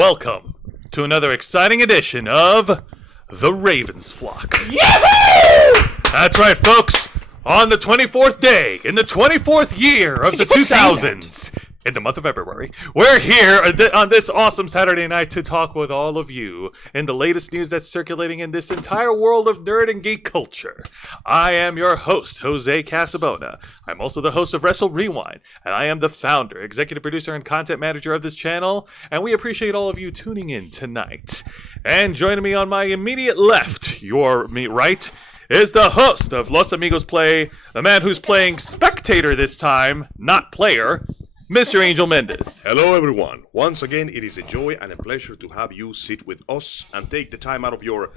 Welcome to another exciting edition of The Ravens Flock. Yahoo! That's right, folks. On the 24th day, in the 24th year of the 2000s, in the month of February, we're here on this awesome Saturday night to talk with all of you in the latest news that's circulating in this entire world of nerd and geek culture. I am your host, Jose Casabona. I'm also the host of Wrestle Rewind, and I am the founder, executive producer, and content manager of this channel, and we appreciate all of you tuning in tonight. And joining me on my immediate left, your right, is the host of Los Amigos Play, the man who's playing spectator this time, not player, Mr. Angel Mendez. Hello everyone. Once again, it is a joy and a pleasure to have you sit with us and take the time out of your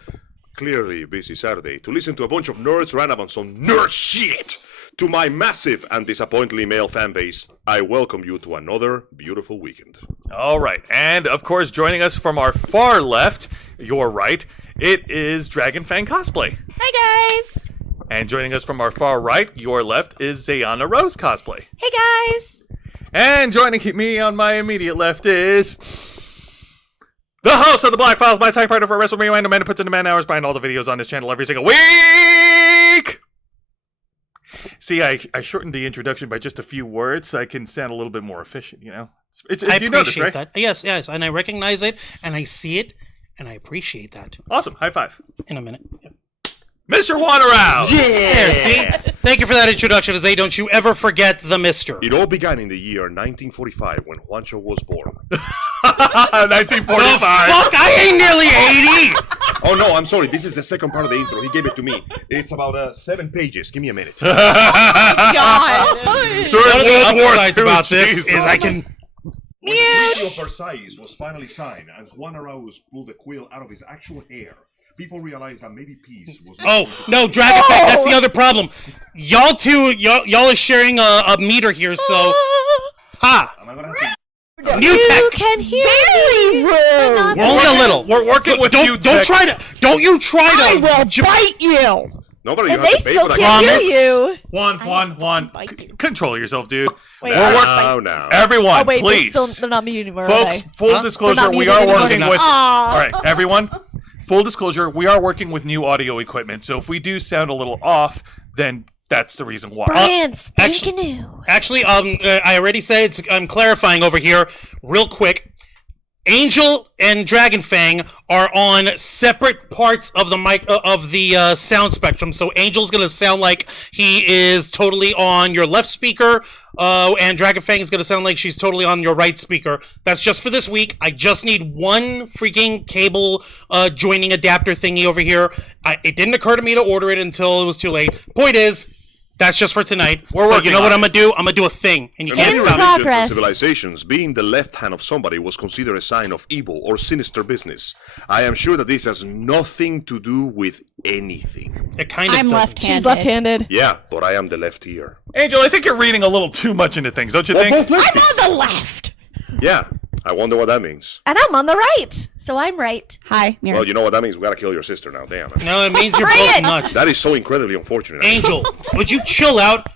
clearly busy Saturday to listen to a bunch of nerds rant about some nerd shit. To my massive and disappointingly male fan base, I welcome you to another beautiful weekend. All right, and of course, joining us from our far left, your right, it is Dragon Fang Cosplay. Hey guys! And joining us from our far right, your left, is Zayana Rose Cosplay. Hey guys! And joining me on my immediate left is the host of the Black Files, my tech partner for Wrestle Rewind, the man who puts in the man hours behind all the videos on this channel every single week! See, I shortened the introduction by just a few words so I can sound a little bit more efficient, you know? I you notice, appreciate right? that. Yes, and I recognize it, and I see it, and I appreciate that. Awesome, high five. In a minute. Yep. Mr. Wanderout! There, see? Thank you for that introduction, Zay. Don't you ever forget the mister. It all began in the year 1945 when Juancho was born. 1945. Fuck, I ain't nearly 80! Oh no, I'm sorry. This is the second part of the intro. He gave it to me. It's about 7 pages. Give me a minute. God! During One of the World War upsides II, about this Jesus. is I can... When the Treaty of Versailles was finally signed and Juan Arauz pulled the quill out of his actual hair, people realized that maybe peace was... Oh, no, Dragon Fang, that's the other problem. Y'all are sharing a meter here, so... Ha! Am I gonna have to... New You tech! can hear me! Rude! Only a little. We're working with you, Don't tech. try to... Don't you try to... I will bite you! Nobody, you And have they to pay still for that. can't hear Promise? you! Juan. Bite you. Control yourself, dude. Wait, Now. Everyone, oh wait, please. they're not muted anymore, Folks, are they? full Huh? disclosure, They're not we muted are anymore. working They're with... Aw. All right, everyone, full disclosure, we are working with new audio equipment, so if we do sound a little off, then that's the reason why. Brand spanking new. Actually, I already said I'm clarifying over here, real quick. Angel and Dragon Fang are on separate parts of the mic of the sound spectrum. So Angel's gonna sound like he is totally on your left speaker, and Dragon Fang is gonna sound like she's totally on your right speaker. That's just for this week. I just need one freaking cable joining adapter thingy over here. It didn't occur to me to order it until it was too late. Point is, that's just for tonight. We're But working you know on what it. I'm gonna do? I'm gonna do a thing, and you In can't many stop me. religions and Progress. civilizations, being the left hand of somebody was considered a sign of evil or sinister business. I am sure that this has nothing to do with anything. It kind of I'm doesn't. left-handed. She's left-handed. Yeah, but I am the left ear. Angel, I think you're reading a little too much into things, don't you Well, think? both I'm lefties. on the left! Yeah, I wonder what that means. And I'm on the right! So I'm right. Hi, Mira. Well, you know what that means. We gotta kill your sister now. Damn. No, it means you're Bring both it! nuts. That is so incredibly unfortunate. Angel, would you chill out?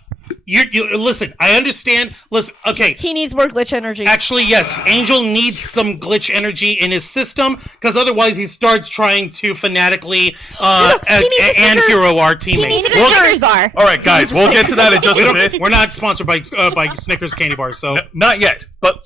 You listen. I understand. Listen, okay. He needs more glitch energy. Actually, yes. Angel needs some glitch energy in his system because otherwise he starts trying to fanatically he needs a and Snickers. hero our He teammates. needs a Snickers bar. All right, guys, we'll get to that in just a bit. We're not sponsored by Snickers candy bars, so Not yet, but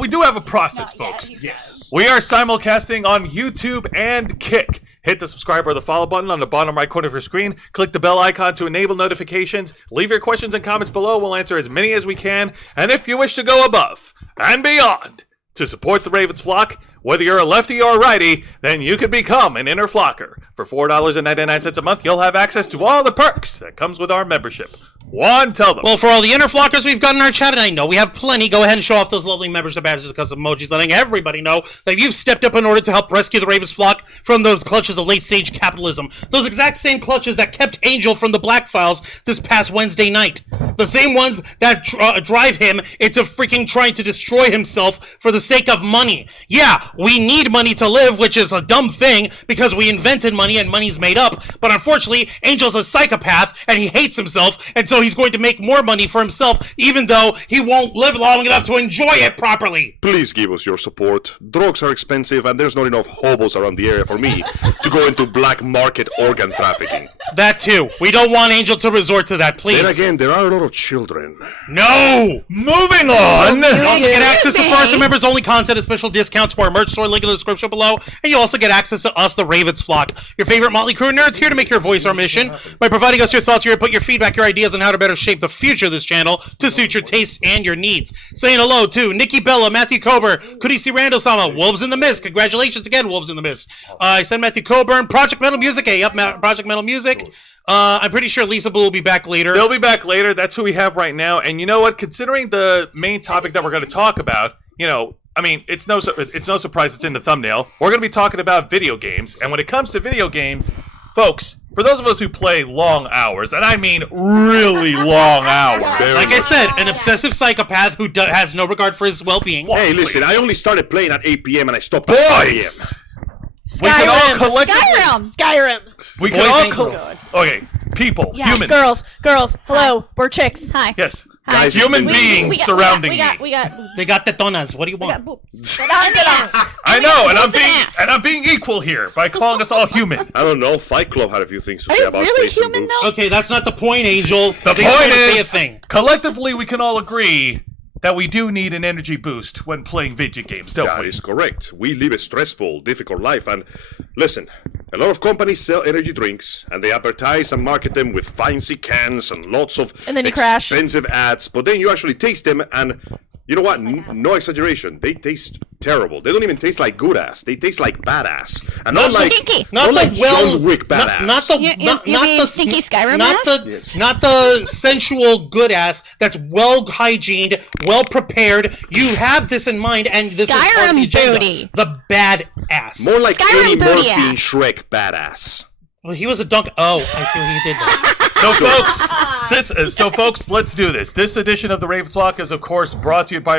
we do have a process, folks. Yes. We are simulcasting on YouTube and Kick. Hit the subscribe or the follow button on the bottom right corner of your screen. Click the bell icon to enable notifications. Leave your questions and comments below. We'll answer as many as we can. And if you wish to go above and beyond to support the Ravens Flock, whether you're a lefty or a righty, then you could become an inner flocker. For $4.99 a month, you'll have access to all the perks that comes with our membership. Juan, tell them. well, for all the inner flockers we've got in our chat, and I know we have plenty, go ahead and show off those lovely membership badges because of emojis, letting everybody know that you've stepped up in order to help rescue the Ravens flock from those clutches of late-stage capitalism. Those exact same clutches that kept Angel from the Black Files this past Wednesday night. The same ones that drive him into freaking trying to destroy himself for the sake of money. Yeah, we need money to live, which is a dumb thing because we invented money and money's made up. But unfortunately, Angel's a psychopath and he hates himself, and so so he's going to make more money for himself, even though he won't live long enough to enjoy it properly. Please give us your support. Drugs are expensive, and there's not enough hobos around the area for me to go into black market organ trafficking. That too. We don't want Angel to resort to that, please. Then again, there are a lot of children. No! Moving on. You also get access to me. first and members only content and special discounts to our merch store, link in the description below. And you also get access to us, the Ravens Flock, your favorite Motley Crew nerds, here to make your voice our mission by providing us your thoughts, your input, your feedback, your ideas on how to better shape the future of this channel to suit your taste and your needs. Saying hello to Nikki Bella, Matthew Coburn, Kurisi Randall-sama, Wolves in the Mist. Congratulations again, Wolves in the Mist. I said Matthew Coburn, Project Metal Music. Hey, up, Project Metal Music. I'm pretty sure Lisa Blue will be back later. They'll be back later. That's who we have right now. And you know what? Considering the main topic that we're going to talk about, I mean, it's no surprise it's in the thumbnail. We're going to be talking about video games. And when it comes to video games, folks, for those of us who play long hours, and I mean really long hours. Like I said, an obsessive psychopath who has no regard for his well-being. Hey, listen, I only started playing at 8 p.m. and I stopped at 5 p.m. Boys! We can all collectively... Skyrim. We Boys can all... and girls. Okay, people, Yeah, humans. girls. Hello, we're chicks. Hi. Yes. Hi. Guys, Human we- beings surrounding me. We got They got tetonas. What do you we got want? boobs. I know, and I'm being equal here by calling us all human. I don't know, Fight Club had a few things to Are say you about really states and human, boobs. though? Okay, that's not the point, Angel. The Say point a is, thing. collectively we can all agree that we do need an energy boost when playing video games, don't That we? is correct. We live a stressful, difficult life, and listen, a lot of companies sell energy drinks, and they advertise and market them with fancy cans and lots of And then you crash. expensive ads, but then you actually taste them, and you know what? No exaggeration. They taste terrible. They don't even taste like good ass. They taste like badass, and not like stinky. not like John Wick not, badass. not the You not, mean not the stinky Skyrim not ass? the not the sensual good ass that's well hygiened, well prepared. You have this in mind, and this is part of the Skyrim agenda. booty. The bad ass. More like Skyrim Eddie booty Murphy in ass. Shrek badass. Well, he was a dunk. Oh, I see what he did there. So folks, let's do this. This edition of the Ravens Flock is, of course, brought to you by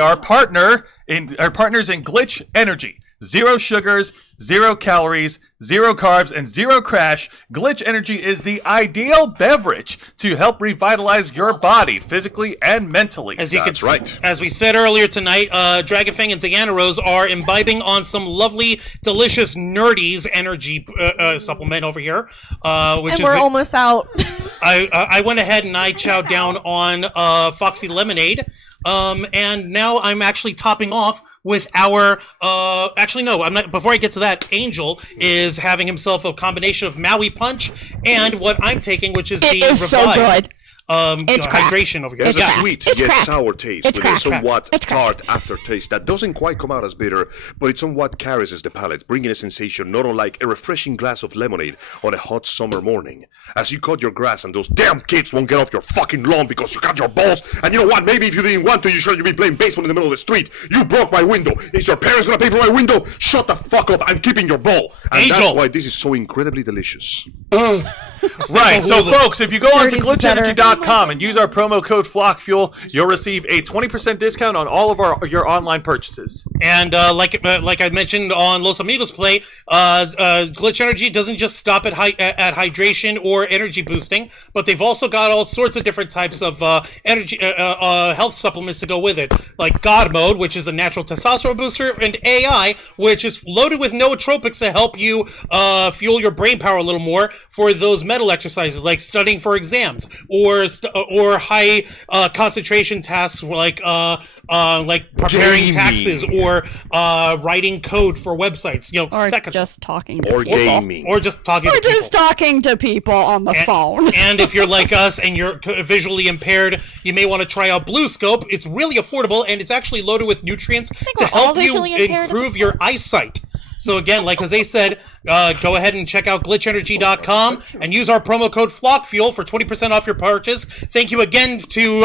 our partners in Glitch Energy. 0 sugars, 0 calories, 0 carbs, and 0 crash. Glitch Energy is the ideal beverage to help revitalize your body physically and mentally. As you That's can, right. As we said earlier tonight, Dragonfang and Zayana Rose are imbibing on some lovely, delicious Nerdies energy supplement over here, which And is we're almost out. I went ahead and I chowed down on Foxy Lemonade, and now I'm actually topping off with our actually no, I'm not. Before I get to that, Angel is having himself a combination of Maui Punch and what I'm taking, which is It the is so Revive. good. It's crap. Hydration over here. There's a crap. sweet It's yet crap. sour taste It's with crap. a somewhat It's crap. tart aftertaste that doesn't quite come out as bitter, but it somewhat caresses the palate, bringing a sensation not unlike a refreshing glass of lemonade on a hot summer morning. As you cut your grass and those damn kids won't get off your fucking lawn because you cut your balls, and you know what, maybe if you didn't want to, you shouldn't be playing baseball in the middle of the street. You broke my window. Is your parents gonna pay for my window? Shut the fuck up, I'm keeping your ball. And Angel. that's why this is so incredibly delicious. Right, so folks, if you go on to Nerdy's better. glitchenergy.com and use our promo code FlockFuel, you'll receive a 20% discount on all of your online purchases. And like I mentioned on Los Amigos Play, Glitch Energy doesn't just stop at hydration or energy boosting, but they've also got all sorts of different types of energy health supplements to go with it, like God Mode, which is a natural testosterone booster, and AI, which is loaded with nootropics to help you fuel your brain power a little more for those mental exercises, like studying for exams or high concentration tasks like preparing Gaming. taxes or writing code for websites. You know, Or that kind of just talking to Or people. gaming. or just talking Or to people. just talking to people on the phone. And if you're like us and you're visually impaired, you may want to try out Blue Scope. It's really affordable, and it's actually loaded with nutrients to we're all help you visually impaired at improve this your eyesight. So again, like Jose said, go ahead and check out glitchenergy.com and use our promo code FlockFuel for 20% off your purchase. Thank you again to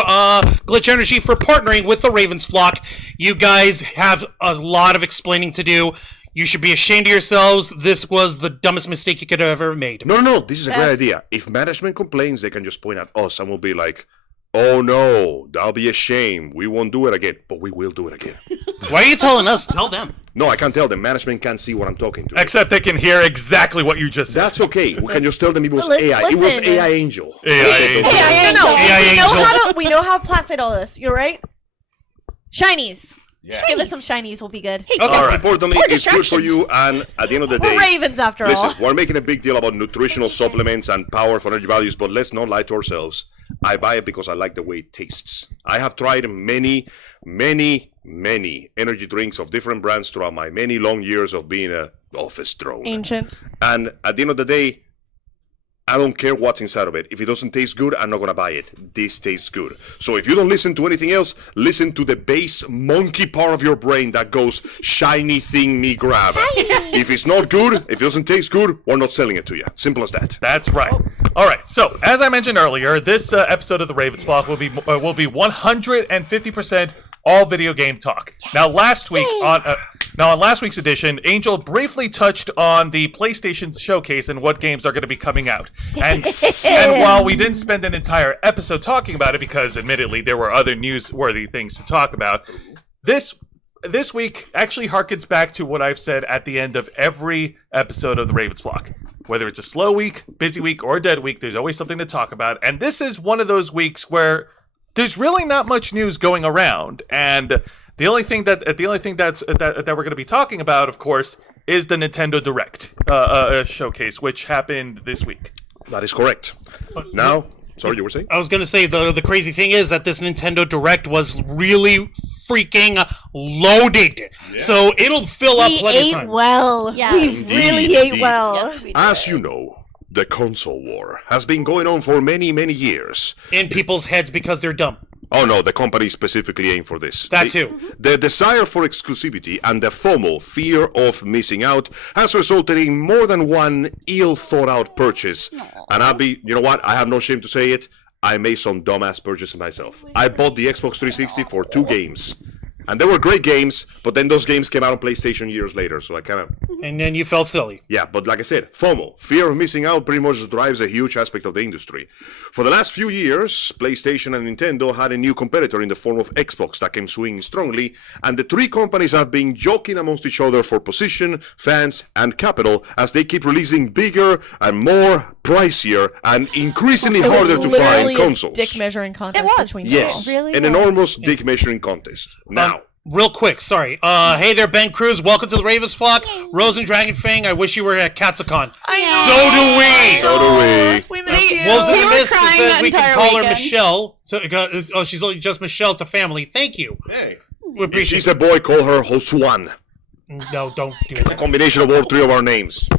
Glitch Energy for partnering with the Ravens Flock. You guys have a lot of explaining to do. You should be ashamed of yourselves. This was the dumbest mistake you could have ever made. No, this is a great Yes. idea. If management complains, they can just point at us and we'll be like, oh no, that'll be a shame. We won't do it again, but we will do it again. Why are you telling us? Tell them. No, I can't tell them. Management can't see what I'm talking to. Except they can hear exactly what you just said. That's okay. We can just tell them it was Well, AI. It was listen. AI Angel. AI Angel. Hey, no. AI We know Angel. how to. We know how to placate all this. You're right. Shinies. Just give us some shinies. We'll be good. Okay. All right. Importantly, Poor it's good for distractions. you, and at the end of the We're day, ravens after listen, all. we're making a big deal about nutritional supplements and power for energy values, but let's not lie to ourselves. I buy it because I like the way it tastes. I have tried many energy drinks of different brands throughout my many long years of being a office drone. Ancient. And at the end of the day, I don't care what's inside of it. If it doesn't taste good, I'm not going to buy it. This tastes good. So if you don't listen to anything else, listen to the base monkey part of your brain that goes, shiny thing me grab. If it's not good, if it doesn't taste good, we're not selling it to you. Simple as that. That's right. All right. So, as I mentioned earlier, this episode of the Ravens Flock will be 150% all video game talk. Now, last week on last week's edition, Angel briefly touched on the PlayStation showcase and what games are going to be coming out. And while we didn't spend an entire episode talking about it, because admittedly there were other newsworthy things to talk about, this week actually harkens back to what I've said at the end of every episode of the Ravens Flock. Whether it's a slow week, busy week, or a dead week, there's always something to talk about. And this is one of those weeks where there's really not much news going around, and the only thing that we're going to be talking about, of course, is the Nintendo Direct showcase, which happened this week. That is correct. Now, sorry, you were saying? I was gonna say the crazy thing is that this Nintendo Direct was really freaking loaded, so it'll fill up We plenty of ate time. well. Yeah. We Indeed, really ate indeed. well. Yes, we did. As you know, the console war has been going on for many years. In people's heads because they're dumb. Oh no, the company specifically aimed for this. That too. The desire for exclusivity and the FOMO, fear of missing out, has resulted in more than one ill-thought-out purchase. And you know what? I have no shame to say it. I made some dumbass purchases myself. I bought the Xbox 360 for 2 games. And they were great games, but then those games came out on PlayStation years later, so I kind of... And then you felt silly. Yeah, but like I said, FOMO, fear of missing out, pretty much drives a huge aspect of the industry. For the last few years, PlayStation and Nintendo had a new competitor in the form of Xbox that came swinging strongly, and the 3 companies have been jockeying amongst each other for position, fans, and capital as they keep releasing bigger and more pricier and increasingly It was harder to find literally a consoles. dick measuring contest It was. between Yes, them all. Really an was. enormous dick measuring contest. Now, Real quick, sorry. Hey there, Ben Cruz. Welcome to the Ravens Flock. Rose and Dragon Fang, I wish you were at Katsucon. I know. So do we! so do we. We miss you. Wolves in We the were Mist crying says that we can entire call her weekend. Michelle. So, she's only just Michelle to family. Thank you. Hey, We if appreciate she's a boy, call her Josuan. No, don't do that. Combination of all 3 of our names.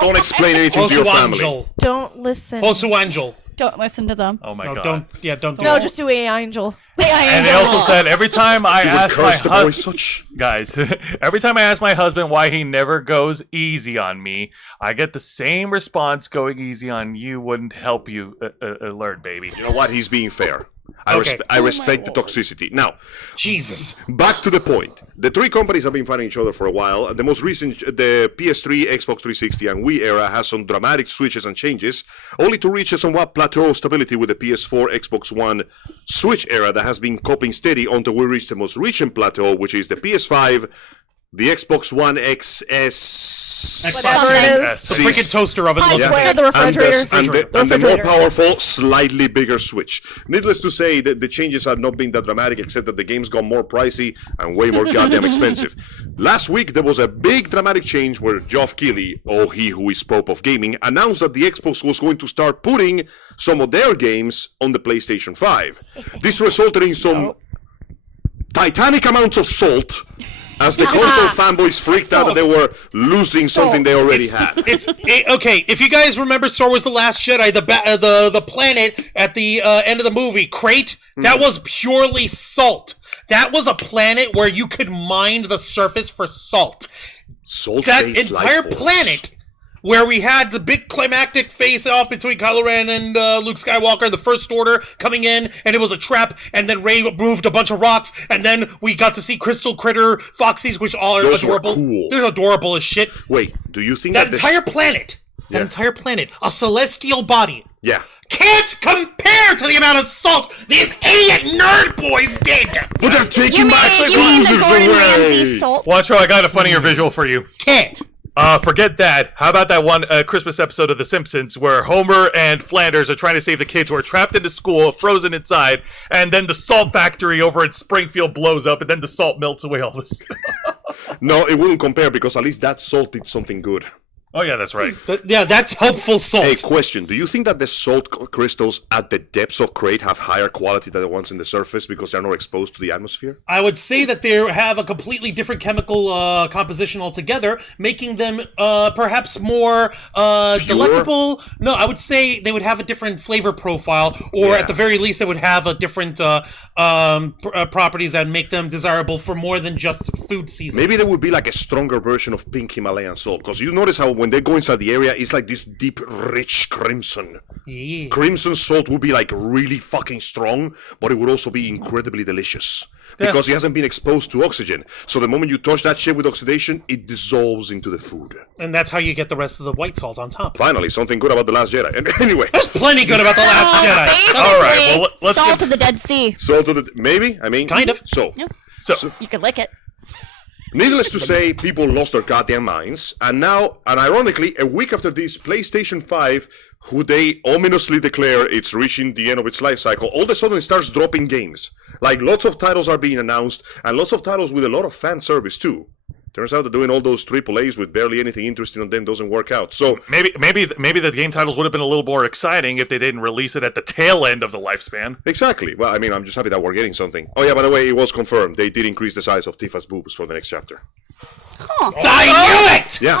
Don't explain anything to your family. Josuangel. Don't listen. Josuangel. Don't listen to them. Oh my No, god. don't do No, that. just do AI Angel. And they also said every time I You would ask my curse the boy husband, such. guys, every time I ask my husband why he never goes easy on me, I get the same response: "Going easy on you wouldn't help you learn, baby." You know what? He's being fair. Okay. I respect the toxicity. Now, Jesus. back to the point. The 3 companies have been fighting each other for a while. The most recent, the PS3, Xbox 360, and Wii era has some dramatic switches and changes, only to reach a somewhat plateau stability with the PS4, Xbox One, Switch era that has been coping steady until we reach the most recent plateau, which is the PS5, the Xbox One XS... Whatever it is. The freaking toaster oven. I looking swear thing. the refrigerator. And the more powerful, slightly bigger Switch. Needless to say, the changes have not been that dramatic, except that the games got more pricey and way more goddamn expensive. Last week, there was a big dramatic change where Geoff Keighley, he who is Pope of Gaming, announced that the Xbox was going to start putting some of their games on the PlayStation 5. This resulted in some titanic amounts of salt, as the console fanboys freaked out that they were losing something they already had. Okay, if you guys remember Star Wars: The Last Jedi, the planet at the end of the movie, Crate, that was purely salt. That was a planet where you could mine the surface for salt. Salt That tastes like entire balls. planet where we had the big climactic face-off between Kylo Ren and Luke Skywalker and the First Order coming in, and it was a trap, and then Rey moved a bunch of rocks, and then we got to see Crystal Critter Foxies, which all are Those were adorable. cool. They're adorable as shit. Wait, do you think That this- entire planet, Yeah. a celestial body, Yeah. can't compare to the amount of salt these idiot nerd boys did. But they're taking You my mean the exclusives Gordon Ramsay away! salt? Watch out, I got a funnier visual for you. Can't. Forget that. How about that one Christmas episode of The Simpsons where Homer and Flanders are trying to save the kids who are trapped into school, frozen inside, and then the salt factory over in Springfield blows up, and then the salt melts away all this. No, it wouldn't compare because at least that salt did something good. Oh yeah, that's right. Yeah, that's helpful salt. Hey, question. Do you think that the salt crystals at the depths of Crate have higher quality than the ones in the surface because they're not exposed to the atmosphere? I would say that they have a completely different chemical composition altogether, making them perhaps more delectable. No, I would say they would have a different flavor profile, or Yeah. at the very least, they would have a different properties that make them desirable for more than just food seasoning. Maybe there would be like a stronger version of pink Himalayan salt. Because you notice how when they go inside the area, it's like this deep, rich crimson. Yeah. Crimson salt would be like really fucking strong, but it would also be incredibly delicious. Because it hasn't been exposed to oxygen. So the moment you touch that shit with oxidation, it dissolves into the food. And that's how you get the rest of the white salt on top. Finally, something good about The Last Jedi. And anyway, There's plenty good about the Last Jedi. Basically, All right, well, let's salt get- of the Dead Sea. salt of the... Maybe? I mean... Kind of. So... So, You could lick it. Needless to say, people lost their goddamn minds, and now, and ironically, a week after this, PlayStation 5, who they ominously declare it's reaching the end of its life cycle, all of a sudden it starts dropping games. Like, lots of titles are being announced, and lots of titles with a lot of fan service, too. Turns out that doing all those AAAs with barely anything interesting on them doesn't work out. So, maybe the game titles would have been a little more exciting if they didn't release it at the tail end of the lifespan. exactly. Well, I mean, I'm just happy that we're getting something. Oh yeah, by the way, it was confirmed. They did increase the size of Tifa's boobs for the next chapter. I knew it! Yeah.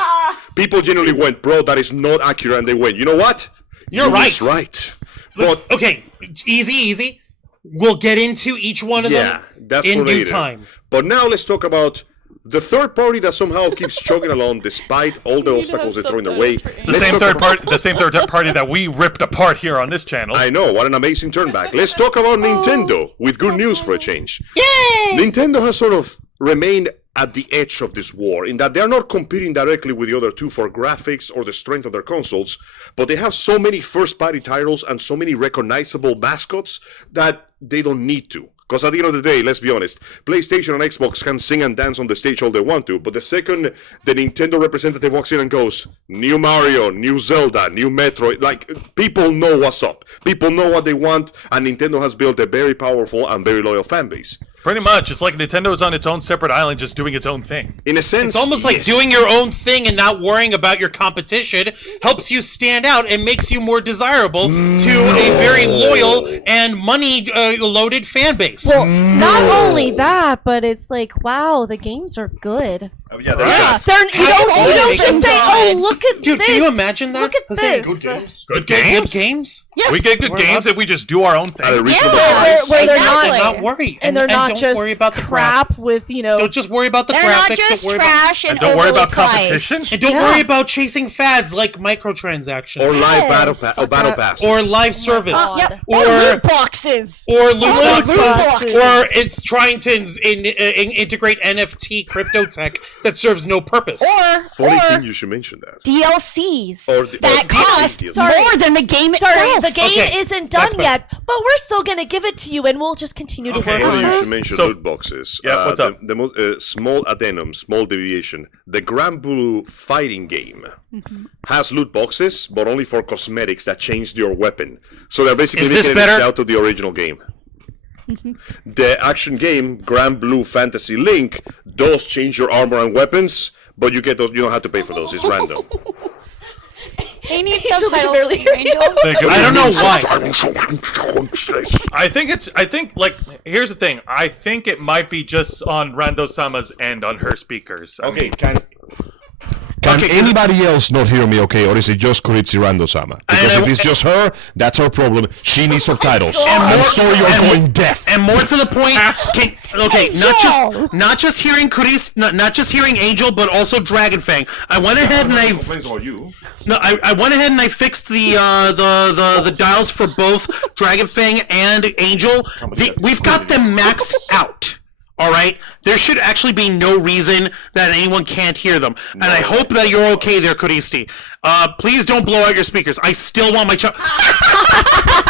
People generally went, bro, that is not accurate, and they went, you know what? You're You right. was right. But Okay, easy. We'll get into each one of yeah, them that's in for due later. time. But now let's talk about the third party that somehow keeps chugging along despite all the obstacles they throw in their way. The same third party that we ripped apart here on this channel. I know, what an amazing turn back. Let's talk about Nintendo with good news for a change. Yay! Nintendo has sort of remained at the edge of this war in that they're not competing directly with the other two for graphics or the strength of their consoles, but they have so many first-party titles and so many recognizable mascots that they don't need to. Because at the end of the day, let's be honest, PlayStation and Xbox can sing and dance on the stage all they want to, but the second the Nintendo representative walks in and goes, new Mario, new Zelda, new Metroid, like, people know what's up. People know what they want, and Nintendo has built a very powerful and very loyal fan base. Pretty much, it's like Nintendo is on its own separate island, just doing its own thing. In a sense, It's almost like yes. doing your own thing and not worrying about your competition helps you stand out and makes you more desirable to a very loyal and money-loaded fan base. Well, not only that, but it's like, wow, the games are good. Oh, yeah, there's Yeah, that. they're, you don't just say, oh, look at Dude, this. can you imagine that? Look at Jose, this. Good Good games? games? Yeah. We get good We're games not- if we just do our own thing. At a reasonable Yeah, price. where they're Exactly. not, Not worry. and they're not don't just worry about the crap with, you know. Don't just worry about the They're graphics. not just don't worry trash And and don't worry overly about competition. priced. and don't Yeah. worry about chasing fads like microtransactions Or live battle, Yes. battle passes. or live service Yep. or loot boxes. or loot boxes, boxes. or it's trying to integrate NFT crypto tech that serves no purpose. Funny Or thing you should mention that. DLCs Or that cost DLCs. more than the game Sorry, itself. the game Okay, isn't done that's better. yet, but we're still gonna give it to you, and we'll just continue to Okay. work Funny on you it. should mention So- loot boxes. Yeah, what's up? The most small addendum, small deviation. The Grand Blue fighting game has loot boxes, but only for cosmetics that change your weapon. So they're basically Is this making it better? out to the original game. The action game, Grand Blue Fantasy Link, does change your armor and weapons, but you get those. You don't have to pay for those. It's random. They need Angel subtitles barely- for Angel. I don't know why. I think like here's the thing. I think it might be just on Rando Sama's end on her speakers. I mean, Can anybody else not hear me okay, or is it just Koritsi Rando-sama? Because if it's just her, that's her problem. She needs subtitles. I'm sorry you're going deaf. And more to the point, not just hearing Kuris, not just hearing Angel, but also Dragonfang. I went ahead and I went ahead and I fixed the dials for both Dragonfang and Angel. We've got them maxed out. All right, there should actually be no reason that anyone can't hear them, and I hope that you're okay there, Kuristi. Please don't blow out your speakers. I still want my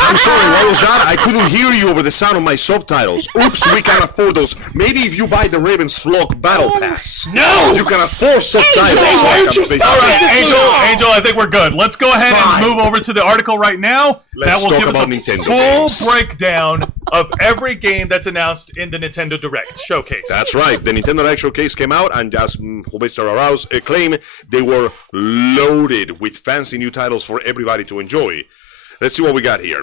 I'm sorry, what was that? I couldn't hear you over the sound of my subtitles. Oops, we can't afford those. Maybe if you buy the Raven's Flock Battle Pass. No! You can afford subtitles. All right, Angel, I think we're good. Let's go ahead and move over to the article right now. Let's that will talk give us about a Nintendo full games. breakdown of every game that's announced in the Nintendo Direct showcase. That's right. The Nintendo Direct Showcase came out, and as Mr. Arouse claimed, they were loaded with fancy new titles for everybody to enjoy. Let's see what we got here.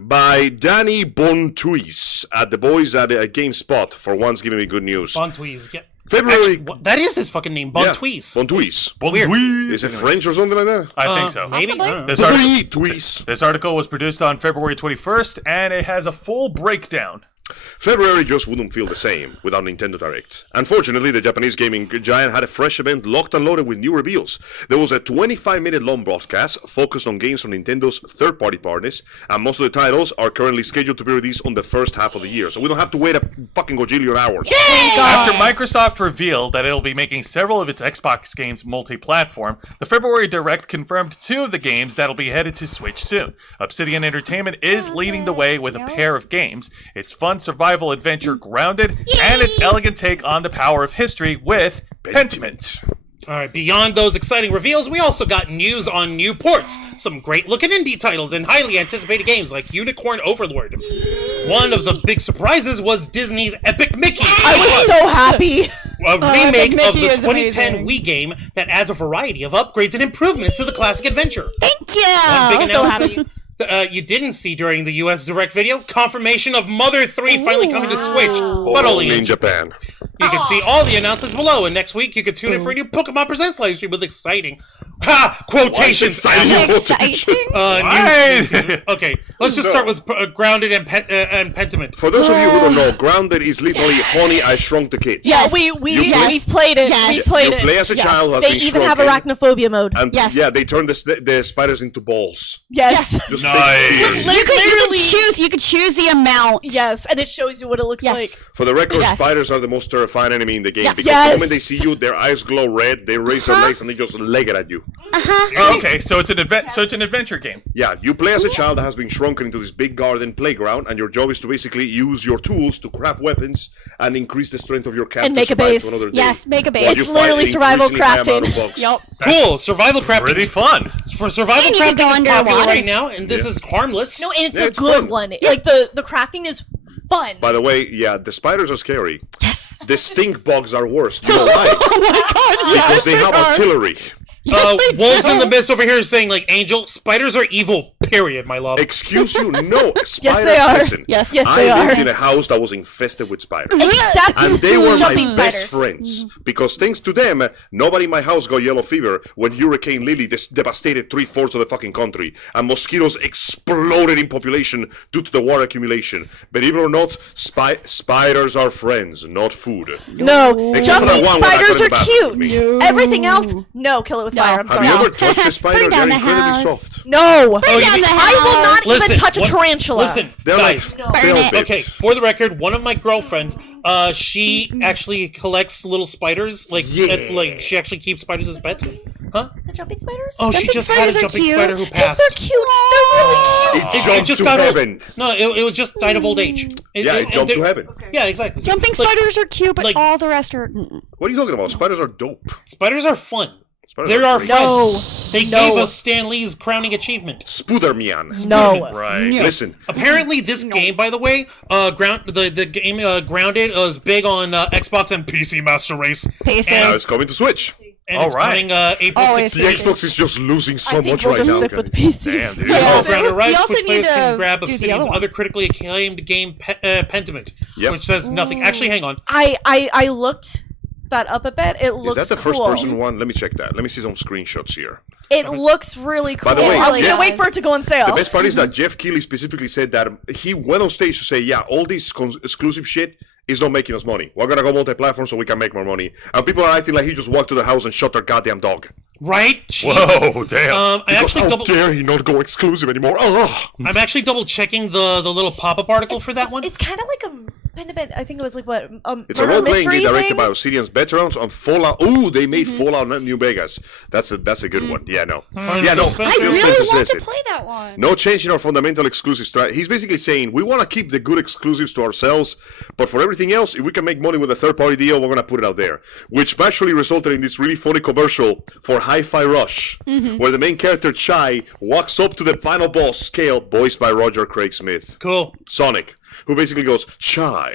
By Danny Bontuis at the boys at GameSpot, for once giving me good news. Bontweez. Yeah. February. Actually, that is his fucking name, Bontweez. Bontuis. Weird. Is it French or something like that? I think so. Maybe. I don't know. Bontuis. This article was produced on February 21st, and it has a full breakdown. February just wouldn't feel the same without Nintendo Direct. Unfortunately, the Japanese gaming giant had a fresh event locked and loaded with new reveals. There was a 25-minute long broadcast focused on games from Nintendo's third-party partners, and most of the titles are currently scheduled to be released on the first half of the year, so we don't have to wait a fucking gajillion hours. After Microsoft revealed that it'll be making several of its Xbox games multi-platform, the February Direct confirmed 2 of the games that'll be headed to Switch soon. Obsidian Entertainment is leading the way with a pair of games. It's fun survival adventure Grounded, and its elegant take on the power of history with Pentiment. All right, beyond those exciting reveals, we also got news on new ports. Some great-looking indie titles and highly anticipated games like Unicorn Overlord. One of the big surprises was Disney's Epic Mickey. I was so happy. A remake Epic of Mickey the is 2010 amazing. Wii game that adds a variety of upgrades and improvements to the classic adventure. Thank you. One big so announcement you didn't see during the US Direct video, confirmation of Mother 3 finally coming to Switch, but only in Japan. Japan. You can see all the announcements below, and next week you can tune in for a new Pokemon Presents live stream with exciting quotations. Exciting. News. Okay, let's just start with Grounded and Pentiment. For those of you who don't know, Grounded is literally Honey, I Shrunk the Kids. Yeah, Yes. we've Yes. played it. Yes. We played You it. play as a child who has They been even have shrunken, arachnophobia mode. and Yes. yeah, they turn the spiders into balls. Yes. Just Nice. big spiders. You could choose the amount. Yes, and it shows you what it looks Yes. like. For the record, Yes. spiders are the most terrifying enemy in the game Yes. because Yes. the moment they see you, their eyes glow red, they raise their legs, and they just leg it at you. Oh, okay, so it's an adventure game. Yeah, you play as a child that has been shrunken into this big garden playground, and your job is to basically use your tools to craft weapons and increase the strength of your camp And to make a survive base. to another day. Yes, make a base. While It's you It's fight literally an survival increasingly high amount crafting. of bugs. Yep. Cool, survival crafting. Pretty fun. For survival And you can crafting go is popular underwater. right now, and this is harmless. No, and it's Yeah, a it's good fun. one. Like the crafting is fun. By the way, yeah, the spiders are scary. Yes. The stink bugs are worse. You know why? Oh my god. Because Yes, they have are. artillery. Wolves in the Mist over here is saying, like, Angel, spiders are evil, period, my love. Excuse you? No, spiders. they are. Listen, Yes, I they lived are. in a house that was infested with spiders. Except And they were my jumping best spiders. friends because thanks to them, nobody in my house got yellow fever when Hurricane Lily devastated 3/4 of the fucking country, and mosquitoes exploded in population due to the water accumulation. Believe it or not, spiders are friends, not food. No, Except for that jumping one where I got spiders in are the bathroom with cute. me. Everything else, no, kill it with fire. I'm Have sorry. you ever touched a spider? Burn They're down the incredibly house. soft. No, Oh, you down mean- the I will not Listen, even touch a what- tarantula. Listen, They're guys. like Burn it. bits. Okay, for the record, one of my girlfriends, she actually collects little spiders. Like, like she actually keeps spiders as pets. Huh? The jumping spiders? Oh, she Jumping just had a spiders are jumping cute. spider who Yes, passed. they're cute. They're really cute. It jumped just to got heaven. old. No, it was just died of old age. Yeah, it jumped to heaven. Yeah, exactly. Jumping Like, spiders are cute, but like- all the rest are. What are you talking about? Spiders are dope. Spiders are fun. Spiders They're our great. friends. They No. gave us Stan Lee's crowning achievement. Spooderman. No. Right. Listen, Apparently, this game, by the way, the game Grounded is big on Xbox and PC Master Race, Pacing. now it's coming to Switch. and All it's right. coming April Oh, it's- 16th. The Xbox is just losing so I think much we'll right just now. stick guys. with PC. Damn, dude. Yeah. Grounded We Rise, also which players need can to grab do the Obsidian's other one. other critically acclaimed game, Pentiment, Yep. which says nothing. Actually, hang on. I looked that up a bit. It looks Is that the first cool. person one? Let me check that. Let me see some screenshots here. It looks really cool. By the way, I Jeff- can't wait for it to go on sale. The best part is that Jeff Keighley specifically said that he went on stage to say, yeah, all this exclusive shit is not making us money. We're gonna go multi-platform so we can make more money. And people are acting like he just walked to the house and shot their goddamn dog. Right? Jesus. Whoa, damn. I actually How double. dare he not go exclusive anymore? Ugh. I'm actually double checking the little pop-up article for that one. It's kind of like a I think it was like what? It's a murder role-playing mystery game directed thing? by Obsidian's veterans on Fallout. Ooh, they made Fallout New Vegas. That's a good one. Yeah, no. Yeah, no. Phil Spencer. I Phil really Spencer want says to it. play that one. No change in our fundamental exclusive strategy. He's basically saying we want to keep the good exclusives to ourselves, but for everything else, if we can make money with a third-party deal, we're going to put it out there. Which actually resulted in this really funny commercial for Hi-Fi Rush, where the main character, Chai, walks up to the final boss, Scale, voiced by Roger Craig Smith. Cool. Sonic, who basically goes, Chai,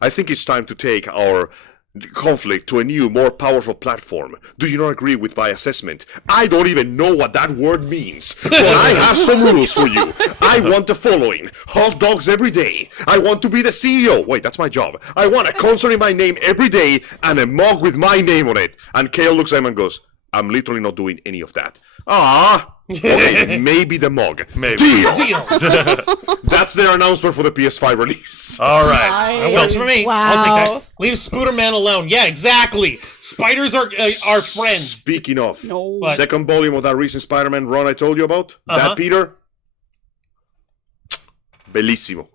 I think it's time to take our conflict to a new, more powerful platform. Do you not agree with my assessment? I don't even know what that word means, but I have some rules for you. I want the following: hot dogs every day. I want to be the CEO. Wait, that's my job. I want a concert in my name every day and a mug with my name on it. And Kale looks at him and goes, I'm literally not doing any of that. Ah, okay, maybe the mug. Maybe. Deal. That's their announcement for the PS5 release. All right. That works for me. I'll Wow. take that. Leave Spooderman alone. Yeah, exactly. Spiders are our friends. Speaking of, What? second volume of that recent Spider-Man run I told you about, Uh-huh. that Peter, bellissimo.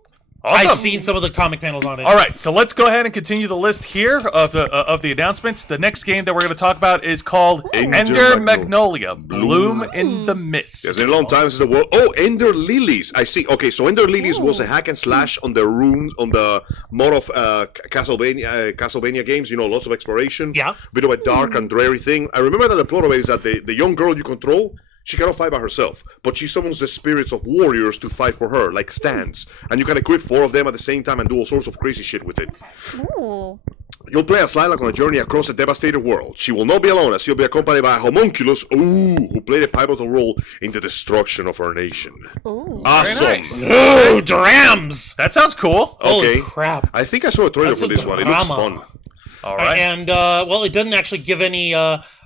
Awesome. I've seen some of the comic panels on it. All right, so let's go ahead and continue the list here of the announcements. The next game that we're going to talk about is called Ender Ender Magnolia. Magnolia, Bloom in the Mist. It's been a long time since the world. Oh, Ender Lilies. I see. Okay, so Ender Lilies was a hack and slash on the mod of Castlevania games. You know, lots of exploration. Yeah. Bit of a dark and dreary thing. I remember that the plot of it is that the young girl you control, she cannot fight by herself, but she summons the spirits of warriors to fight for her, like stands. And you can equip 4 of them at the same time and do all sorts of crazy shit with it. Ooh. You'll play as Lilac on a journey across a devastated world. She will not be alone, as she'll be accompanied by a homunculus, who played a pivotal role in the destruction of her nation. Awesome. nice. Oh, drams! That sounds cool. Okay. Holy crap. I think I saw a trailer That's for a this one. It looks drama. fun. All right. And, well, it doesn't actually give any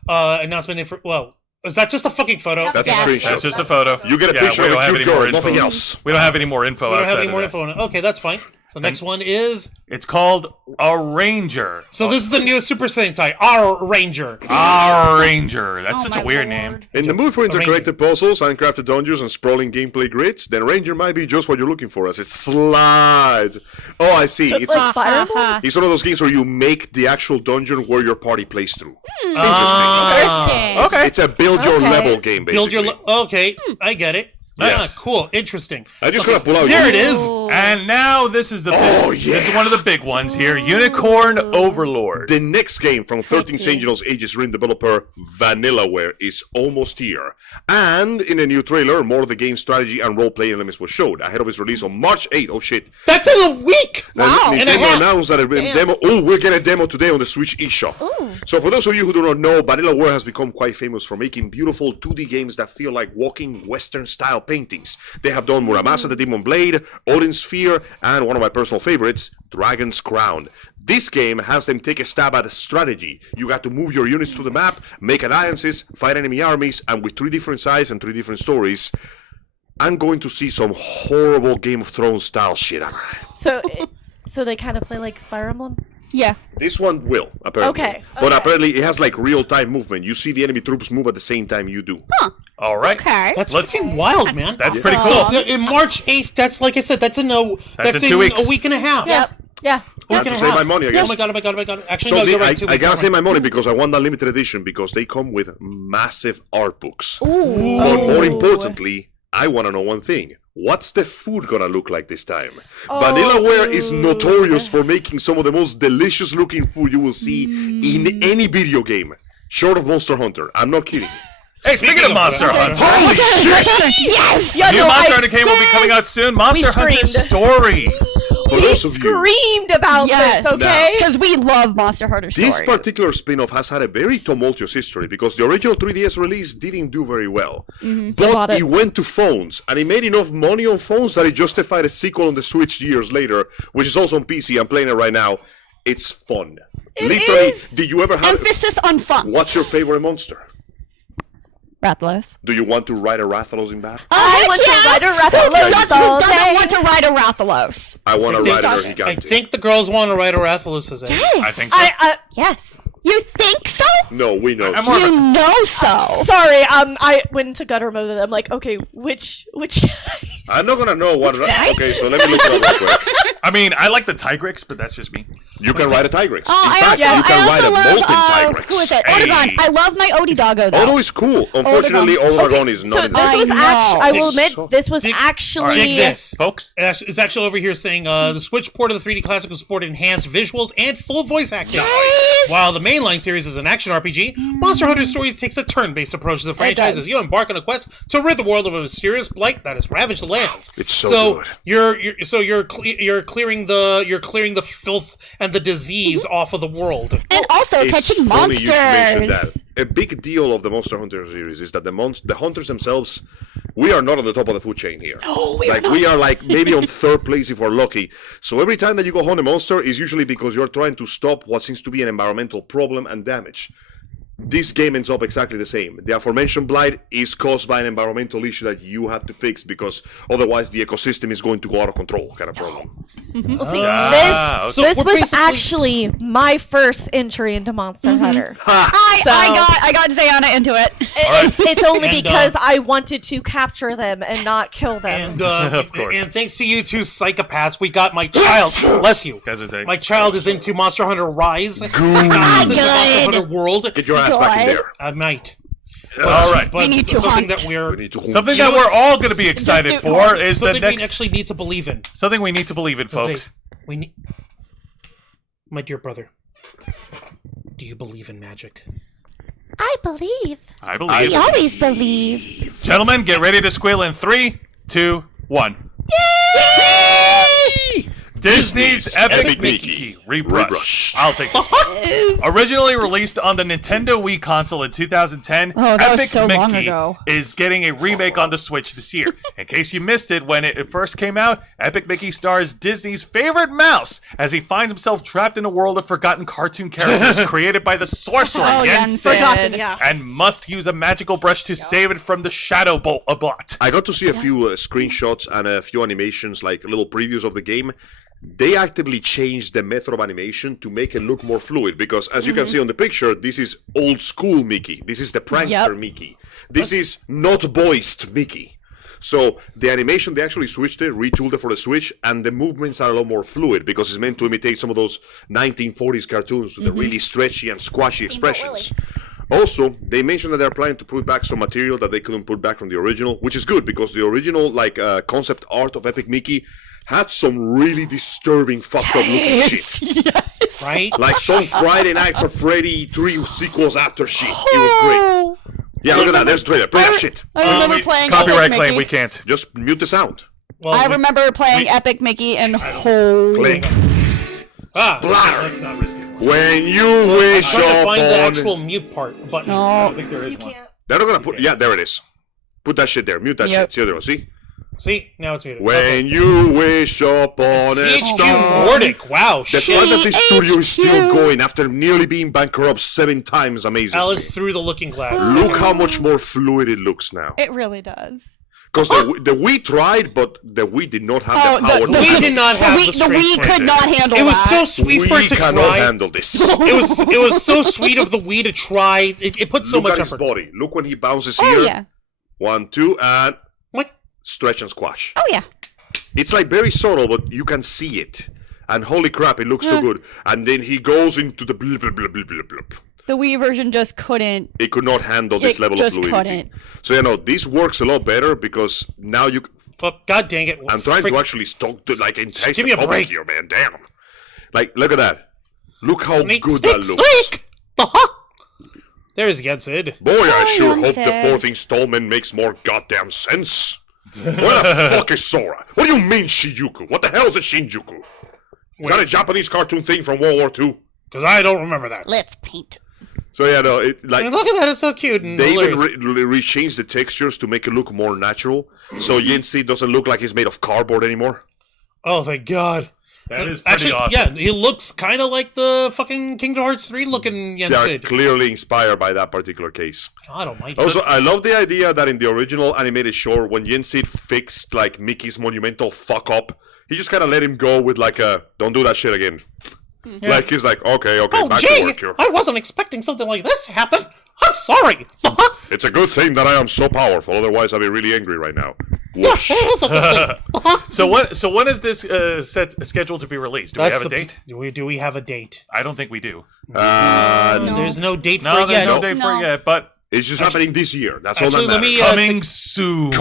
announcement. Well, is that just a fucking photo? That's Yes. a screenshot. That's just a photo. You get a picture we of don't a have cute any more girl, nothing info. else. We don't have any more info We don't outside have any of more that. info on it. Okay, that's fine. So next one is... It's called a Ranger. So this is the new Super Sentai, our Ranger. Our Ranger. That's Oh such a my weird lord. name. In the mood for Ranger. interconnected puzzles, handcrafted dungeons, and sprawling gameplay grids, then Ranger might be just what you're looking for as it slides. Oh, I see. It's like Fire Emblem? it's one of those games where you make the actual dungeon where your party plays through. Interesting. Okay. It's a build your Okay. level game, basically. Build your... Okay, I get it. Yes. Ah, cool. Interesting. I'm just gonna pull out. There it is. And now this is the big, Oh, yeah. this is one of the big ones here. Unicorn Overlord. The next game from 13 Pretty. Sentinels Aegis Ring developer Vanillaware is almost here. And in a new trailer, more of the game's strategy and role-playing elements was showed ahead of its release on March 8th. Oh shit. That's in a week! Now, And a Nintendo half. announced that a demo. Oh, we'll get a demo today on the Switch eShop. So for those of you who do not know, Vanillaware has become quite famous for making beautiful 2D games that feel like walking Western-style paintings. They have done Muramasa the Demon Blade, Odin's Sphere, and one of my personal favorites, Dragon's Crown. This game has them take a stab at a strategy. You got to move your units to the map, make alliances, fight enemy armies, and with 3 different sides and 3 different stories, I'm going to see some horrible Game of Thrones style shit. So they kind of play like Fire Emblem? Yeah. This one will, apparently. Okay, But okay. apparently it has like real-time movement. You see the enemy troops move at the same time you do. All right. Okay. That's Let's- fucking wild, man. That's pretty So, cool. in March 8th, that's like I said, that's in a That's in 2 weeks. a week and a half. Yep. Yeah. I Week have and to a save half. my money, I guess. Oh my god, oh my god, oh my god. Actually, So no, you're right. I 2 weeks. gotta never save mind. my money because I want that limited edition because they come with massive art books. Ooh. But more importantly, I want to know one thing. What's the food gonna look like this time? Vanillaware is notorious for making some of the most delicious looking food you will see in any video game. Short of Monster Hunter. I'm not kidding. Hey, speaking of Monster Hunter, Holy shit! Yes! Yeah, new no, Monster Hunter game will be coming out soon. Monster Hunter screamed. Stories. For We those of you, screamed about Yes. this, okay? Because we love Monster Hunter stories. this particular spin-off has had a very tumultuous history because the original 3DS release didn't do very well. So But bought it went to phones, and it made enough money on phones that it justified a sequel on the Switch years later, which is also on PC. I'm playing it right now. It's fun. Literally, is. did you ever have... Emphasis on fun. What's your favorite monster? Rathalos. Do you want to ride a Rathalos in battle? I want to ride a Rathalos all Who doesn't day. want to ride a Rathalos? I want to ride a I Gigante. think the girls want to ride a Rathalos as a... I think so. Yes. You think so? No, we know. I'm more of a- You know so. Sorry, I went into gutter mode and I'm like, okay, which guy? I'm not gonna know what... Okay, so let me look it up real quick. I mean, I like the Tigrex, but that's just me. You can ride a Tigrex. Oh, In I fact, also, you can I ride also a love, molten Tigrex. who is it? Hey. Odegon. I love my Odidoggo, though. Odo is cool. Unfortunately, Oregon is not So in this the was I actually, I know. will admit, So- this was Dig- actually. Dig this. Folks, It's actually over here saying the Switch port of the 3D Classic will support enhanced visuals and full voice acting. While the mainline series is an action RPG, Monster Hunter Stories takes a turn-based approach to the franchise does. as you embark on a quest to rid the world of a mysterious blight that has ravaged the lands. It's so good. You're clearing the filth and the disease off of the world. And also It's catching funny you should mention monsters. that. A big deal of the Monster Hunter series is that the hunters themselves, we are not on the top of the food chain here. We are like maybe on third place if we're lucky. So every time that you go hunt a monster is usually because you're trying to stop what seems to be an environmental problem and damage. This game ends up exactly the same. The aforementioned blight is caused by an environmental issue that you have to fix because otherwise the ecosystem is going to go out of control, kind of problem. Well, see, okay. So this we're was basically- actually my first entry into Monster Hunter. I got Zayana into it. It's only And, because I wanted to capture them and not kill them. And Of course. and thanks to you two psychopaths, we got my child. Bless you. Hesitate. My child is into Monster Hunter Rise. He's into Monster Hunter World. Get your ass back in God. there. I might. All right. But We need to something hunt. that we're We need to hunt. Something Do you that know we're all going to be excited do- for is the something we next. actually need to believe in. Something we need to believe in, folks. We need. My dear brother, do you believe in magic? I believe. I believe. We always believe. Gentlemen, get ready to squeal in 3, 2, 1. Disney's Epic Mickey Rebrush. I'll take this one. Originally released on the Nintendo Wii console in 2010, Oh, that was Epic so long Mickey ago. is getting a remake on the Switch this year. In case you missed it when it first came out, Epic Mickey stars Disney's favorite mouse as he finds himself trapped in a world of forgotten cartoon characters created by the sorcerer Oh, Yen Yen Sid, Forgotten, yeah. and must use a magical brush to save it from the Shadow Blot. I got to see a few screenshots and a few animations, like little previews of the game. They actively changed the method of animation to make it look more fluid because, as you can see on the picture, this is old school Mickey. This is the prankster Yep. Mickey. This is not voiced Mickey. So the animation, they actually switched it, retooled it for the Switch, and the movements are a lot more fluid because it's meant to imitate some of those 1940s cartoons with the really stretchy and squashy expressions. Also, they mentioned that they're planning to put back some material that they couldn't put back from the original, which is good because the original concept art of Epic Mickey had some really disturbing, fucked up looking shit. Right? Like some Friday Nights at Freddy 3 sequels after shit. It was great. Yeah, look at that. There's the trailer. Play that shit. I remember playing Copyright Epic claim, Mickey. we can't. Just mute the sound. Well, I we- remember playing Epic Mickey and holy. Click. Splatter. Let's not risk it. When you wish trying to find the upon... actual mute part button. I No. don't think there is You one. can't. They're not gonna put... Yeah, there it is. Put that shit there. Mute that Yep. shit. See, there you go. See? See, now it's muted. When you wish upon a THQ star... Nordic. Wow, The shit. fact that this studio is still THQ. going after nearly being bankrupt 7 times amazes Alice me. through the looking glass. Look how much more fluid it looks now. It really does. Because the Wii tried, but the Wii did not have Oh, the power the to We handle did not have the The strength Wii for could it. not handle It was that. so sweet for We it to cannot try. handle this. It was so sweet of the Wii to try. It put so Look much at his effort. body. Look when he bounces Oh here. yeah. 1, 2, and What? stretch and squash. Oh yeah. It's like very subtle, but you can see it. And holy crap, it looks so good. And then he goes into the blip, blip, blip, blip, blip, blip. The Wii version just couldn't. It could not handle this It level of just fluidity. couldn't. So this works a lot better because now you... But god dang it! I'm trying Frick- to actually talk to entice give the me a public break. here, man. Damn. Like, look at that. Look how Snake, good snake, that looks. snake! Aha! There's Yensid. Boy, I Oh, sure Yen hope the Sid. 4th installment makes more goddamn sense. What the fuck is Sora? What do you mean Shinjuku? What the hell is a Shinjuku? Is that a Japanese cartoon thing from World War II? Because I don't remember that. Let's paint. So yeah, no, I mean, look at that, it's so cute. And they even hilarious. changed the textures to make it look more natural. So Yensi doesn't look like he's made of cardboard anymore. Oh, thank God. That is pretty Actually, awesome. yeah, he looks kind of like the fucking Kingdom Hearts 3 looking They are Yensid. clearly inspired by that particular case. God almighty. Also, I love the idea that in the original animated short, when Yensid fixed like Mickey's monumental fuck up, he just kind of let him go with like a "don't do that shit again." Like, he's like, okay, Oh, back to gee, work here. I wasn't expecting something like this to happen. I'm sorry. It's a good thing that I am so powerful, otherwise I'd be really angry right now. Yeah, Whoosh. it is a good thing. So when is this scheduled to be released? Do we have a date? Do we have a date? I don't think we do. There's no date No, for it there's yet. no date for it yet, but It's just happening this year. That's all Actually, that let matters. me coming soon.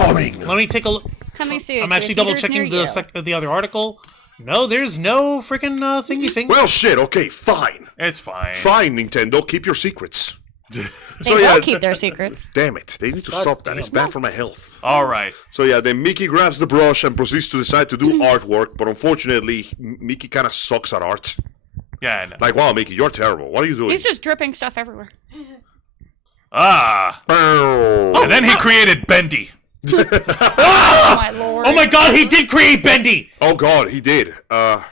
let me take a look. Coming soon. I'm to actually a double theaters checking near the other article. No, there's no freaking thingy thing. Well, shit, okay, fine. It's fine. Fine, Nintendo, keep your secrets. They So, will yeah, keep their secrets. Damn it, they need to stop that. damn. It's bad for my health. All right. So yeah, then Mickey grabs the brush and proceeds to decide to do artwork, but unfortunately, Mickey kind of sucks at art. Yeah. I know. Like, wow, Mickey, you're terrible. What are you doing? He's just dripping stuff everywhere. Ah. Oh. And then he created Bendy. Oh my lord. Oh my God, he did create Bendy. Oh god, he did. Oh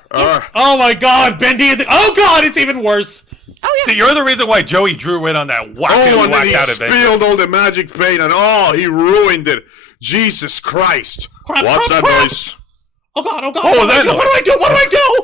my God, Bendy. Oh God, it's even worse. See, you're the reason why Joey drew in on that whack Oh, and then whacked he out adventure. spilled all the magic paint, and oh, he ruined it. Jesus Christ! Crap, What's crap, that crap. noise? Oh God, oh God. What was that What do I noise? do? What do I do?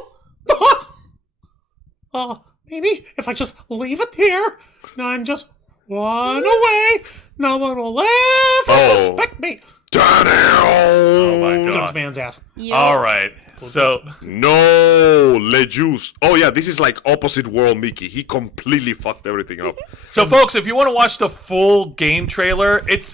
Maybe if I just leave it here and just run away, no one will ever suspect me. Oh my Daniel! Guns god. man's ass. Yep. All right. So No, Le Juice. Oh yeah, this is like opposite world Mickey. He completely fucked everything up. So, folks, if you want to watch the full game trailer, it's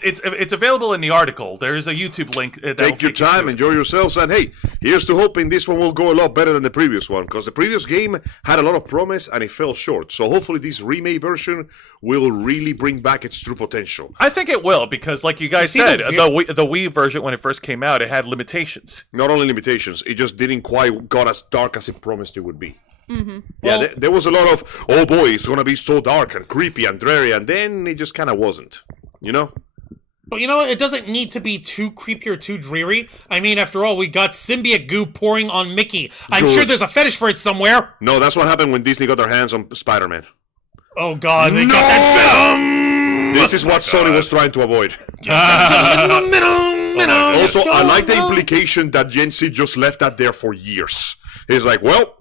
available in the article. There's a YouTube link. That'll Take your you time, to it. enjoy yourselves, and hey, here's to hoping this one will go a lot better than the previous one, because the previous game had a lot of promise and it fell short. So hopefully this remake version will really bring back its true potential. I think it will because, like you guys You see said, the the Wii version when it first came out, it had limitations. Not only limitations, it just didn't quite got as dark as it promised it would be. Mm-hmm. Yeah, Well- there was a lot of, oh boy, it's gonna be so dark and creepy and dreary, and then it just kind of wasn't, you know? But you know what? It doesn't need to be too creepy or too dreary. I mean, after all, we got symbiote goo pouring on Mickey. I'm Good. sure there's a fetish for it somewhere. No, that's what happened when Disney got their hands on Spider-Man. Oh God, they got that venom. This is what Sony was trying to avoid. Venom. Also, I like the implication that Jency just left that there for years. He's like, well,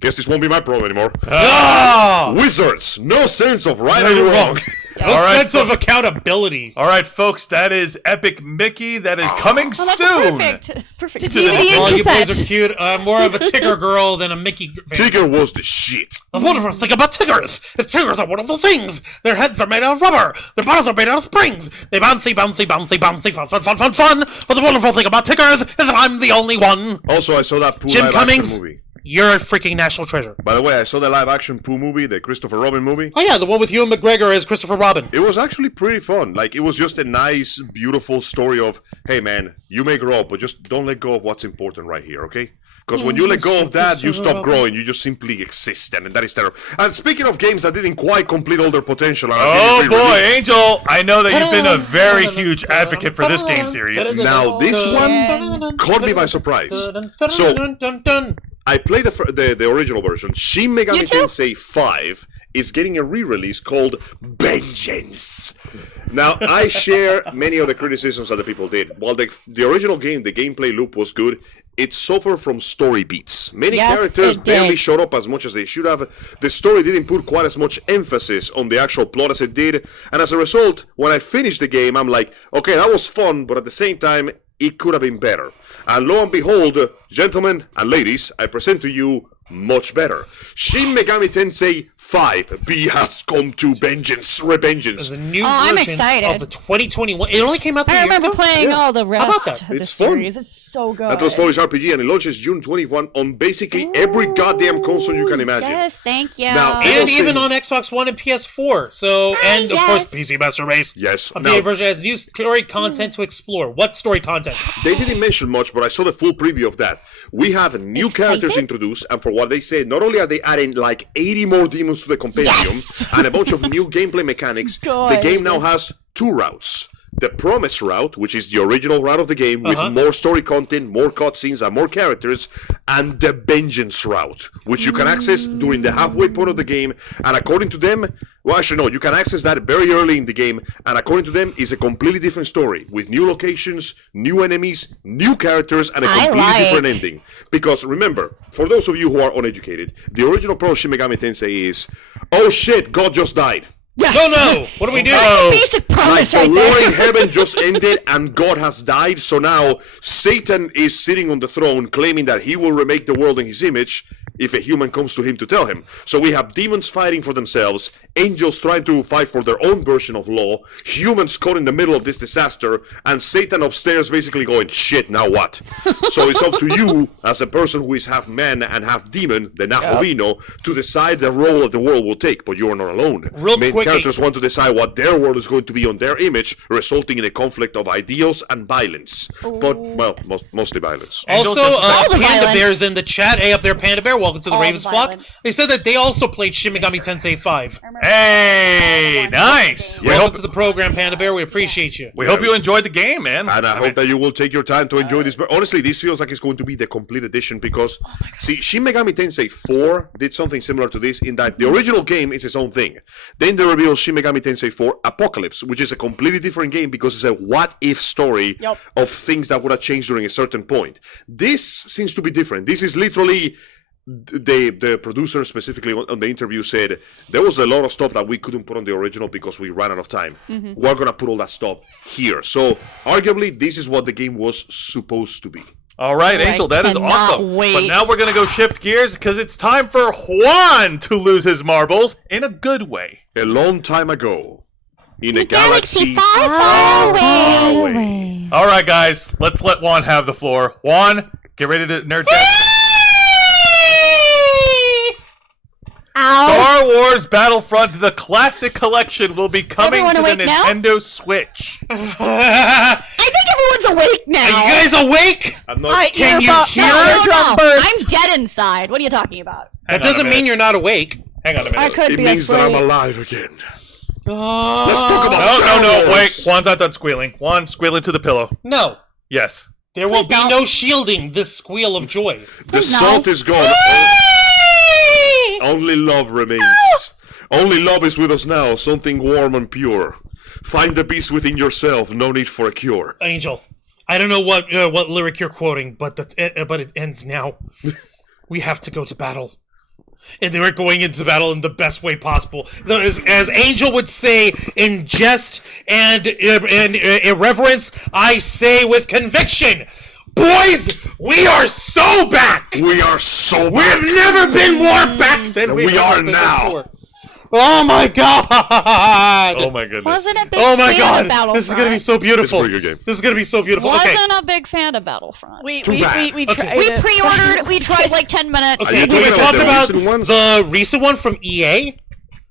guess this won't be my problem anymore. Ah! Wizards, no sense of right and wrong. No All right, sense of accountability. All right, folks, that is Epic Mickey. That is coming Oh, that's soon. perfect. To the DVD next Oh, and you boys cassette. are cute. I'm more of a Tigger girl than a Mickey fan. Tigger was the shit. The wonderful thing about Tiggers is Tiggers are wonderful things. Their heads are made out of rubber. Their bodies are made out of springs. They bouncy, bouncy, bouncy, bouncy, fun, fun, fun, fun, fun. But the wonderful thing about Tiggers is that I'm the only one. Also, I saw that Pooh Jim live Cummings, action movie. you're a freaking national treasure. By the way, I saw the live action Pooh movie, the Christopher Robin movie. Oh yeah, the one with Ewan McGregor as Christopher Robin. It was actually pretty fun. Like, it was just a nice, beautiful story of, hey man, you may grow up, but just don't let go of what's important right here, okay? Because when you let go of that, you stop growing. You just simply exist, and that is terrible. And speaking of games that didn't quite complete all their potential, and are Oh getting boy, re-released, Angel! I know that you've been a very huge advocate for this game series. Now, this one caught me by surprise. So, I played the original version. Shin Megami You too? Tensei 5 is getting a re-release called Vengeance. Now, I share many of the criticisms that the people did. While the original game, the gameplay loop was good, it suffered from story beats. Many Yes, characters it barely did. showed up as much as they should have. The story didn't put quite as much emphasis on the actual plot as it did. And as a result, when I finished the game, I'm like, okay, that was fun, but at the same time, it could have been better. And lo and behold, gentlemen and ladies, I present to you much better. Shin Megami Tensei 5 B has come to vengeance, revengeance. There's a new I'm version excited. of the 2021. It only came out 3 I years remember ago. playing Yeah. all the about rest that? of the It's fun. series. It's so good. That was Polish RPG, and it launches June 21 on basically every goddamn console you can imagine. Yes, thank you. Now, And It'll even sing- on Xbox One and PS4. So, and of course, yes. PC Master Race. Yes. Updated Now, version has new story content to explore. What story content? they didn't mention much, but I saw the full preview of that. We have new characters Excited? introduced, and for what they said, not only are they adding like 80 more demons to the compendium and a bunch of new gameplay mechanics, the Good. game now has 2 routes. the Promise route, which is the original route of the game, with more story content, more cutscenes, and more characters, and the Vengeance route, which you can access during the halfway point of the game, and according to them, well, actually, no, you can access that very early in the game, and according to them, it's a completely different story, with new locations, new enemies, new characters, and a completely different ending. Because, remember, for those of you who are uneducated, the original Pro Shin Megami Tensei is, oh shit, God just died. Yes. No, what do we do? Basic Like promise the right war there. in heaven just ended and God has died, so now Satan is sitting on the throne claiming that he will remake the world in his image if a human comes to him to tell him. So we have demons fighting for themselves, angels trying to fight for their own version of law, humans caught in the middle of this disaster, and Satan upstairs basically going, shit, now what? So it's up to you, as a person who is half man and half demon, the Nahovino, to decide the role that the world will take, but you are not alone. Real Main quick, characters want to decide what their world is going to be on their image, resulting in a conflict of ideals and violence. But, well, mostly violence. Also, All the Panda violence. Bear's in the chat. Hey, up there, Panda Bear. Welcome to the All the Ravens flock. violence. They said that they also played Shin Megami Tensei 5. Hey, nice. We Welcome hope to the program, Panda Bear. We appreciate you. we hope you enjoyed the game, man. And I hope that you will take your time to enjoy this. But honestly, this feels like it's going to be the complete edition because, see, Shin Megami Tensei 4 did something similar to this in that the original game is its own thing. Then they revealed Shin Megami Tensei 4 Apocalypse, which is a completely different game because it's a what-if story of things that would have changed during a certain point. This seems to be different. This is literally... The producer specifically on the interview said there was a lot of stuff that we couldn't put on the original because we ran out of time. We're gonna put all that stuff here. So arguably this is what the game was supposed to be. All right, Angel, that is cannot awesome. wait. But now we're going to go shift gears because it's time for Juan to lose his marbles in a good way. A long time ago, in a galaxy far far away. All right, guys, let's let Juan have the floor. Juan, get ready to nerd check. Star Wars Battlefront, the Classic Collection, will be coming Everyone to the awake now? Nintendo Switch. I think everyone's awake now. Are you guys awake? I'm not, Can you hear? No. I'm dead inside. What are you talking about? Hang That on a doesn't minute. mean you're not awake. Hang on a minute. I could it be means that I'm asleep. alive again. Oh. Let's talk about Star No, Wars. wait. Juan's not done squealing. Juan, squeal into the pillow. No. Yes. There will Please be don't. no shielding this squeal of joy. The no. salt is gone. Only love remains. Only love is with us now, something warm and pure. Find the peace within yourself, no need for a cure. Angel, I don't know what lyric you're quoting, but it ends now. We have to go to battle. And they were going into battle in the best way possible. As Angel would say, in jest and irreverence, I say with conviction, boys, we are so back! We are so back. We've never been more back than we are now. Before. Oh my god! Oh my goodness. Wasn't a big Oh my fan god! of This is gonna be so It's a beautiful. pretty good game. This is gonna be so beautiful. Okay. Wasn't a big fan of Battlefront. We bad. tried We it. pre-ordered. We tried like 10 minutes. Are Okay, you can we talking talk about the about recent ones? the recent one from EA?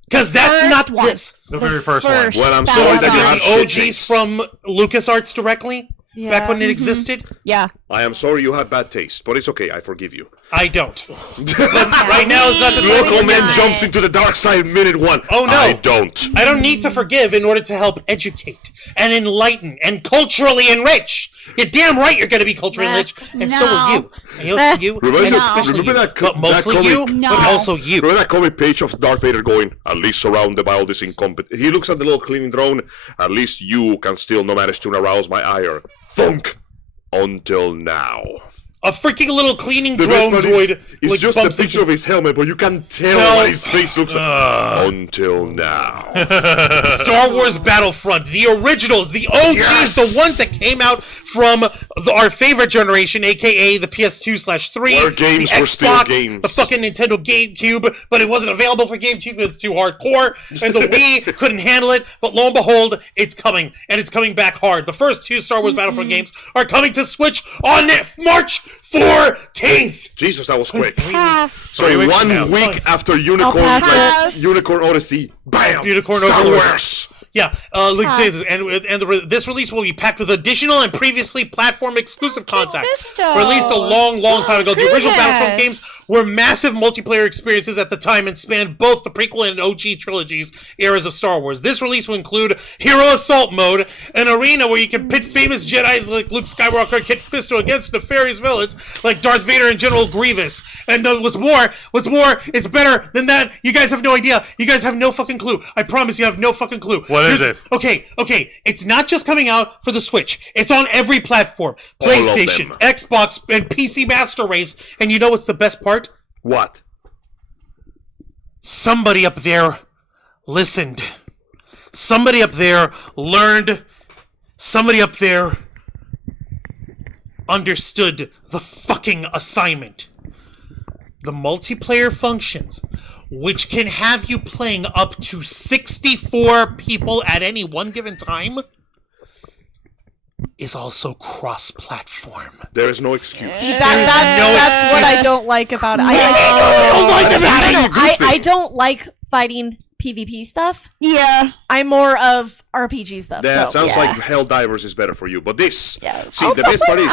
Because that's First not one. this. The very first one. first Well, I'm sorry that you have Battlefront. shit OGs taste. from LucasArts directly? Back when it Mhm. existed? Yeah. I am sorry you had bad taste, but it's okay, I forgive you. I don't. Right now is not the time. Local man jumps into the dark side minute one. Oh, no. I don't. I don't need to forgive in order to help educate and enlighten and culturally enrich. You're damn right you're going to be culturally enriched, and so will you. And also you, Remember and that- especially remember you. that co- But mostly that you, comic- but No. also you. Remember that comic page of Darth Vader going, at least surrounded by all this incompetence. He looks at the little cleaning drone, at least you can still no manage to arouse my ire. Thunk! Until now. A freaking little cleaning The drone best part droid is like, just a bumps picture into of his helmet, but you can tell Tell- what his face looks like. Until now. Star Wars Battlefront, the originals, the OGs, the ones that came out from our favorite generation, aka the PS2/3, Where games the were still Xbox, games. the fucking Nintendo GameCube, but it wasn't available for GameCube because it's too hardcore, and the Wii couldn't handle it. But lo and behold, it's coming, and it's coming back hard. The first two Star Wars Battlefront games are coming to Switch on March 14th. Jesus, that was quick. Pass. So 3 weeks from 1 now. week after Unicorn, pass. Unicorn Odyssey, bam! Unicorn Star Overlord. Wars. Yeah, this release will be packed with additional and previously platform-exclusive content. Fisto. Released a long time ago. The original goodness. Battlefront games were massive multiplayer experiences at the time and spanned both the prequel and OG trilogies eras of Star Wars. This release will include Hero Assault Mode, an arena where you can pit famous Jedis like Luke Skywalker and Kit Fisto against nefarious villains like Darth Vader and General Grievous. And what's more, it's better than that. You guys have no idea. You guys have no fucking clue. I promise you have no fucking clue. What is it? Okay. It's not just coming out for the Switch. It's on every platform. All of PlayStation, them. Xbox, and PC Master Race. And you know what's the best part? What? Somebody up there listened. Somebody up there learned. Somebody up there understood the fucking assignment. The multiplayer functions, which can have you playing up to 64 people at any one given time, is also cross-platform. There is no excuse. That's what I don't like about it. I don't like fighting PvP stuff. Yeah. I'm more of RPG stuff. That so. sounds like Helldivers is better for you. But this, Yes. see, the best part is,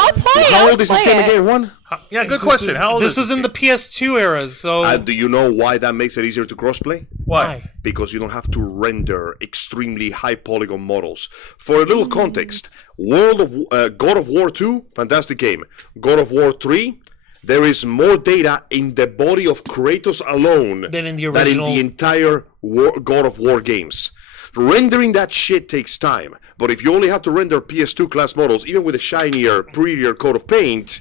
how old is this game again? One? Yeah, good question. How old This is is in the PS2 era, so... Do you know why that makes it easier to crossplay? Why? Because you don't have to render extremely high polygon models. For a little context, God of War 2, fantastic game. God of War 3, there is more data in the body of Kratos alone Than in the original. entire God of War games. Rendering that shit takes time, but if you only have to render PS2 class models, even with a shinier, prettier coat of paint,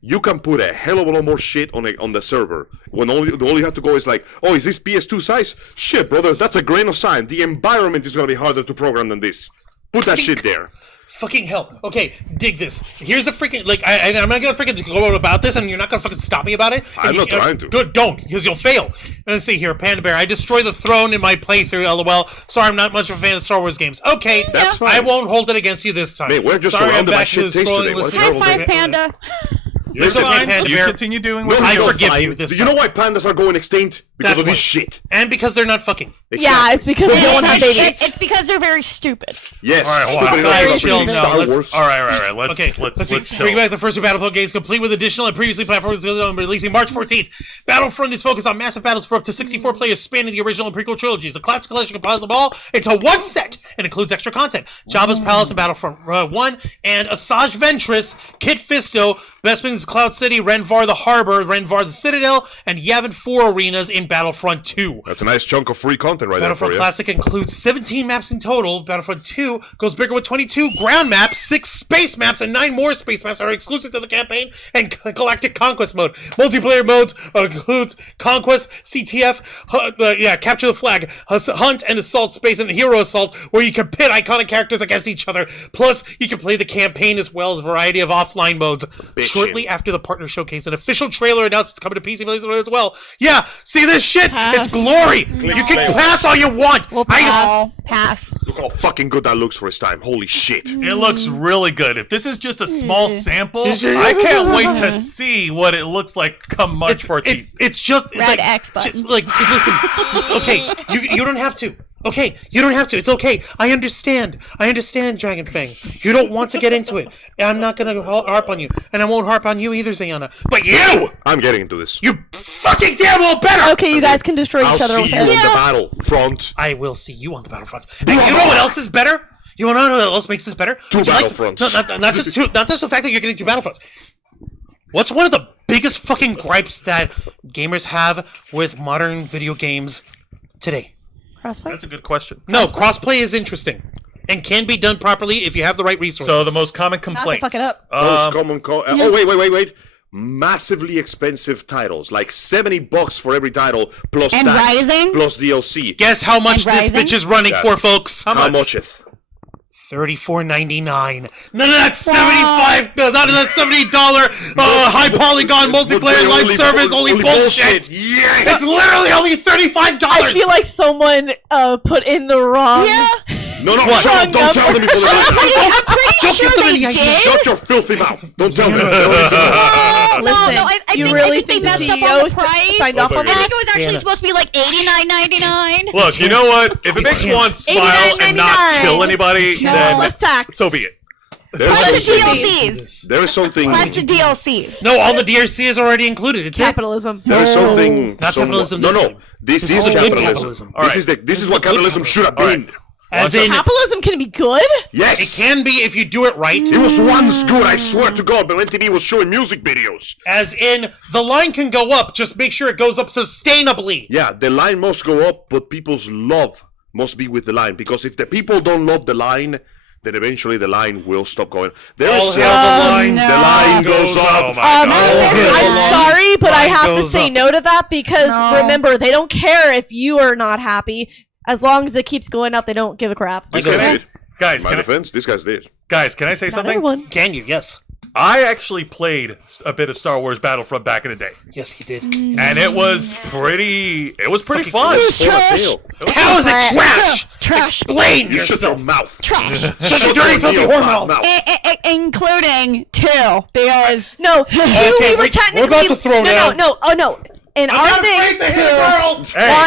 you can put a hell of a lot more shit on the server. When all you have to go is like, oh, is this PS2 size? Shit, brother, that's a grain of sand. The environment is gonna be harder to program than this. Put that shit there. Fucking hell. Okay, dig this. Here's a freaking, like, I'm not gonna freaking go on about this, and you're not gonna fucking stop me about it. I'm not trying to. Good, don't, because you'll fail. Let's see here, Panda Bear. I destroy the throne in my playthrough, lol. Sorry, I'm not much of a fan of Star Wars games. Okay, That's fine. I won't hold it against you this time. Man, we're just Sorry, I'm surrounded by back shit to taste scrolling today. What a listening. terrible High thing. five, Panda. Listen, Fine. Panda You Bear. continue doing No, what I you're forgive fine. you this Do you know time. why pandas are going extinct? Because That's of this why. shit. And because they're not fucking. Yeah, it's because they don't have babies. It's because they're very stupid. Yes. All right, stupid well, enough I to chill be now. Star Let's- Wars. All right. Let's Okay, let's see. chill. Bring back the first two Battlefront games, complete with additional and previously platforms releasing March 14th. Battlefront is focused on massive battles for up to 64 players spanning the original and prequel trilogies. The classic collection compiles them all into one set and includes extra content. Jabba's Palace in Battlefront 1, and Asajj Ventress, Kit Fisto, Bespin's Cloud City, Renvar the Harbor, Renvar the Citadel, and Yavin 4 arenas in Battlefront 2. That's a nice chunk of free content right there for Battlefront you. Classic includes 17 maps in total. Battlefront 2 goes bigger with 22 ground maps, 6 space maps, and 9 more space maps are exclusive to the campaign and Galactic Conquest mode. Multiplayer modes includes Conquest, CTF, Capture the Flag, Hunt and Assault Space, and Hero Assault, where you can pit iconic characters against each other. Plus, you can play the campaign as well as a variety of offline modes. Shortly after the partner showcase, an official trailer announced it's coming to PC players as well. Yeah, see this shit? It's glory. You can pass all you want. Pass. Look how fucking good that looks for his time. Holy shit. It looks really good. If this is just a small sample, I can't wait to see what it looks like come March 14th. It's just Red like, X button. just, like, listen. Okay, you don't have to. Okay, you don't have to. It's okay. I understand, Dragon Fang. You don't want to get into it. I'm not gonna harp on you, and I won't harp on you either, Zayana. But you, I'm getting into this. you fucking damn well better. Okay, you guys can destroy I'll each other see with you it. on the battlefront. I will see you on the battlefront. And you know what else is better? You want to know what else makes this better? Two Would you like to- battlefronts. not just two. Not just the fact that you're getting two battlefronts. What's one of the biggest fucking gripes that gamers have with modern video games today? Crossplay? That's a good question. No, crossplay is interesting and can be done properly if you have the right resources. So the most common complaints. fuck it up. Most common wait. Massively expensive titles, like $70 for every title, plus And tax, Rising? plus DLC. guess how much And this Ryzen? bitch is running for, folks? How mucheth? $34.99. None of that $75. None of that $70 high polygon multiplayer live service. Only bullshit. Yes. It's literally only $35. I feel like someone put in the wrong No, shut up! Don't tell them before they buy it. I'm pretty sure they did. Shut your filthy mouth! Don't tell them. Listen, I you think, really I think think they the messed up on CEO the price. signed off on I that? think it was actually supposed to be like $89.99. Look, you know what? If it makes one smile and not kill anybody, then Plus tax. so be it. Plus the DLCs. There is something. Plus the DLCs. No, all the DLC is already included. It's it. Capitalism. There is something. Not capitalism No, this no. time. This is good capitalism. capitalism. This is what capitalism should have All right. been. As in, Capitalism can be good? Yes. it can be if you do it right. It was once good, I swear to God, but when TV was showing music videos. As in, the line can go up. Just make sure it goes up sustainably. Yeah, the line must go up, but people's love must be with the line. Because if the people don't love the line, then eventually the line will stop going. There All is hail the line. the line goes Oh up. my God. I'm sorry, but I Line have to goes say up. no to that because No. remember, they don't care if you are not happy. As long as it keeps going up, they don't give a crap. This Like guy a- did. Guys, In my can I, defense, this guy's did. guys, can I say Not something? everyone. Can you? Yes. I actually played a bit of Star Wars Battlefront back in the day, Yes, you did. and it was pretty Fucking fun. It was Full of trash. sale. How is it trash? Trash. Explain You shut your yourself. mouth. Trash. Shut your dirty, filthy Your whore mouth. Including 2, because No, two, Okay, we were we're technically. about to throw no, down. no, oh no. In I'm our not thing, afraid to hit two, a girl.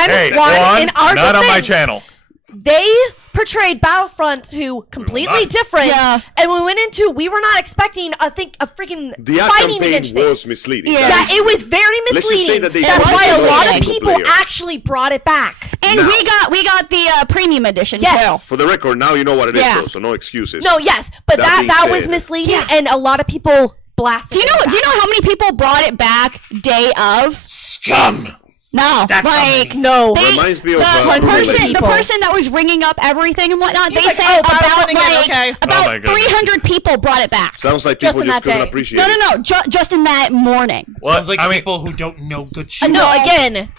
Hey, One, in our not on my defense. channel. they portrayed Battlefront to completely Not- different. Yeah. And we went into, we were not expecting a freaking The ad fighting campaign against was things. misleading. Yeah. That Yeah, is it was very Let's just say misleading. that they That's was why a lot misleading. of people Player. actually brought it back. and Now. we got the premium edition Yes. too. For the record, now you know what it is, Yeah. though, so no excuses. No, yes, but That being that was said- misleading, Yeah. and a lot of people blasted. Do you know? it Do you back. know how many people brought it back day of? Scum. No, That's how like many. No. they, Reminds me of, the Brutal person, Legend. the person that was ringing up everything and whatnot. He's They like, said "Oh, about Battlefront again, like okay." Oh about my goodness. 300 people brought it back. Sounds like Just people in just that couldn't day. appreciate No, it. no, no, just in that morning. Well, Sounds like I mean, people who don't know good shit. No, again,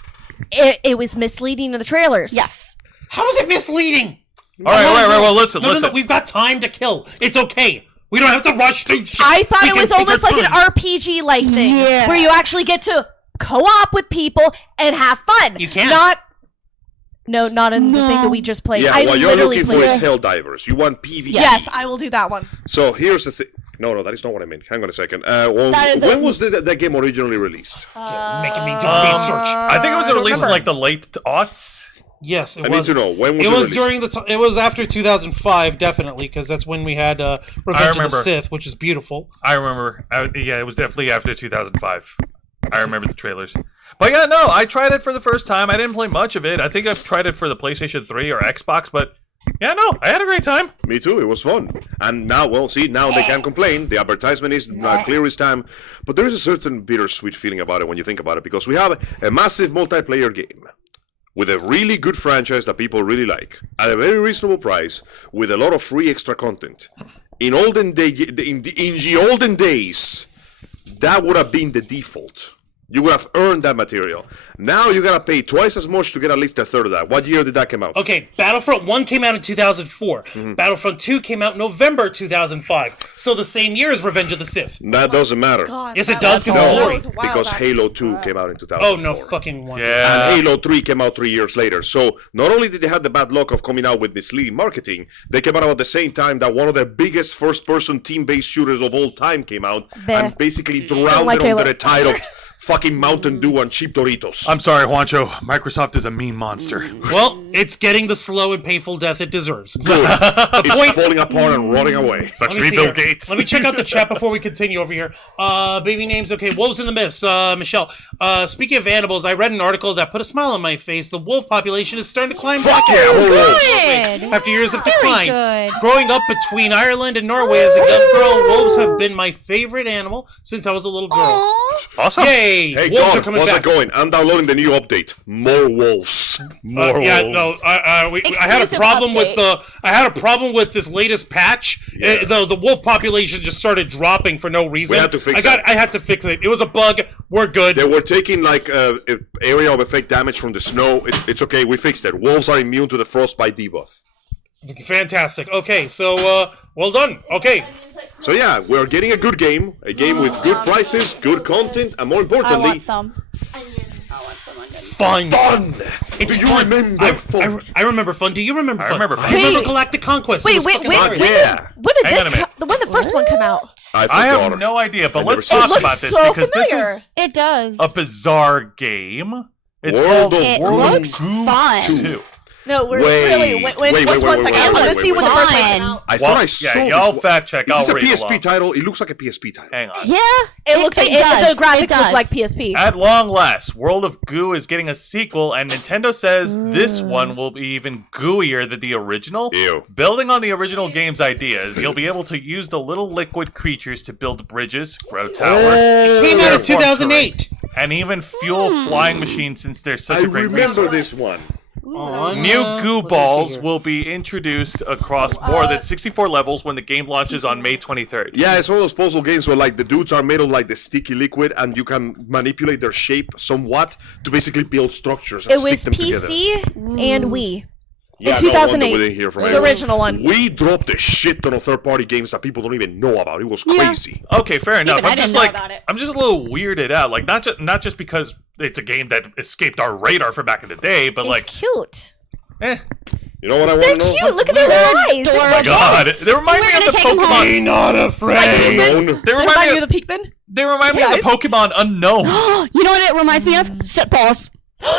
it was misleading in the trailers. Yes. How is it misleading? all right. Well, listen. No, we've got time to kill. It's okay. We don't have to rush through shit. I thought We it can was take almost our like an time. RPG like thing, Yeah. where you actually get to co-op with people and have fun. You can. Not in the thing No. that we just played. Yeah, I what you're literally looking for played is it. Helldivers. You want PvP. Yes, I will do that one. So here's the thing. No, that is not what I meant. Hang on a second. Well, That is when it. was that game originally released? Making me do research. I think it was I don't released in remember. like the late aughts. Yes, it I need was. to know. When was It it was released? during it was after 2005, definitely, because that's when we had Revenge of the remember. Sith, which is beautiful. I remember. Yeah, it was definitely after 2005. I remember the trailers. But yeah, no, I tried it for the first time. I didn't play much of it. I think I've tried it for the PlayStation 3 or Xbox, but yeah, no, I had a great time. Me too. It was fun. And now, well, see, now they can't complain. The advertisement is clear as time. But there is a certain bittersweet feeling about it when you think about it, because we have a massive multiplayer game with a really good franchise that people really like at a very reasonable price with a lot of free extra content. In the olden days, that would have been the default. You would have earned that material. Now you gotta pay twice as much to get at least a third of that. What year did that come out? Okay, Battlefront 1 came out in 2004. Battlefront 2 came out November 2005. So the same year as Revenge of the Sith. That doesn't matter. God, Yes, that it does, was- 'cause that Glory. was a while Because back. Halo 2 came out in 2004. Oh, no fucking one. Yeah. And Halo 3 came out 3 years later. So not only did they have the bad luck of coming out with misleading marketing, they came out about the same time that one of the biggest first-person team-based shooters of all time came out and basically drowned like it under Halo. the tide of fucking Mountain Dew and cheap Doritos. I'm sorry, Juancho. Microsoft is a mean monster. Well, it's getting the slow and painful death it deserves. Good. It's falling apart and rotting away. Sucks Let to me be see Bill here. Gates. Let me check out the chat before we continue over here. Baby names, okay. Wolves in the Mist, Michelle. Speaking of animals, I read an article that put a smile on my face. The wolf population is starting to climb Fuck back yeah, whole wolves. Good. after years of Very decline. good. Growing up between Ireland and Norway as a young girl, wolves have been my favorite animal since I was a little girl. Aw. Awesome. Yay! Hey, wolves God, are coming how's back. it going? I'm downloading the new update. More wolves. More Yeah, wolves. no, I had a Exclusive problem with update. I had a problem with this latest patch. The wolf population just started dropping for no reason. We had to fix I had to fix it. It was a bug. We're good. They were taking like area of effect damage from the snow. It's okay. We fixed it. Wolves are immune to the frostbite debuff. Fantastic. Okay, so well done. Okay, So yeah, we're getting a good game. A game with good prices, good content, and more I importantly, want some. Fun. It's Do you fun. remember fun? I remember fun. Do you remember fun? I remember I fun. remember Wait. Galactic Conquest. It Wait, was wait, fucking wait, hilarious. Yeah. When did Hang on a this? minute. When did the first one come out? I have forgot. no idea, but I've never let's seen talk it. about this so because familiar. this is It does. a bizarre game. It's World called of It World looks of Goo fun. 2. No, we're Wait, really. wait, One wait, second. wait, I want to wait, see when the first one fun. came out. I thought I Yeah, saw y'all this. fact check. Is I'll this a read PSP along. title? It looks like a PSP title. Hang on. Yeah. It looks like does. the graphics does. look like PSP. At long last, World of Goo is getting a sequel, and Nintendo says this one will be even gooier than the original. Ew. Building on the original game's ideas, you'll be able to use the little liquid creatures to build bridges, grow towers, Came out in terraform 2008. terrain, and even fuel flying machines since they're such I a great remember resource. this one. New Goo Balls will be introduced across more than 64 levels when the game launches on May 23rd. Yeah, it's one of those puzzle games where like the dudes are made of like the sticky liquid, and you can manipulate their shape somewhat to basically build structures and It stick was them together. PC and Wii. Yeah, in no wonder 2008. we didn't hear from The anyone. original one. We dropped a shit ton of third-party games that people don't even know about. It was crazy. Okay, fair enough. I I'm didn't just know like about it. I'm just a little weirded out. Like not just because it's a game that escaped our radar from back in the day, but It's like, cute. eh. You know what I want They're to know? cute. Look at their eyes. They're Oh my god, they remind me We're of gonna the take 'em home. Pokemon. Be not afraid. Unknown. They They remind remind me you of of the Pikmin? they remind me of the Yes. Pokemon Unknown. You know what it reminds me of? Sit balls.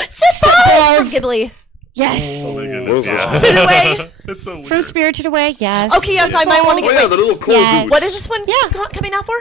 Sit balls. from Ghibli. Yes. Oh my Whoa. goodness, yeah. Spin away. It's so weird. From Spirited Away, yes. Okay, yes, I might want to Oh get. yeah, the little cool Yes. dudes. What is this one coming out for?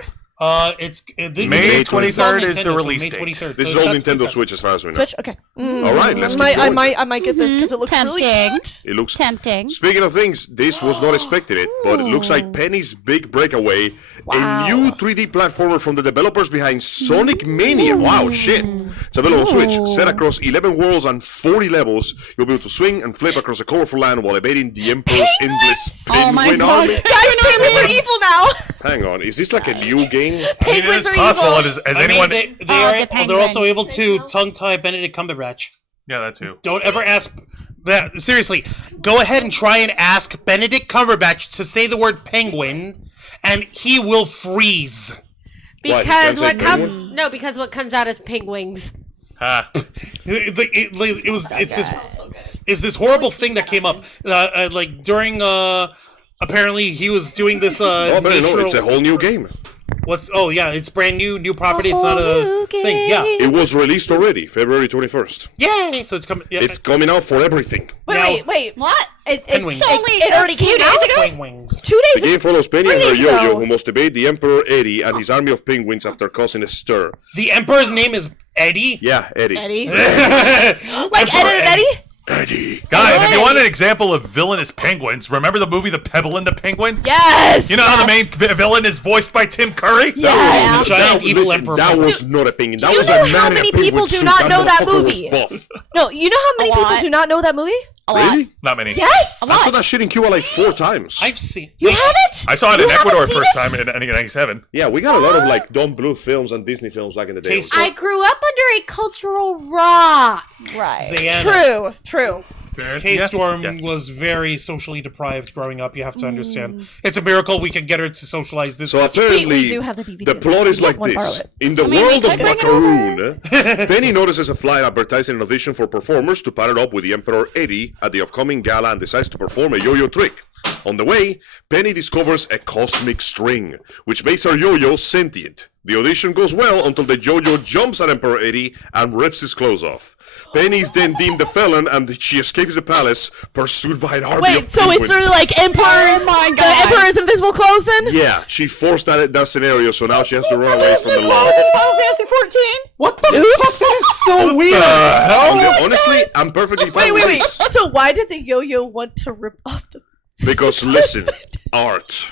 It's May 23rd is the release May date. 23rd. This is so all that's Nintendo pretty Switch as far as we know. Switch. Okay. All right, let's keep I going. might get this because it looks really Tempting. cute. It looks Tempting. Speaking of things, this was not expected it, but it looks like Penny's big breakaway, a new 3D platformer from the developers behind Sonic Mania. Wow, shit. It's available on Switch. Set across 11 worlds and 40 levels, you'll be able to swing and flip across a colorful land while evading the Emperor's endless Oh my penguin God. army. Guys, penguins are evil now. Hang on, is this like a new game? I mean, it Penguins is are possible. evil. It is, has I anyone? mean, the they're also penguins. able to tongue-tie Benedict Cumberbatch. Yeah, that too. Don't ever ask that. Seriously, go ahead and try and ask Benedict Cumberbatch to say the word penguin, and he will freeze. What, you Because can't say what penguin? comes no, because what comes out is penguins. Ah. It's this horrible thing that came up like during apparently he was doing this Oh, but no, natural- it's a whole new game. it's brand new property. It's not whole a new thing. Yeah. It was released already, February 21st. Yay! So it's coming. Yeah. It's coming out for everything. Wait. What? Penguins. It already a few came days out? ago? Penguins. 2 The days. game follows Penny and her 3 days ago. yo-yo, who must evade the Emperor Eddie and his army of penguins after causing a stir. The Emperor's name is Eddie. Yeah, Eddie. Eddie. Like Ed and Eddie. Eddie. Guys, if you want an example of villainous penguins, remember the movie The Pebble and the Penguin? Yes. You know how the main villain is voiced by Tim Curry? Yes. Giant evil listen, emperor that penguin. was not a penguin. That you was know a man how in a many penguin people do suit. not know that motherfucker movie? was buff. No, you know how many A people lot. do not know that movie? A lot. Really? Not many. Yes. I saw that shit in Cuba like 4 times. I've seen. You Wait, haven't? I saw it You in Ecuador haven't seen first it? time in 1997. Yeah, we got a lot of like Don Bluth films and Disney films back in the day. Case- I grew up under a cultural rock. Right. Zayana. True. K-Storm Yeah. was very socially deprived growing up. You have to understand. It's a miracle we could get her to socialize this So much. apparently, We do have the DVD. the plot is Yeah, like wanna borrow this. it? In the mean, world we of could bring it Macaroon, Penny notices a flyer advertising an audition for performers to partner up with the Emperor Eddie at the upcoming gala and decides to perform a yo-yo trick. On the way, Penny discovers a cosmic string, which makes her yo-yo sentient. The audition goes well until the yo-yo jumps at Emperor Eddie and rips his clothes off. Penny is then deemed a felon and she escapes the palace, pursued by an army Wait, of so penguins. it's really like Emperor's, Oh my the God. Emperor's invisible clothes then? Yeah, she forced that scenario, so now she has to run away from the law. Final Fantasy 14? What the fuck? That is so weird. Honestly, I'm perfectly fine with Wait. this. So why did the yo-yo want to rip off the... Because listen, art.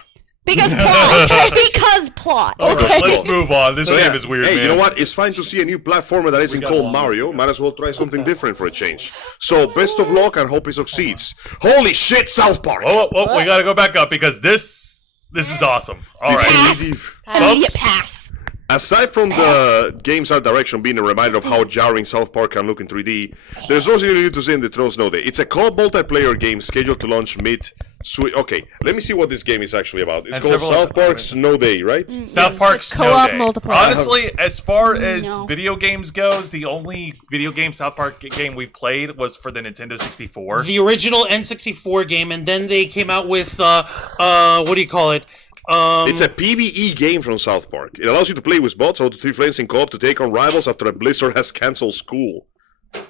Because plot. Because plot. All right, Okay. let's move on. This So game yeah, is weird, hey, man. you know what? It's fine to see a new platformer that isn't got called one. Mario. Might as well try something different for a change. So best of luck and hope it succeeds. Holy shit, South Park! Whoa, we gotta go back up because this is awesome. All right. Pass. Leave. Immediate Folks, pass. Aside from the game's art direction being a reminder of how jarring South Park can look in 3D, there's also you need to say in the Trolls Know Day. It's a co-op multiplayer game scheduled to launch Okay, let me see what this game is actually about. It's And called several- South Park Snow Day, right? South Park It's Snow co-op Day. multiplayer. Honestly, as far as No. video games goes, the only video game South Park game we've played was for the Nintendo 64. The original N64 game, and then they came out with what do you call it? It's a PvE game from South Park. It allows you to play with bots or to three friends in co-op to take on rivals after a blizzard has canceled school.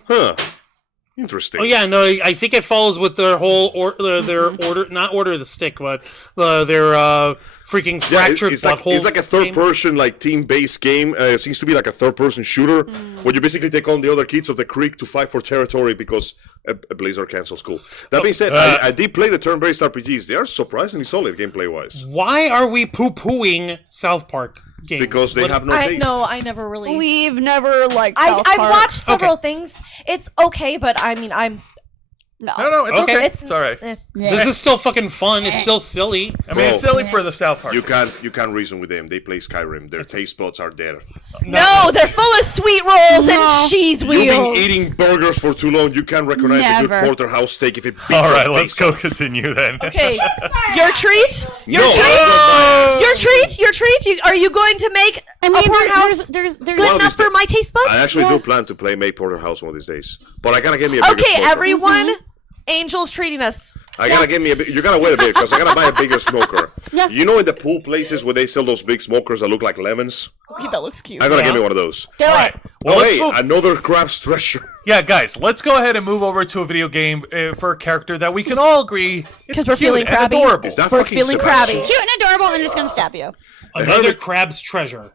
Huh. Interesting. Oh yeah, no, I think it follows with their whole their order, not Order of the Stick, but their freaking Yeah, fractured it's like butthole. a game. third-person, like team-based game. It seems to be like a third-person shooter, where you basically take on the other kids of the creek to fight for territory because a blizzard cancels school. That being said, I did play the turn-based RPGs. They are surprisingly solid gameplay-wise Why are we poo-pooing South Park games? because they What- have no I taste. no, I never really. We've never liked South I've Park. watched several things. It's okay, but I mean, I'm. No, it's okay. Okay. It's all right. This is still fucking fun. It's still silly. I mean, it's Bro. silly for the South Park. You can't reason with them. They play Skyrim. Their taste buds are there. No, they're full of sweet rolls No. and cheese You've been wheels. eating burgers for too long. You can't recognize a good Never. porterhouse steak if it beats All your right, let's face go off. continue then. Okay, your treat. Your No, treat. I Your treat. Your treat. Are you going to make I mean, a porterhouse there's good One of enough these for my taste buds? I actually do plan to make porterhouse one of these days, but I gotta get me a bigger Okay, smoker. everyone. Angel's treating us. I gotta get me a. You gotta wait a bit because I gotta buy a bigger smoker. Yeah. You know, in the pool places where they sell those big smokers that look like lemons, Okay, that looks cute. I gotta Yeah. get me one of those. do it. Well, Oh, let's hey, move. another crab's treasure. Yeah, guys, let's go ahead and move over to a video game for a character that we can all agree is 'Cause we're cute feeling and crabby. adorable. Is that We're fucking feeling Sebastian? crabby. Cute and adorable, and I'm just gonna stab you. Another crab's treasure.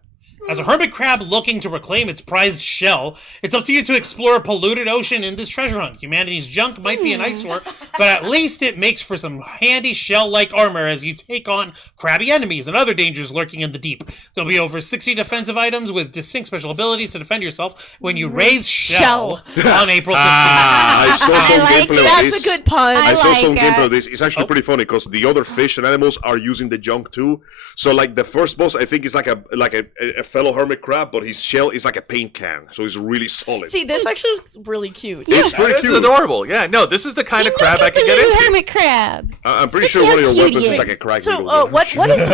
As a hermit crab looking to reclaim its prized shell, it's up to you to explore a polluted ocean in this treasure hunt. Humanity's junk might be an eyesore, but at least it makes for some handy shell-like armor as you take on crabby enemies and other dangers lurking in the deep. There'll be over 60 defensive items with distinct special abilities to defend yourself when you raise shell on April 15th. I saw some like gameplay of That's this. a good pun. I saw some like gameplay it. of this. It's actually pretty funny because the other fish and animals are using the junk too. So like the first boss, I think is like a fellow hermit crab, but his shell is like a paint can, so it's really solid. See, this actually looks really cute. It's pretty This is cute. adorable. Yeah, no, this is the kind of crab I can get Little into. hermit crab. I'm pretty sure Look one of how your cute weapons he is like a is. crack So, needle. what is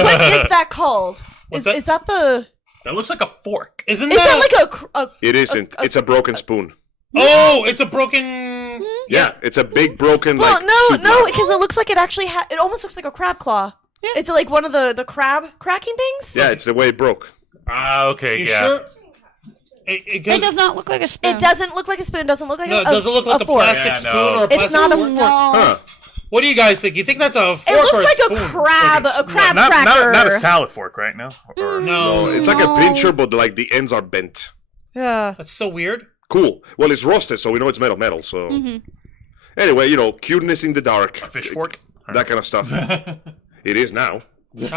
that called? What's is, that? is that the? That looks like a fork. Isn't Is that, that like a? It isn't. It's a broken spoon. Oh, it's a broken... Yeah, it's a big broken Well, like. no, soup no, knife. because it looks like it actually it almost looks like a crab claw. It's like one of the crab cracking things. Yeah, it's the way it broke. Ah, okay, You yeah. sure? It It goes... does not look like a spoon. It doesn't look like a spoon. Doesn't look like No, a. it doesn't look like a fork. plastic Yeah, spoon no. or a It's plastic not a fork. No. Huh. What do you guys think? You think that's a fork It looks or a like spoon? a crab, a crab not, cracker. not a salad fork, right? No. Or, No, It's like a pincher, but like the ends are bent. Yeah. that's so weird. Cool. Well, it's rusted, so we know it's metal. So anyway, you know, cuteness in the dark. a fish fork. That kind of stuff. It is now. All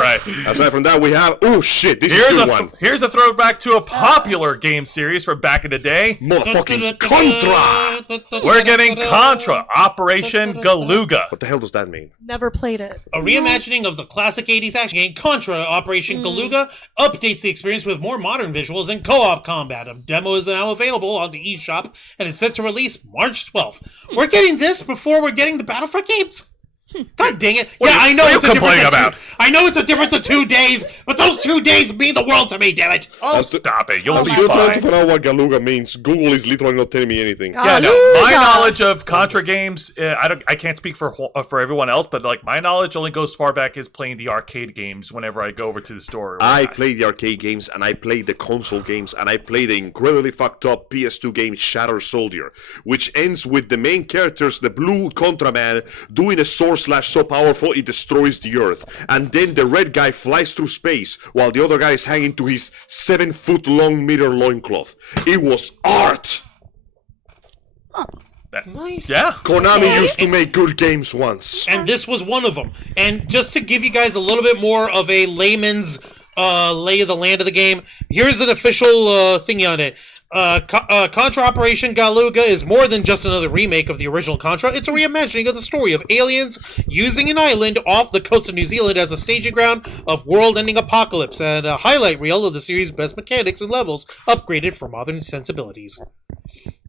right. Aside from that, we have. Oh shit! This is a good one. Here's a throwback to a popular game series from back in the day. Motherfucking Contra. We're getting Contra Operation Galuga. What the hell does that mean? Never played it. A reimagining of the classic 80s action game Contra Operation Galuga updates the experience with more modern visuals and co-op combat. A demo is now available on the eShop and is set to release March 12th. We're getting this before we're getting the Battlefront games. God dang it. Yeah, I know what are it's a you difference complaining of I know it's a difference of 2 days, but those 2 days mean the world to me, damn it. Oh, stop it. You'll I'm be still trying to fine. find out what Galuga means. Google is literally not telling me anything. Yeah, no. My Galuga. knowledge of Contra games, I can't speak for everyone else, but like my knowledge only goes far back as playing the arcade games whenever I go over to the store. or I whatnot. played the arcade games, and I played the console games, and I played the incredibly fucked up PS2 game Shatter Soldier, which ends with the main characters, the blue Contraman, doing a sword slash so powerful it destroys the earth. And then the red guy flies through space while the other guy is hanging to his 7-foot-long mirror loincloth. It was art! Nice. Yeah. Konami used to make good games once. And this was one of them. And just to give you guys a little bit more of a layman's lay of the land of the game, here's an official thingy on it. Contra Operation Galuga is more than just another remake of the original Contra. It's a reimagining of the story of aliens using an island off the coast of New Zealand as a staging ground of world-ending apocalypse, and a highlight reel of the series' best mechanics and levels upgraded for modern sensibilities.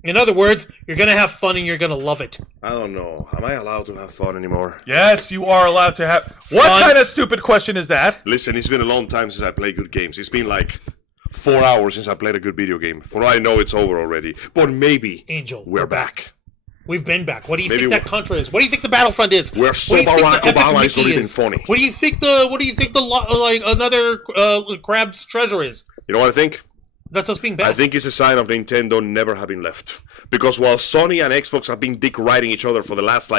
In other words, you're gonna have fun and you're gonna love it. I don't know. Am I allowed to have fun anymore? Yes, you are allowed to have. What Fun. kind of stupid question is that? Listen, it's been a long time since I played good games. It's been like 4 hours since I played a good video game. For all I know, it's over already. But maybe Angel, we're back. We've been back. What do you Maybe think that Contra is? What do you think the Battlefront is? We're What so do you think Barack the Epic Obama is Mickey not even funny. What do you think the another crab's treasure is? You know what I think? That's us being I bad. think it's a sign of Nintendo never having left. Because while Sony and Xbox have been dick riding each other for the last,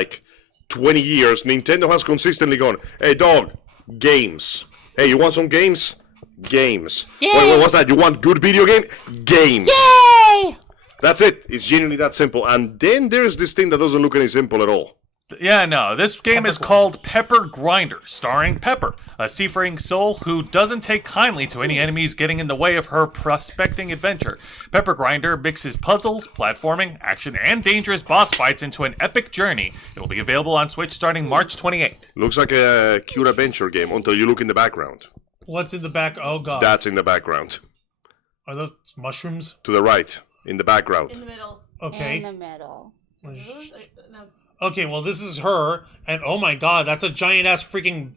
20 years, Nintendo has consistently gone, hey, dog, games. Hey, you want some games? Games. Wait, what's that? You want good video game? Games. Yay! That's it. It's genuinely that simple. And then there's this thing that doesn't look any simple at all. Yeah, no, this game is called Pepper Grinder, starring Pepper, a seafaring soul who doesn't take kindly to any enemies getting in the way of her prospecting adventure. Pepper Grinder mixes puzzles, platforming, action, and dangerous boss fights into an epic journey. It will be available on Switch starting March 28th. Looks like a cute adventure game until you look in the background. What's in the back? Oh god. That's in the background. Are those mushrooms? To the right, in the background. In the middle. Okay. In the middle. No. Okay, well this is her, and oh my god, that's a giant ass freaking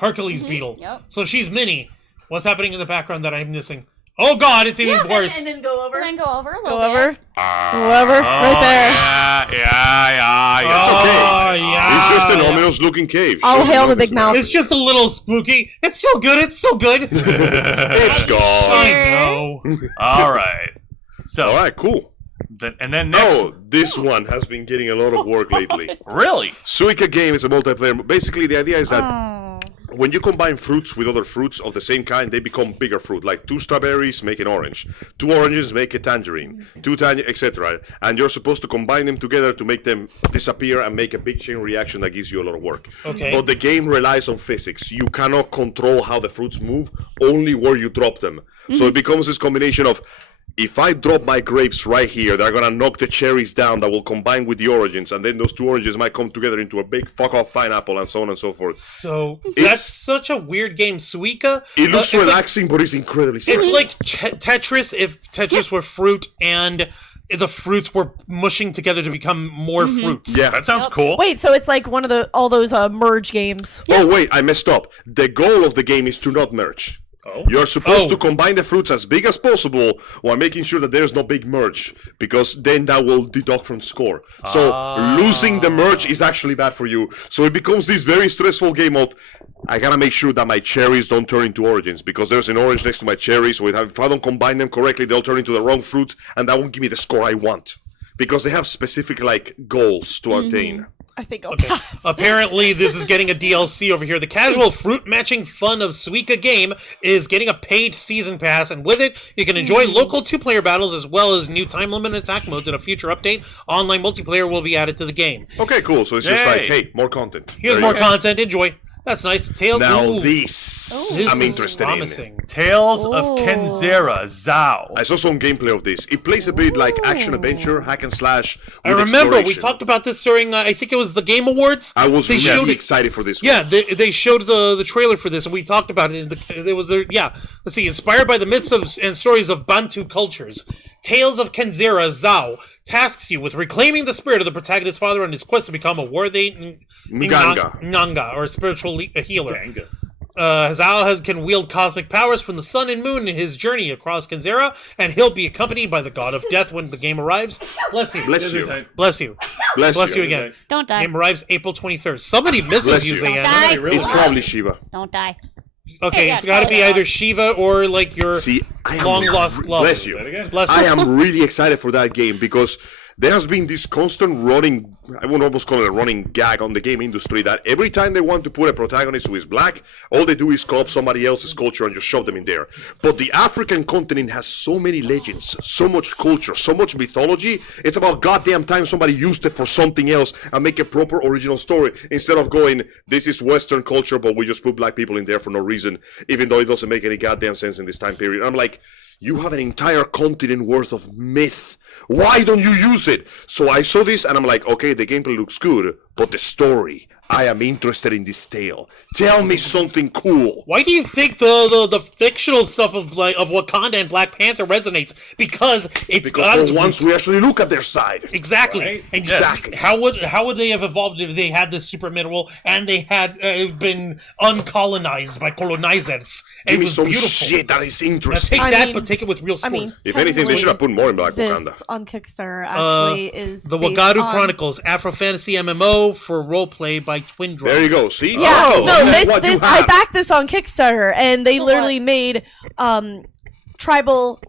Hercules beetle. Yep. So she's Minnie. What's happening in the background that I'm missing? Oh god, it's even worse. And then go over. And then go over a little Go over. bit. Go over. Right there. Yeah. It's okay. Oh, yeah. It's just an ominous looking cave. All Sure hail the enough, big it's mouth. not. It's just a little spooky. It's still good. It's still good. It's gone. I know. All right. So, Alright, cool. and then next, Oh, this one has been getting a lot of work lately. really? Suika game is a multiplayer. Basically, the idea is that Oh. when you combine fruits with other fruits of the same kind, they become bigger fruit. Like 2 strawberries make an orange, 2 oranges make a tangerine, 2 etc. And you're supposed to combine them together to make them disappear and make a big chain reaction that gives you a lot of work. Okay. But the game relies on physics. You cannot control how the fruits move, only where you drop them. So it becomes this combination of, if I drop my grapes right here, they're gonna knock the cherries down that will combine with the oranges, and then those 2 oranges might come together into a big fuck-off pineapple, and so on and so forth. So It's- that's such a weird game, Suika. It looks it's like- relaxing, but it's incredibly stressful. It's like Tetris if Tetris were fruit and the fruits were mushing together to become more fruits. Yeah. That sounds cool. Wait, so it's like one of all those merge games. Oh, wait, I messed up. The goal of the game is to not merge. Oh. You're supposed Oh. to combine the fruits as big as possible while making sure that there's no big merge, because then that will deduct from score. So losing the merge is actually bad for you. So it becomes this very stressful game of, I gotta make sure that my cherries don't turn into oranges, because there's an orange next to my cherry, so if I don't combine them correctly, they'll turn into the wrong fruit, and that won't give me the score I want. Because they have specific, goals to attain. I think I'll Okay. pass. Apparently, this is getting a DLC over here. The casual fruit matching fun of Suika game is getting a paid season pass, and with it, you can enjoy local 2-player battles as well as new time limit attack modes. In a future update, online multiplayer will be added to the game. Okay, cool. So it's just Yay. like, hey, more content. Here's There more you go. content. Enjoy. That's nice. Tales. Now Ooh, this this I'm is interested promising. Tales of Ooh. Kenzera, Zao. I saw some gameplay of this. It plays a bit like action adventure, hack and slash. I with remember we exploration. talked about this during I think it was the Game Awards. I was They really showed it- excited for this. Yeah, they showed the trailer for this, and we talked about it. It was there. Yeah, let's see. Inspired by the myths and stories of Bantu cultures, Tales of Kenzera Zao tasks you with reclaiming the spirit of the protagonist's father on his quest to become a worthy Nganga, or a spiritual healer. Zao can wield cosmic powers from the sun and moon in his journey across Kenzera, and he'll be accompanied by the god of death when the game arrives. Bless you. Bless you. Bless you. Bless You again. Don't die. Game arrives April 23rd. Somebody misses Bless you, you. Zayan. Die. It's probably Shiva. Don't die. Okay, Yeah, it's got to be totally. either Shiva or like your See, I am long lost love. Bless you. Bless you. I am really excited for that game because there has been this constant running I would almost call it a running gag on the game industry that every time they want to put a protagonist who is black, all they do is co-op somebody else's culture and just shove them in there. But the African continent has so many legends, so much culture, so much mythology. It's about goddamn time somebody used it for something else and make a proper original story instead of going, this is Western culture, but we just put black people in there for no reason, even though it doesn't make any goddamn sense in this time period. I'm like, you have an entire continent worth of myth. Why don't you use it? So I saw this and I'm like, okay, the gameplay looks good, but the story, I am interested in this tale. Tell me something cool. Why do you think the fictional stuff of Wakanda and Black Panther resonates? Because for once we actually look at their side. Exactly. Right? Exactly. How would they have evolved if they had this super mineral and they had been uncolonized by colonizers? Give It me was some beautiful. shit that is Now interesting. take I that, mean- but take it with real stories. If anything, they should have put more in Black This Wakanda. on Kickstarter actually is The based Wagadu on- Chronicles, Afro Fantasy MMO for roleplay by Twin Drums. There you go. See? Yeah, Oh, no, this is what you I have. backed this on Kickstarter, and they For literally what? made tribal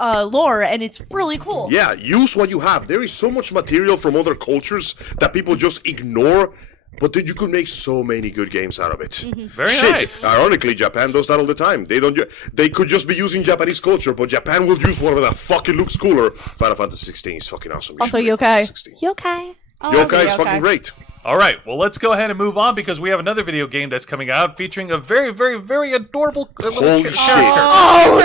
lore, and it's really cool. Yeah, use what you have. There is so much material from other cultures that people just ignore, but then you could make so many good games out of it. Very Shit. nice. Ironically, Japan does that all the time. They could just be using Japanese culture, but Japan will use whatever the fuck it looks cooler. Final Fantasy 16 is fucking awesome. You Also, should play Final yokai. Fantasy 16. Yokai. Oh, Yokai is yokai. fucking great. All right, well, let's go ahead and move on because we have another video game that's coming out featuring a very, very, very adorable little Holy character. shit. Oh,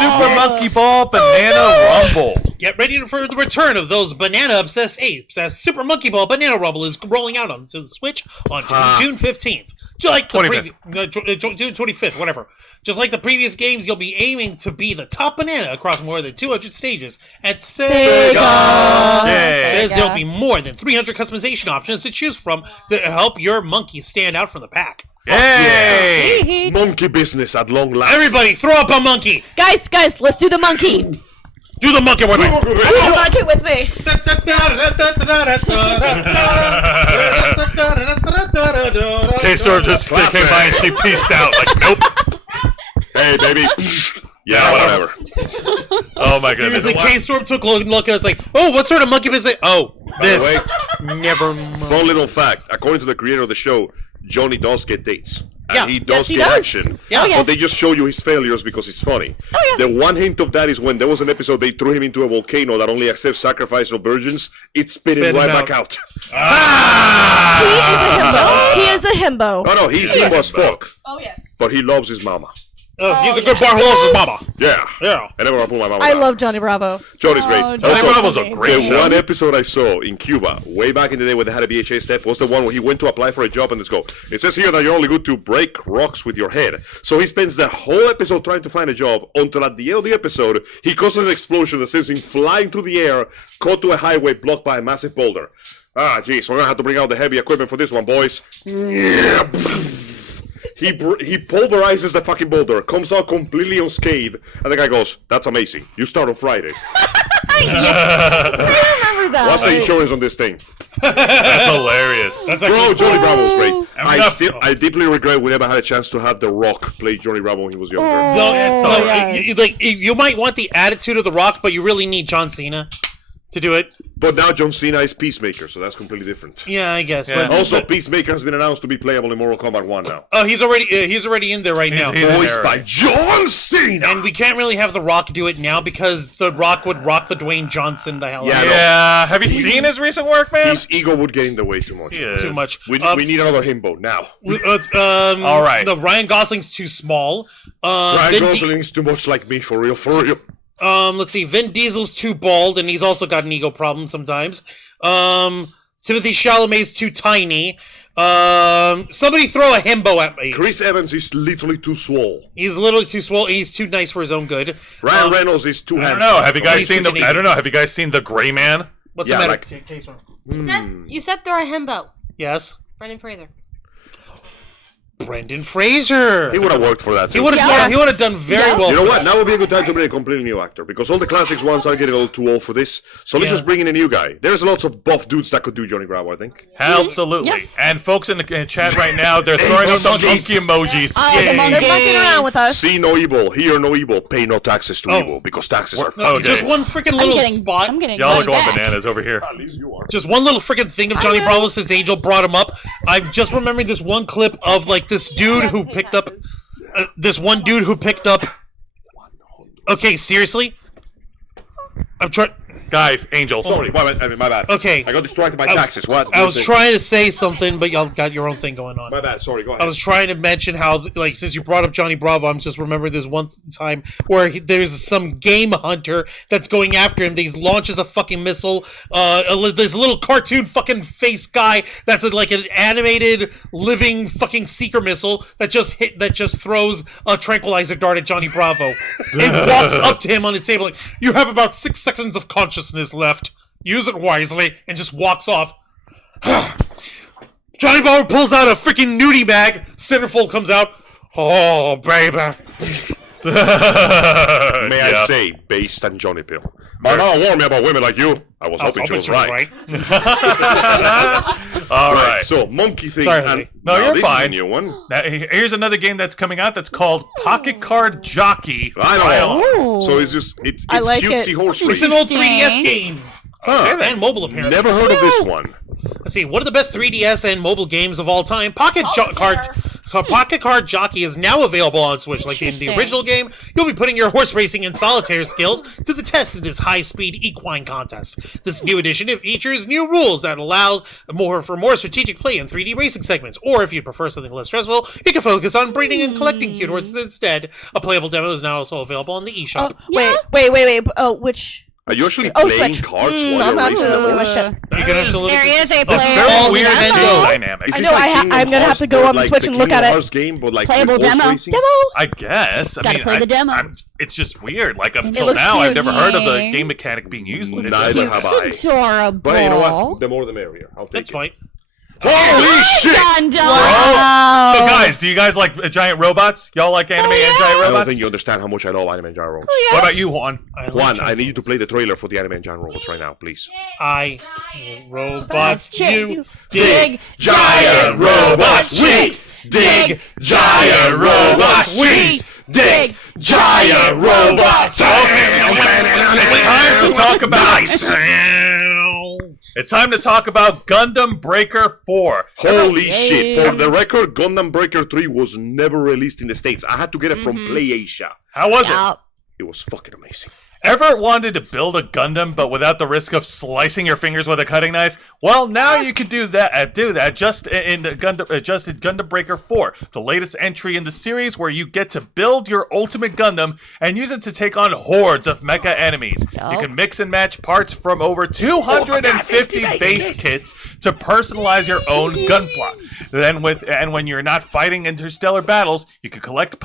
Super Monkey Ball Banana Rumble. Get ready for the return of those banana-obsessed apes as Super Monkey Ball Banana Rumble is rolling out on the Switch on June 15th. Just like the 25th. June 25th, whatever. Just like the previous games, you'll be aiming to be the top banana across more than 200 stages at Sega. Yay. Says there'll be more than 300 customization options to choose from to help your monkey stand out from the pack. Yay! Monkey business at long last. Everybody, throw up a monkey! Guys, let's do the monkey. Do the monkey with me! Do the monkey with me. K-Storm just came by and she pieced out. Like, nope. Hey, baby. Yeah, whatever. Oh my goodness. Seriously, K-Storm took a look and it's like, oh, what sort of monkey is it? Oh, this. By Never mind. Fun little fact. According to the creator of the show, Johnny does get dates. And Yeah. he does he get does. action. Yeah. Oh, yes. But they just show you his failures because it's funny. The one hint of that is when there was an episode they threw him into a volcano that only accepts sacrifice of virgins, it spit him Spit him right out. back out. He is a himbo. Oh no, he's him as fuck. Oh yes. But he loves his mama. He's a good bar who loves his mama. Yeah. Yeah. I never want to pull my mama I down. love Johnny Bravo. Johnny's great. Oh, Johnny Also, Bravo's a great the show. one episode I saw in Cuba, way back in the day when they had a VHS step, was the one where he went to apply for a job and let's go. It says here that you're only good to break rocks with your head. So he spends the whole episode trying to find a job until at the end of the episode, he causes an explosion that sends him flying through the air, caught to a highway blocked by a massive boulder. Ah, geez, we're gonna have to bring out the heavy equipment for this one, boys. He pulverizes the fucking boulder, comes out completely unscathed, and the guy goes, "That's amazing. You start on Friday. I remember that. What's the insurance on this thing?" That's hilarious. That's Bro, actually Johnny Bravo's great. enough. I deeply regret we never had a chance to have The Rock play Johnny Bravo when he was younger. No, yes. like you might want the attitude of The Rock, but you really need John Cena to do it. But now John Cena is Peacemaker, so that's completely different. Yeah, I guess. Yeah. But Also, Peacemaker has been announced to be playable in Mortal Kombat 1 now. oh, he's already in there right now. he's- Voiced by John Cena! And we can't really have The Rock do it now because The Rock would rock the Dwayne Johnson the hell Yeah, out. I know. Yeah, have you seen his recent work, man? His ego would get in the way too much. He is. Too much. We need another himbo now. All right. The Ryan Gosling's too small. Ryan Vin Gosling is too much like me, for real, for real. Let's see. Vin Diesel's too bald, and he's also got an ego problem sometimes. Timothy Chalamet's too tiny. Somebody throw a himbo at me. Chris Evans is literally too swole. He's literally too swole. And he's too nice for his own good. Ryan Reynolds is too I don't handsome. know. Have you guys He's seen the? such an I don't know. Have you guys seen the Gray Man? What's Yeah, the matter? like- Case one. You said throw a himbo. Yes. Brendan Fraser. Brendan Fraser. He would have worked for that. He too. would have. Yes. He would have done very Yeah. well. You know for what? that. Now would be a good time to bring a completely new actor because all the classics ones are getting a little too old for this. So let's Yeah. just bring in a new guy. There's lots of buff dudes that could do Johnny Bravo, I think. Absolutely. And folks in the chat right now, they're throwing up some monkeys. monkey emojis. Oh, Yay. they're monkeying around with us. See no evil, hear no evil, pay no taxes to Oh. evil because taxes are No, Okay. just one freaking little spot. I'm getting Y'all are one going back. bananas over here. At least you are. Just one little freaking thing of Johnny Bravo since Angel brought him up. I'm just remembering this one clip of like this dude who picked up. This one dude who picked up. Okay, seriously. I'm trying. Guys, Angel. Sorry, my bad. Okay. I got distracted by I was- taxes. What? I was trying to say something, but y'all got your own thing going on. My bad. Sorry, go ahead. I was trying to mention how, like, since you brought up Johnny Bravo, I'm just remembering this one time where there's some game hunter that's going after him. He launches a fucking missile. There's a little cartoon fucking face guy that's like an animated living fucking seeker missile that just throws a tranquilizer dart at Johnny Bravo. It walks up to him on his table like, "You have about 6 seconds of consciousness left. Use it wisely," and just walks off. Johnny Bravo pulls out a freaking nudie bag. Centerfold comes out. Oh, baby. May I say, based on Johnny Pill. My mom warned me about women like you. I was hoping she was right. All right. So, monkey thing. Sorry, and honey. No, now you're this fine. Is a new one. Now, here's another game that's coming out that's called Pocket Card Jockey. I know. Ooh. So it's just it's I like cutesy it. horse It's race. an old 3DS game. Huh. And mobile, apparently. Never heard of this one. Let's see, one of the best 3DS and mobile games of all time, Pocket Card Jockey is now available on Switch. Like in the Interesting. original game, you'll be putting your horse racing and solitaire skills to the test in this high-speed equine contest. This new edition features new rules that allow more strategic play in 3D racing segments. Or if you prefer something less stressful, you can focus on breeding and collecting cute horses instead. A playable demo is now also available on the eShop. Wait. Oh, which? Are you actually Oh, playing Switch. cards while I'm you're not racing gonna the look at horse? my shit. You're gonna have to look There at is a This is player. very all weird Nintendo. dynamic. Is I this know, like I'm Kingdom gonna have Hearts, to go but on the like Switch the and look Kingdom at it. Hearts game, but like Playable with horse demo. racing? I guess. Gotta play the demo. It's just weird. Like, up It until looks now, I've cute. never heard of the game mechanic being used. in this. Neither have I. It's adorable. But you know what? The more the merrier. I'll take That's it. fine. Holy shit! Gundam. So, guys, do you guys like giant robots? Y'all like anime and giant I don't robots? think you understand how much I love anime and giant robots. What about you, Juan? Juan, I need you to play the trailer for the anime and giant robots right now, please. Robots, you dig Giant robots, we dig giant robots, we dig giant robots. Time to talk about. It's time to talk about Gundam Breaker 4. Holy shit! For the record, Gundam Breaker 3 was never released in the States. I had to get it from PlayAsia. How was it? Yeah. It was fucking amazing. Ever wanted to build a Gundam but without the risk of slicing your fingers with a cutting knife? Well, now you can do that. Just in Gundam Breaker 4, the latest entry in the series where you get to build your ultimate Gundam and use it to take on hordes of mecha enemies. You can mix and match parts from over 250 base kits to personalize your own gunpla. And when you're not fighting interstellar battles, you can collect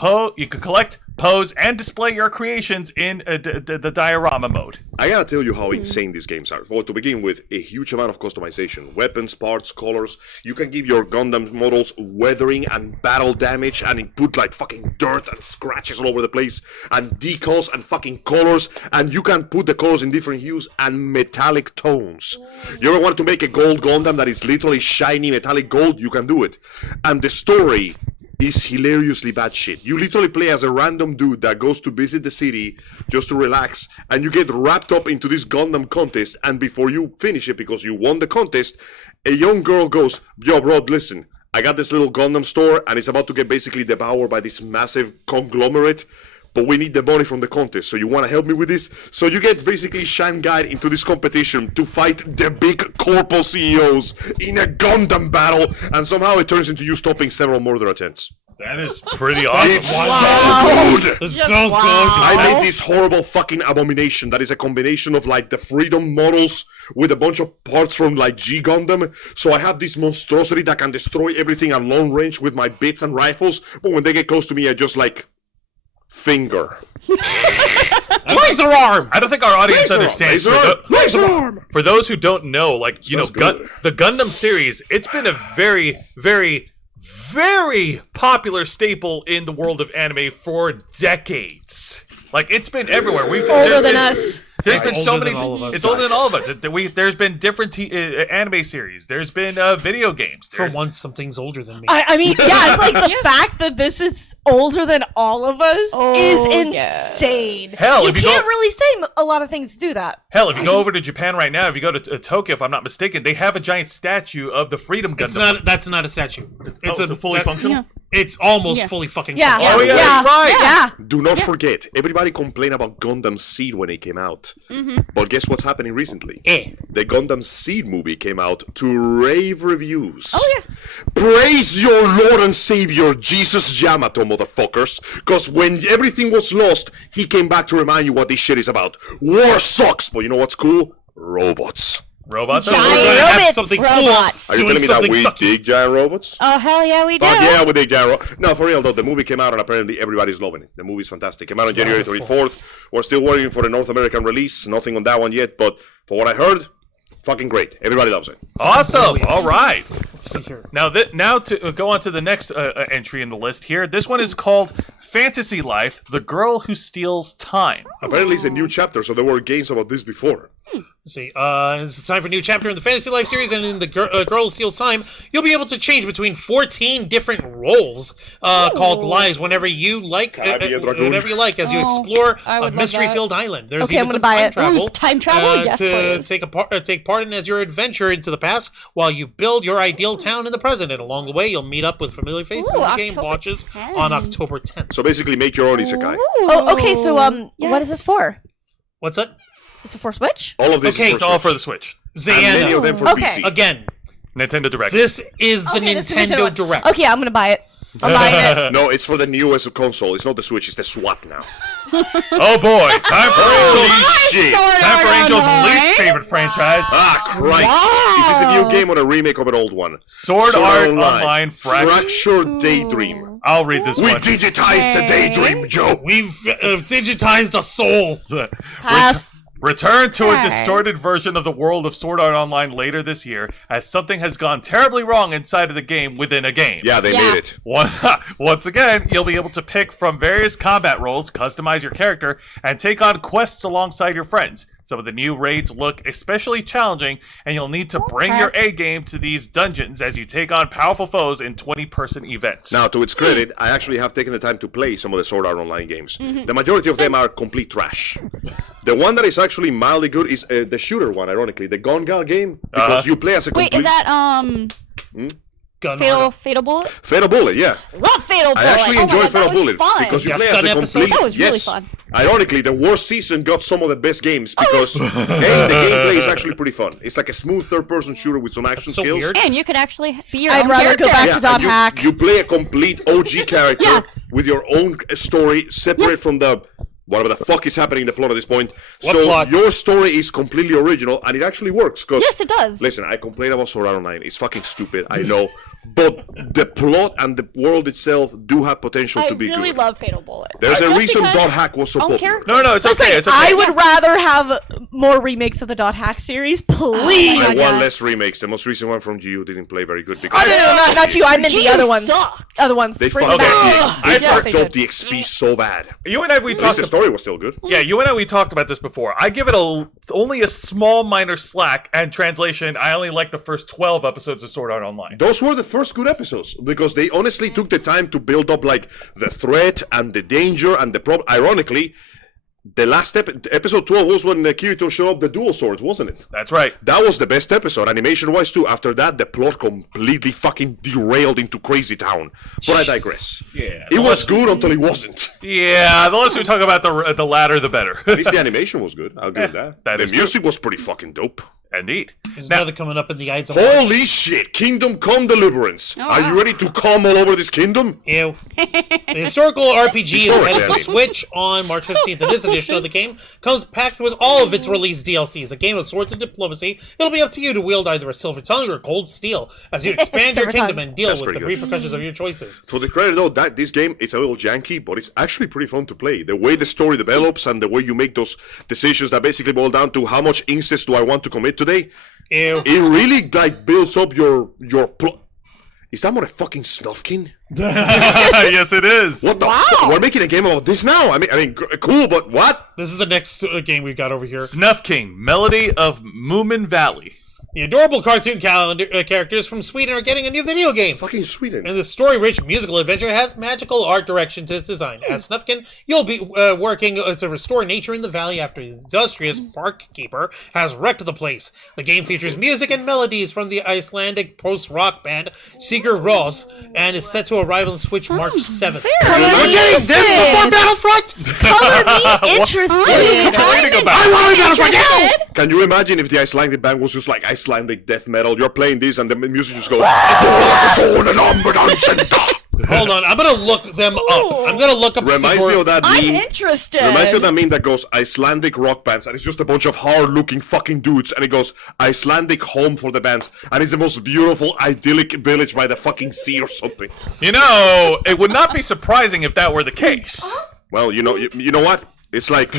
pose, and display your creations in the diorama mode. I gotta tell you how insane these games are. Well, to begin with, a huge amount of customization. Weapons, parts, colors. You can give your Gundam models weathering and battle damage and it put like fucking dirt and scratches all over the place and decals and fucking colors, and you can put the colors in different hues and metallic tones. You ever want to make a gold Gundam that is literally shiny metallic gold? You can do it. And the story is hilariously bad shit. You literally play as a random dude that goes to visit the city just to relax, and you get wrapped up into this Gundam contest, and before you finish it, because you won the contest, a young girl goes, "Yo, bro, listen, I got this little Gundam store, and it's about to get basically devoured by this massive conglomerate, but we need the money from the contest, so you want to help me with this?" So you get basically shanghaied into this competition to fight the big corpo CEOs in a Gundam battle, and somehow it turns into you stopping several murder attempts. That is pretty awesome. It's so good! It's so good. I made this horrible fucking abomination that is a combination of like the Freedom models with a bunch of parts from like G Gundam. So I have this monstrosity that can destroy everything at long range with my bits and rifles, but when they get close to me, I just like finger. Laser arm! I don't think our audience understands. Laser arm! For those who don't know, like, Smells good. the Gundam series, it's been a very, very, very popular staple in the world of anime for decades. Like, it's been everywhere. Older than us. There's been so older many. than all of us. It's older than all of us. There's been different anime series. There's been video games. For once, something's older than me. I mean, yeah, it's like the fact that this is older than all of us is insane. Hell, you if you can't go- really say a lot of things do that. Hell, if you go over to Japan right now, if you go to Tokyo, if I'm not mistaken, they have a giant statue of the Freedom Gundam. That's not a statue. It's a fully functional. It's almost fully fucking Yeah. functional. Oh yeah, right. Yeah. Do not forget, everybody complained about Gundam Seed when it came out. But guess what's happening recently? The Gundam Seed movie came out to rave reviews. Oh, yes. Praise your Lord and Savior, Jesus Yamato, motherfuckers. Because when everything was lost, he came back to remind you what this shit is about. War sucks, but you know what's cool? Robots. Robots. So we're Giant gonna have robots, something robots. cool Are you doing telling me that something we sucky. dig giant robots? Oh, hell yeah, we do. Fuck yeah, we dig giant robots. No, for real though, the movie came out and apparently everybody's loving it. The movie's fantastic. Came out on January 24th. We're still waiting for the North American release. Nothing on that one yet, but for what I heard, fucking great. Everybody loves it. Awesome. All right. Let's see here. Now to go on to the next entry in the list here. This one is called Fantasy Life: The Girl Who Steals Time. Apparently it's a new chapter, so there were games about this before. Let's see. It's time for a new chapter in the Fantasy Life series, and in the Girl Who Steals Time, you'll be able to change between 14 different roles called lives whenever you like. Can I be a dragoon? Whenever you like, as you explore I a would love mystery-filled island. There's Okay, I'm even gonna some buy time it. travel. Ooh, time travel? Yes, to please. take part in as your adventure into the past, while you build your ideal town in the present. And along the way, you'll meet up with familiar faces Ooh, in the game October launches 10th. on October 10th. So basically make your own isekai. Oh, okay. So, what is this for? What's that? Is it for Switch? All of this Okay, is It's all for Switch. the Switch. And many of Zayana. them for Okay. PC. Again, Nintendo Direct. this is the Okay, this is Nintendo one. Direct. Okay, I'm gonna buy it. I'm buying it. No, it's for the newest console. It's not the Switch, it's the SWAT now. Oh boy, time for Holy Angel's, shit! time for Angel's least favorite franchise, Ah, Christ! Is this a new game or a remake of an old one? Sword Art Online Fractured Daydream. I'll read this We one. digitized the Daydream, Joe. We've digitized a soul. Pass. Return to a Hey. distorted version of the world of Sword Art Online later this year, as something has gone terribly wrong inside of the game within a game. Yeah, they made it. Once again, you'll be able to pick from various combat roles, customize your character, and take on quests alongside your friends. Some of the new raids look especially challenging, and you'll need to bring your A game to these dungeons as you take on powerful foes in 20-person events. Now, to its credit, I actually have taken the time to play some of the Sword Art Online games. The majority of them are complete trash. The one that is actually mildly good is the shooter one, ironically, the Gongal game, because you play as a Wait, complete... is that Gun Fatal Bullet? Fatal Bullet, yeah. Love Fatal Bullet. I actually oh my enjoy God, Fatal that was Bullet fun. because you Death play as Gun a episode? complete. That was really yes. fun. Ironically, the War Season got some of the best games because the gameplay is actually pretty fun. It's like a smooth third-person shooter with some action so skills. weird. And you could actually be your I'd own rather go character. back to Dot and you, Hack. you play a complete OG character Yeah. with your own story, separate from the whatever the fuck is happening in the plot at this point. What So plot? your story is completely original, and it actually works. Cause Yes, it does. Listen, I complain about Sword Art Online. It's fucking stupid, I know. But the plot and the world itself do have potential I to be really good. love Fatal Bullet. There's a Just reason because Dot Hack was so own popular. character. No, it's Just okay. like, It's okay. I would rather have more remakes of the Dot Hack series, please. I want yes. less remakes. The most recent one from GU didn't play very good because Oh, no, not you. I meant the Gee, other you ones. sucked. Other ones. they Bring fucked them up back. the, they Yes, fucked they up did. the XP so bad. You and I, we At least talked the about. story was still good. Yeah, you and I, we talked about this before. I give it only a small minor slack, and translation, I only like the first 12 episodes of Sword Art Online. Those were the first good episodes because they honestly took the time to build up like the threat and the danger and the problem. Ironically, the last episode 12 was when Kirito showed up the dual swords, wasn't it? That's right. That was the best episode, animation-wise too. After that, the plot completely fucking derailed into Crazy Town. But I digress. Yeah. It was good until it wasn't. Yeah, the less we talk about the latter, the better. At least the animation was good. I'll give it that. that The is true. music was pretty fucking dope. Indeed. There's Now, another coming up in the Ides of Holy shit! Kingdom Come Deliverance. Are you ready to come all over this kingdom? Ew. The historical RPG is Historic, headed to Danny. Switch on March 15th, and this edition of the game comes packed with all of its released DLCs. A game of swords and diplomacy. It'll be up to you to wield either a silver tongue or cold steel as you expand your Silver kingdom tongue. and deal That's with the pretty good. repercussions of your choices. For the credit though, that this game it's a little janky, but it's actually pretty fun to play. The way the story develops and the way you make those decisions that basically boil down to how much incest do I want to commit today. Ew. It really like builds up your plot. Is that motherfucking Snufkin? Yes, it is. What the fuck? We're making a game about this now? I mean, cool, but what? This is the next game we've got over here. Snuff King, Melody of Moomin Valley. The adorable cartoon characters from Sweden are getting a new video game. Fucking Sweden. And the story-rich musical adventure has magical art direction to its design. As Snufkin, you'll be working to restore nature in the valley after the industrious park keeper has wrecked the place. The game features music and melodies from the Icelandic post-rock band Sigur Rós and is set to arrive on Switch March 7th. We're getting this before Battlefront? Color me interested. I want to Battlefront now! Can you imagine if the Icelandic band was just like Icelandic death metal? You're playing this and the music just goes. Hold on, I'm gonna look them up. I'm gonna look up. Reminds me of that meme. I'm interested. Reminds me of that meme that goes Icelandic rock bands, and it's just a bunch of hard-looking fucking dudes, and it goes Icelandic home for the bands, and it's the most beautiful, idyllic village by the fucking sea or something. You know, it would not be surprising if that were the case. Well, you know what? It's like,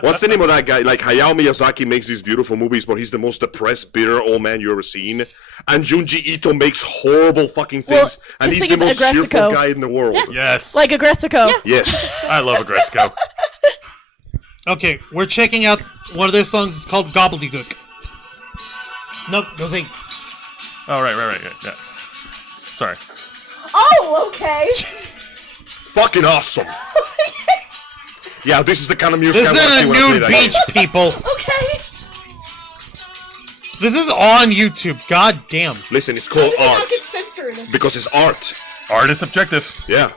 what's the name of that guy? Like, Hayao Miyazaki makes these beautiful movies, but he's the most depressed, bitter old man you ever seen. And Junji Ito makes horrible fucking things, and just he's think the of most Aggressico. cheerful guy in the world. Yes. Like Aggressico. Yes. I love Agretzko. Okay, we're checking out one of their songs. It's called Gobbledygook. Nope, no sing. Oh, right, yeah. Sorry. Oh, okay. Fucking awesome. Yeah, this is the kind of music This I want to isn't see a when I play nude that beach, game. people. Okay. This is on YouTube. God damn. Listen, it's called art. censored. Because it's art. Art is subjective. Yeah.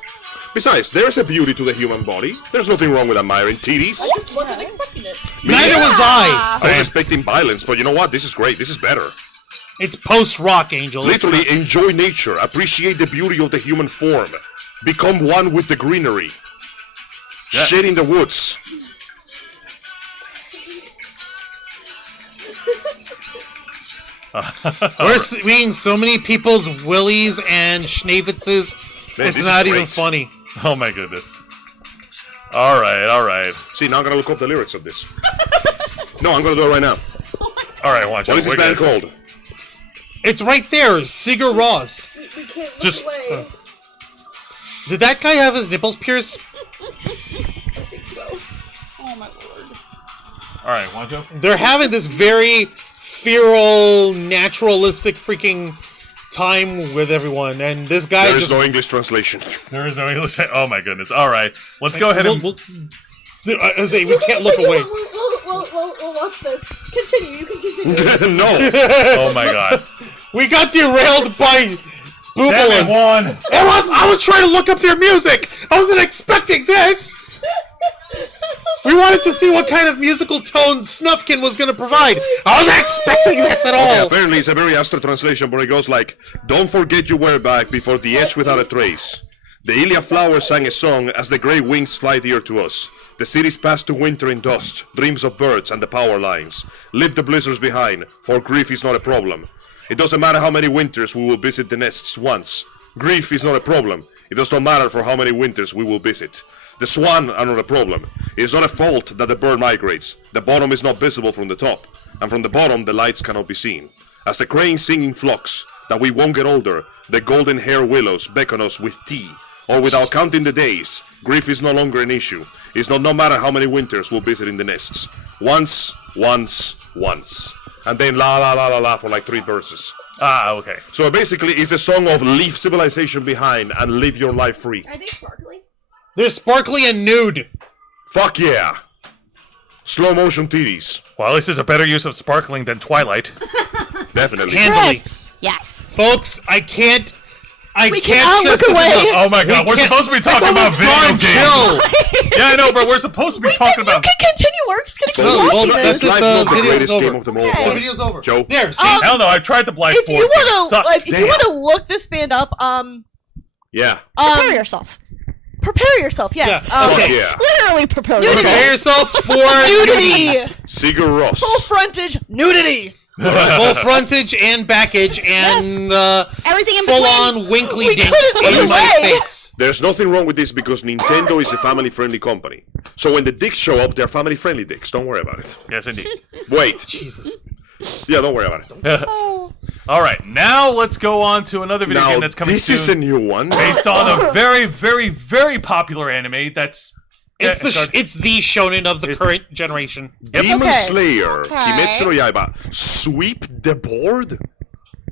Besides, there's a beauty to the human body. There's nothing wrong with admiring titties. Just wasn't expecting it. Neither was I. I was expecting violence, but you know what? This is great. This is better. It's post-rock, Angel. Literally, enjoy nature. Appreciate the beauty of the human form. Become one with the greenery. Yeah. Shit in the woods. We're seeing so many people's willies and schnavitzes. Man, It's this not is even great. funny. Oh my goodness. All right. See, now I'm gonna look up the lyrics of this. No, I'm gonna do it right now. All right, watch out. What is this We're band good. called? It's right there, Sigur Rós. Just Did that guy have his nipples pierced? all right, watch out. They're having this very feral, naturalistic freaking time with everyone, and this guy There is just. no English translation. There is no English. Oh my goodness. All right, let's go ahead and. I say we can't look away. We'll watch this. Continue. You can continue. No. Oh my god. We got derailed by Damn Boobalas. it, Juan. I was trying to look up their music. I wasn't expecting this. We wanted to see what kind of musical tone Snufkin was going to provide. I wasn't expecting this at Okay, all. apparently it's a very astral translation, but it goes like, "Don't forget your wear back before the edge without a trace. The Ilia flower sang a song as the grey wings fly dear to us. The cities pass to winter in dust, dreams of birds and the power lines. Leave the blizzards behind, for grief is not a problem. It doesn't matter how many winters we will visit the nests once. Grief is not a problem. It does not matter for how many winters we will visit. The swan are not a problem. It is not a fault that the bird migrates. The bottom is not visible from the top, and from the bottom the lights cannot be seen. As the cranes sing in flocks, that we won't get older, the golden hair willows beckon us with tea. Or without counting the days, grief is no longer an issue. It's not no matter how many winters we'll visit in the nests. Once. And then la la la la la for like 3 verses. Ah, okay. So basically it's a song of leave civilization behind and live your life free. Are they sparkly? They're sparkly and nude. Fuck yeah! Slow motion titties. Well, this is a better use of sparkling than Twilight. Definitely. Handily. Yes. Folks, I can't We stress cannot look this away. enough. Oh my god, we're can't- supposed to be talking It's about almost video gone games. chill. Yeah, I know, but we're supposed to be talking You about. can continue. We're just gonna keep Well, watching well, this. that's Life the not the video's greatest over. game of them all. Okay. The video's over. Joe. There, see? Hell no, I tried to blind If you forward, but it wanna, sucked. like, if you Damn. wanna look this band up, Yeah. Prepare yourself. prepare yourself. Yes. Yeah, okay. Fuck yeah. Literally prepare Prepare yourself. yourself for Nudity. nudities. Sigur Rós. Full frontage nudity. Full frontage and backage and Everything in full between. on winkly We dinks couldn't in get my away. face. There's nothing wrong with this because Nintendo is a family-friendly company. So when the dicks show up, they're family-friendly dicks. Don't worry about it. Yes, indeed. Wait. Jesus. Yeah, don't worry about it. All right, now let's go on to another video Now, game that's coming this soon. is a new one. Based on a very, very, very popular anime that's... It's the shonen of the It's- current generation. Demon Okay. Slayer, Okay. Kimetsu no Yaiba. Sweep the board?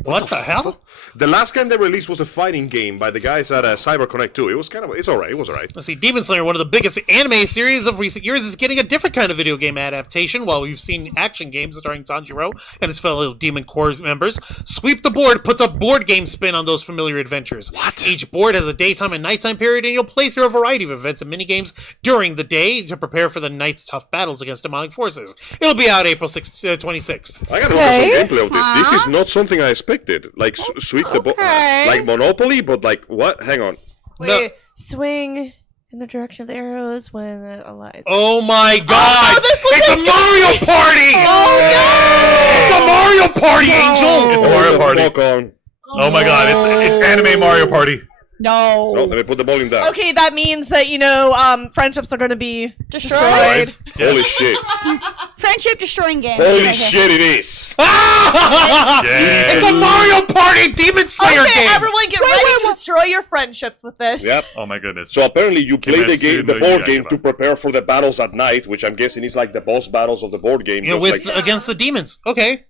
What the hell? The last game they released was a fighting game by the guys at Cyber Connect 2. It was it's alright. It was alright. Let's see, Demon Slayer, one of the biggest anime series of recent years, is getting a different kind of video game adaptation. While we've seen action games starring Tanjiro and his fellow Demon Corps members, Sweep the Board puts a board game spin on those familiar adventures. What? Each board has a daytime and nighttime period, and you'll play through a variety of events and minigames during the day to prepare for the night's tough battles against demonic forces. It'll be out April 26th. I gotta look at some gameplay of this. This is not something I expected. Like, sweep the board. Like Monopoly, but like, what? Hang on. Wait, swing in the direction of the arrows when it aligns. Oh my god! this looks It's a like- Mario Party! Oh, It's a Mario Party, Angel! It's a Mario Hold the Party. fuck on. Oh my god, it's anime Mario Party. No, No. let me put the bowling down. Okay, that means that, friendships are going to be destroyed. Right? Holy shit. Friendship destroying game. Holy Right here. shit, it is. Yeah. It's a Mario Party Demon Slayer Okay, game! everyone get ready to destroy your friendships with this. Yep. Oh my goodness. So apparently you play the Kimetsu game, the no board Yaiba. game to prepare for the battles at night, which I'm guessing is like the boss battles of the board game. Yeah, just with like- against the demons. Okay.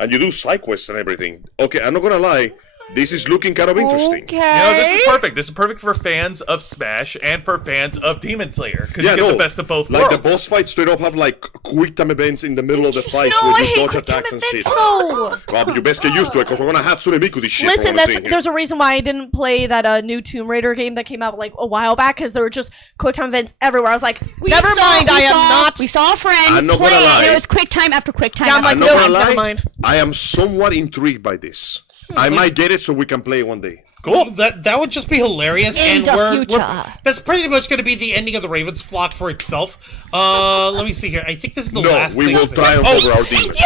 and you do side quests and everything. Okay, I'm not gonna lie. This is looking kind of interesting. Okay. You know, this is perfect. This is perfect for fans of Smash and for fans of Demon Slayer because you get the best of both like worlds. the boss fights straight up have like quick time events in the middle of the fights No, where I you hate dodge quick time attacks and shit. events, though. Well, but you best get used to it because we're gonna Hatsune Miku this shit. Listen, for what I'm saying here. there's a reason why I didn't play that new Tomb Raider game that came out like a while back because there were just quick time events everywhere. I was like, never mind, I am not. We saw a friend I'm not play, gonna lie. and it was quick time after quick time. Yeah, I'm after like, I'm no, not gonna never lie. mind. I am somewhat intrigued by this. I might get it so we can play one day. Cool. That would just be hilarious, In and the we're future. that's pretty much going to be the ending of the Ravens flock for itself. Let me see here. I think this is the No, last. we thing will to say. triumph Oh, over our demons.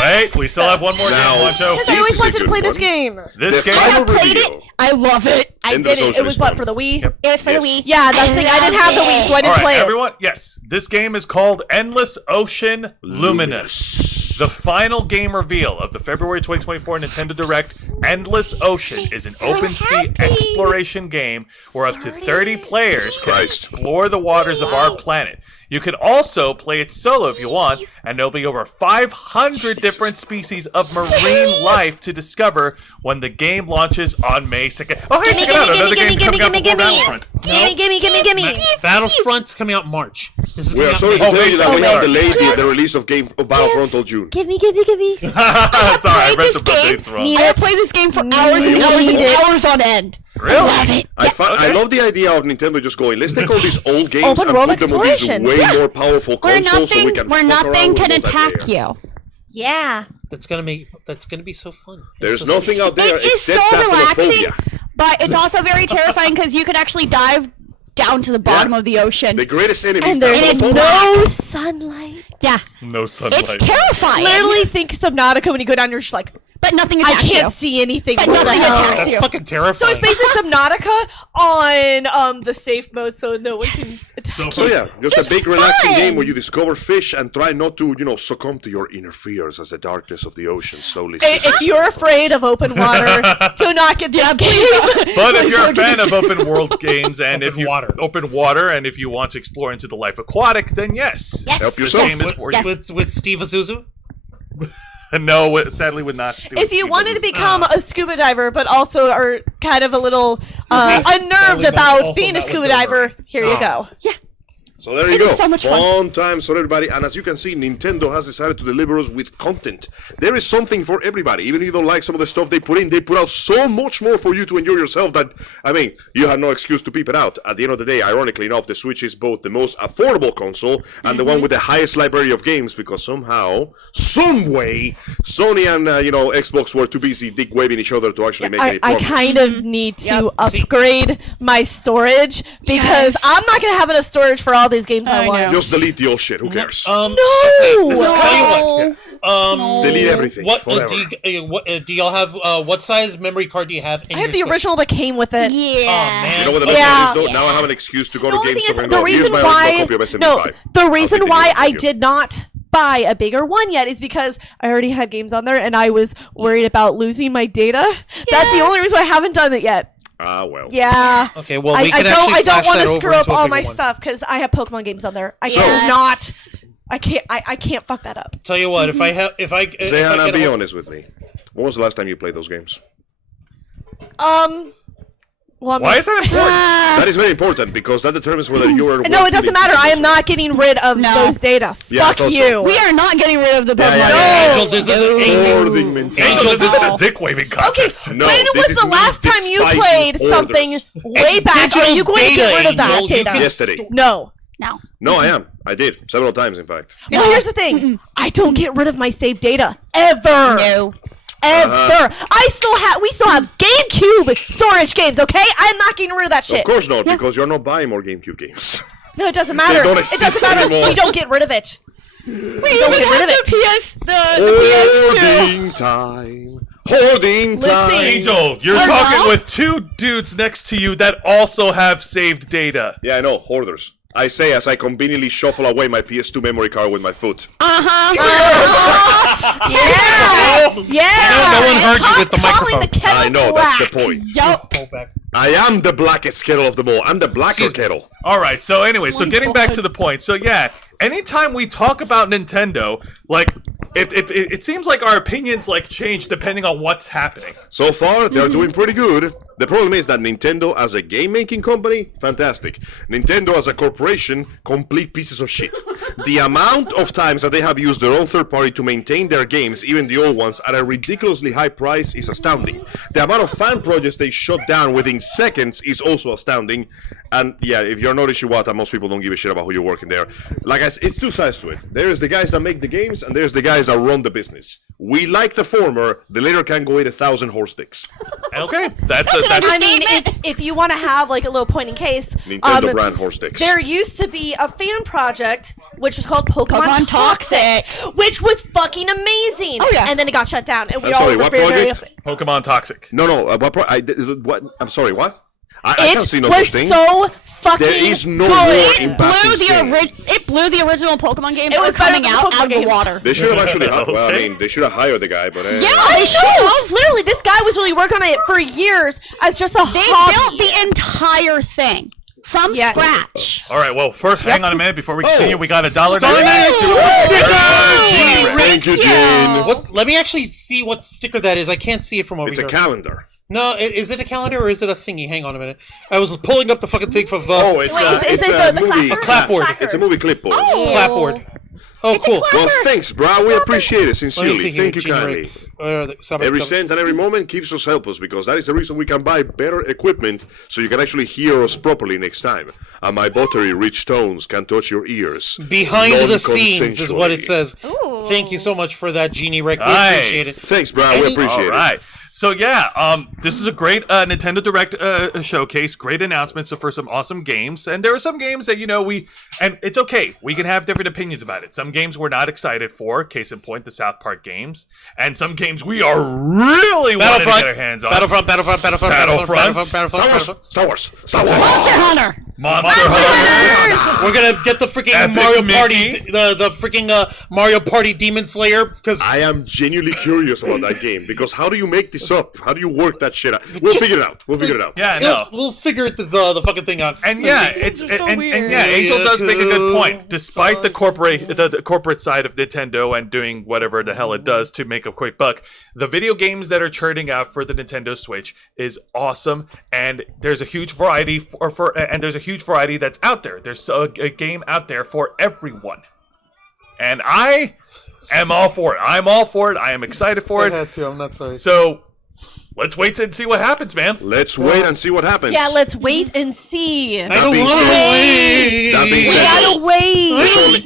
Wait, we still have one more Now- game, Wancho. I always is a wanted to good play this one. game. This The game. final played reveal. it. I love it. I End of didn't. It Socialist was what Fun. for the Wii? It was for Yes. the Wii. Yeah, that's the thing. I didn't have the Wii, so I All didn't right, play it. everyone. Yes, this game is called Endless Ocean Luminous. The final game reveal of the February 2024 Nintendo Direct, Endless Ocean, is an open sea exploration game where up to 30 players can Christ. explore the waters of our planet. You can also play it solo if you want, and there'll be over 500 different species of marine life to discover when the game launches on May 2nd. Oh, hey, check it out! Another game coming out before Battlefront. Gimme. Battlefront's coming out March. This is We coming are out sorry May. to tell you that we have sorry. delayed the release of Battlefront till June. Gimme. Sorry, I read the dates wrong. I have played this game for hours and hours and hours on end. Really? Love it. I love the idea of Nintendo just going, let's take all these old games Open and world put them on these exploration. way Yeah. more powerful Where consoles so we nothing, can where fuck around nothing with can multiplayer. attack you. Yeah. That's gonna be so fun. There's It's so nothing out there It is so except relaxing, Phasmophobia. but it's also very terrifying because you could actually dive down to the bottom Yeah. of the ocean. The greatest enemy is And there's Phasmophobia. no sunlight. Yeah, No sunlight. it's terrifying. Literally think Subnautica when you go down, you're just like, but nothing I attacks can't you. see anything. But What the nothing hell? attacks That's you. fucking So terrifying. it's basically Subnautica on the safe mode, so no one can attack. So yeah, just It's a big relaxing fun. game where you discover fish and try not to, succumb to your inner fears as the darkness of the ocean slowly. If you're afraid of open water, do not get this game. But if you're a fan of open world games and if Open you water. open water and if you want to explore into the life aquatic, then yes, Help this yourself. game is for you. with Steve Azuzu. No, sadly, would not. Steal If you Steve wanted to Azusa. become a scuba diver, but also are kind of a little unnerved Sadly, about also being a not scuba with Bill diver, Murray. here you go. Yeah. So there you It go. is so much fun. times for everybody. And as you can see, Nintendo has decided to deliver us with content. There is something for everybody. Even if you don't like some of the stuff they put in, they put out so much more for you to enjoy yourself that, you have no excuse to peep it out. At the end of the day, ironically enough, the Switch is both the most affordable console and the one with the highest library of games because somehow, some way, Sony and, Xbox were too busy dick-waving each other to actually make any I progress. kind of need to See- upgrade my storage because Yes. I'm not going to have enough storage for all these games I I want. know. Just delete the old shit. Who cares? No! This is tell you what. Delete everything. What forever. do y'all have? What size memory card do you have? In I have your the Switch? original that came with it. Yeah. Oh man. You know what the best Yeah. thing is, though? Now I have an excuse to go The to only thing GameStop is, and the go, here's reason my why original copy of SMB5. the reason take it why easy, I thank you. did not buy a bigger one yet is because I already had games on there and I was worried about losing my data. That's the only reason I haven't done it yet. Ah, well. Yeah. Okay, well, I we can don't actually want flash that to over screw up into a all bigger my one. stuff because I have Pokemon games on there. I So- cannot. I can't fuck that up. Tell you what, if I Zayana, get be a- honest with me. When was the last time you played those games? Well, Why is that important? That is very important because that determines whether you are. no, it doesn't matter. I am not getting rid of those data. Yeah, I Fuck thought you. so. We are not getting rid of the Pokemon. yeah. Angel, this isn't easy. Hoarding mentality. Angel, this this is a dick waving Okay, contest. No, when this was is the me last time you despising played orders. something way It's back? Are digital you going to get data, rid of that Angel. You data? can Yesterday. No. No. No, I am. I did several times, in fact. Well, here's the thing. I don't get rid of my saved data ever. No. Ever. We still have GameCube storage games. Okay, I'm not getting rid of that shit. Of course not, because you're not buying more GameCube games. No, it doesn't matter. don't It exist doesn't matter. anymore. We don't get rid of it. We Don't even get rid have of it. the PS2. Hoarding time. Hoarding Listen. time. Angel, you're Or talking not? with two dudes next to you that also have saved data. Yeah, I know. Hoarders. I say as I conveniently shuffle away my PS2 memory card with my foot. Yeah. Yeah. No one heard you with the Calling microphone. the kettle I know, black. that's the point. Yup. Pull back. I am the blackest kettle of them all. I'm the blacker Excuse me. kettle. All right, so anyway, so getting back to the point. So yeah, anytime we talk about Nintendo, like it seems like our opinions like change depending on what's happening. So far, they're doing pretty good. The problem is that Nintendo as a game-making company, fantastic. Nintendo as a corporation, complete pieces of shit. The amount of times that they have used their own third party to maintain their games, even the old ones, at a ridiculously high price is astounding. The amount of fan projects they shut down within seconds is also astounding. And yeah, if you're not Ishiwata, most people don't give a shit about who you're working there. Like I said, it's two sides to it. There's the guys that make the games, and there's the guys that run the business. We like the former, the latter can go eat 1,000 horse dicks. Okay, that's I mean, if you want to have like a little point in case, Nintendo brand horse dicks. there used to be a fan project which was called Pokemon Pokemon Toxic, which was fucking amazing. Oh, yeah. And then it got shut down, and we I'm all sorry, were what very, very project? upset. Pokemon Toxic. No, what? I'm sorry, what? I can't see It no was such thing. so fucking There is no good. war in Basing. It blew the original Pokemon games It that was were better coming than the out Pokemon of the games. water. They should have actually. Well, I Okay. mean, they should have hired the guy, but Yeah, I they should have. Literally, this guy was really working on it for years as just a They hobby. built the entire thing from Yes. scratch. All right, well, first, hang on a minute before we Oh. continue. We got $1. Thank you, Gene. What? Let me actually see what sticker that is. I can't see it from over It's a here. calendar. No, is it a calendar or is it a thingy? Hang on a minute. I was pulling up the fucking thing for Oh, it's Wait, a, is it's it a the movie clapboard? Clapboard. It's a movie clipboard. clapboard. Oh, cool. Well, thanks, bro. We appreciate it Let me sincerely. see here. Thank you Gene kindly. Rick. Every cent and every moment keeps us help us because that is the reason we can buy better equipment so you can actually hear us properly next time. And my buttery rich tones can touch your ears. Behind the scenes is what it non-consensually. says. Thank you so much for that, Genie Rick. We Nice. appreciate it. Thanks, bro. We appreciate All it. right. So yeah, this is a great Nintendo Direct showcase. Great announcements for some awesome games, and there are some games that and it's okay. We can have different opinions about it. Some games we're not excited for. Case in point, the South Park games, and some games we are really wanting to get our hands on. Battlefront. Star Wars. Monster Hunter. Monster Hunter. We're gonna get the freaking Epic Mario Mickey. Party, the freaking Mario Party Demon Slayer, because I am genuinely curious about that game because how do you make this up? How do you work that shit out? We'll figure it out. Yeah, no. we'll figure the fucking thing out. And yeah, it's and yeah, Angel does make a good point. Despite the corporate side of Nintendo and doing whatever the hell it does to make a quick buck, the video games that are churning out for the Nintendo Switch is awesome, and there's a huge variety that's out there. There's a game out there for everyone, and I am all for it. I'm all for it. I am excited for it. to. I'm not sorry. So let's wait and see what happens, man. Let's wait and see what happens. Yeah, let's wait and see. I don't being want to said- wait. That being We said, gotta wait. it's only